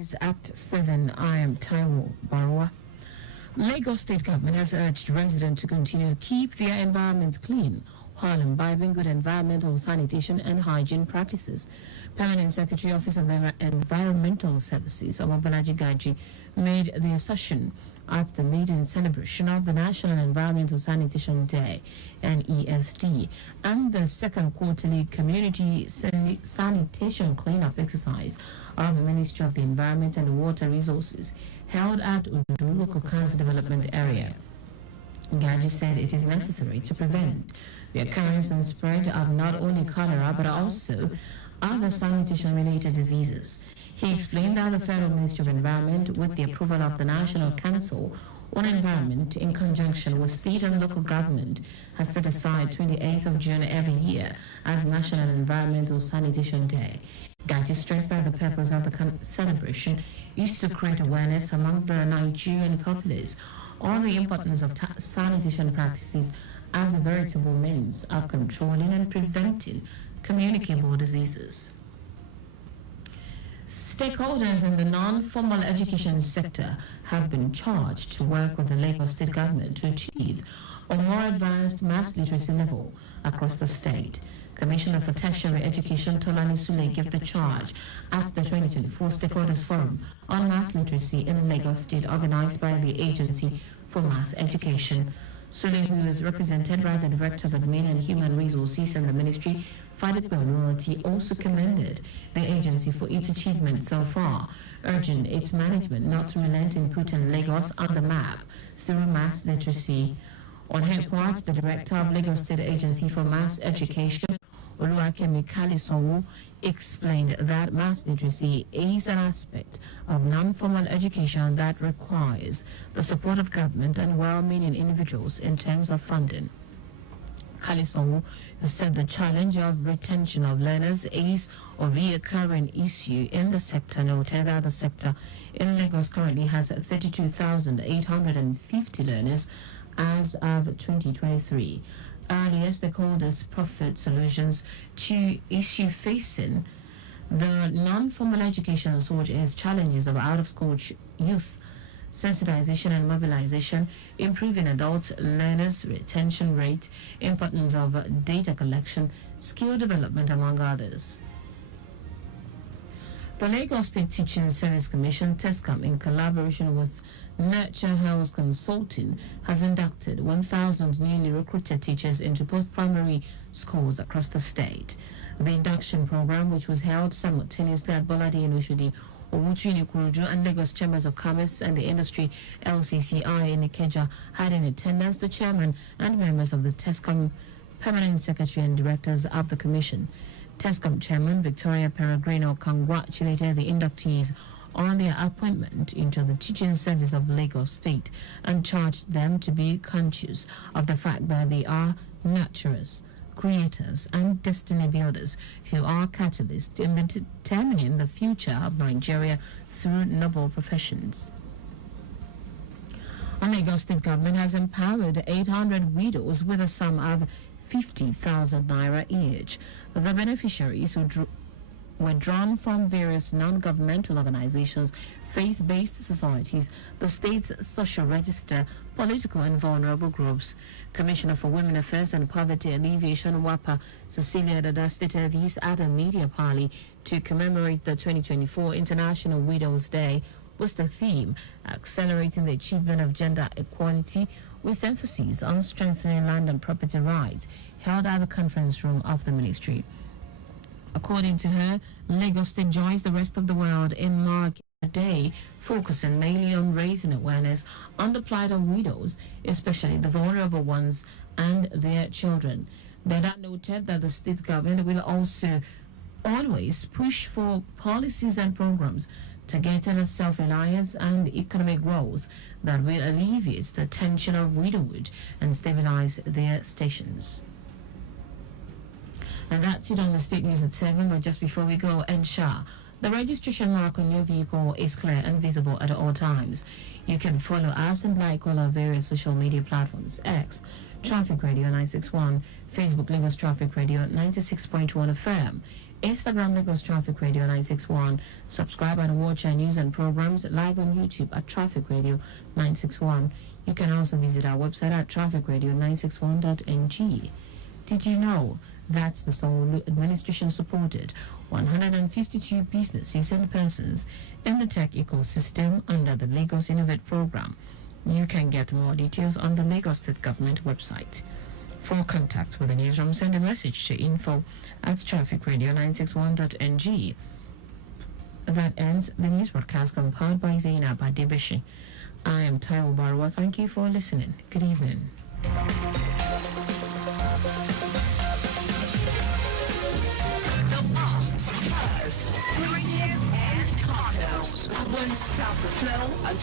News at 7. I am Taiwo Baruwa. Lagos State Government has urged residents to continue to keep their environments clean while imbibing good environmental sanitation and hygiene practices. Permanent Secretary, Office of Environmental Services, Omobalaji Gaji, made the assertion at the maiden celebration of the National Environmental Sanitation Day, NESD, and the second quarterly community sanitation cleanup exercise of the Ministry of the Environment and Water Resources held at Udu Local Council Development Area. Gaji said it is necessary to prevent the occurrence and spread of not only cholera but also other sanitation-related diseases. He explained that the Federal Ministry of Environment, with the approval of the National Council on Environment in conjunction with state and local government, has set aside 28th of June every year as National Environmental Sanitation Day. Gaji stressed that the purpose of the celebration is to create awareness among the Nigerian populace on the importance of sanitation practices as a veritable means of controlling and preventing communicable diseases. Stakeholders in the non-formal education sector have been charged to work with the Lagos State Government to achieve a more advanced mass literacy level across the state. Commissioner for Tertiary Education Tolani Sule gave the charge at the 2024 Stakeholders Forum on Mass Literacy in Lagos State, organized by the Agency for Mass Education. Sule, who is represented by the Director of Admin and Human Resources in the Ministry, Baruwa, also commended the agency for its achievement so far, urging its management not to relent in putting Lagos on the map through mass literacy. On her part, the Director of Lagos State Agency for Mass Education, Oluwakemi Kalisowo, explained that mass literacy is an aspect of non-formal education that requires the support of government and well-meaning individuals in terms of funding. Kalisowo said the challenge of retention of learners is a reoccurring issue in the sector, noted that the sector in Lagos currently has 32,850 learners as of 2023. Earlier, stakeholders proffered solutions to issue facing the non-formal education, such as challenges of out-of-school youth, sensitization and mobilization, improving adult learners' retention rate, importance of data collection, skill development, among others. The Lagos State Teaching Service Commission, TESCOM, in collaboration with Nurture Health Consulting, has inducted 1,000 newly recruited teachers into post-primary schools across the state. The induction program, which was held simultaneously at Bolade in Oshodi, Owutu Kuruju, and Lagos Chambers of Commerce and the Industry LCCI in Ikeja, had in attendance the chairman and members of the TESCOM Permanent Secretary and Directors of the Commission. TESCOM Chairman Victoria Peregrino congratulated the inductees on their appointment into the teaching service of Lagos State and charged them to be conscious of the fact that they are nurturers, creators, and destiny builders who are catalysts in determining the future of Nigeria through noble professions. The Lagos State Government has empowered 800 widows with a sum of 50,000 naira each. The beneficiaries were drawn from various non-governmental organizations, faith-based societies, the state's social register, political and vulnerable groups. Commissioner for Women Affairs and Poverty Alleviation, WAPA, Cecilia Dada, stated these at a media party to commemorate the 2024 International Widows' Day, with the theme accelerating the achievement of gender equality, with emphasis on strengthening land and property rights, held at the conference room of the ministry. According to her, Lagos State joins the rest of the world in marking a day focusing mainly on raising awareness on the plight of widows, especially the vulnerable ones and their children. Dada noted that the state government will also always push for policies and programs targeting a self-reliance and economic growth that will alleviate the tension of widowhood and stabilize their stations. And that's it on the State News at 7, but just before we go, ensure the registration mark on your vehicle is clear and visible at all times. You can follow us and like all our various social media platforms: X, Traffic Radio 961, Facebook Lagos Traffic Radio 96.1 FM, Instagram Lagos Traffic Radio 961. Subscribe and watch our news and programs live on YouTube at Traffic Radio 961. You can also visit our website at trafficradio961.ng. Did you know that the Sanwo-Olu administration supported 152 businesses and persons in the tech ecosystem under the Lagos Innovate program? You can get more details on the Lagos State Government website. For contact with the newsroom, send a message to info@trafficradio961.ng. That ends the news broadcast compiled by Zainab Adebeshi. I am Taiwo Baruwa. Thank you for listening. Good evening. Buzz, screeches, and cocktails. Won't stop the flow.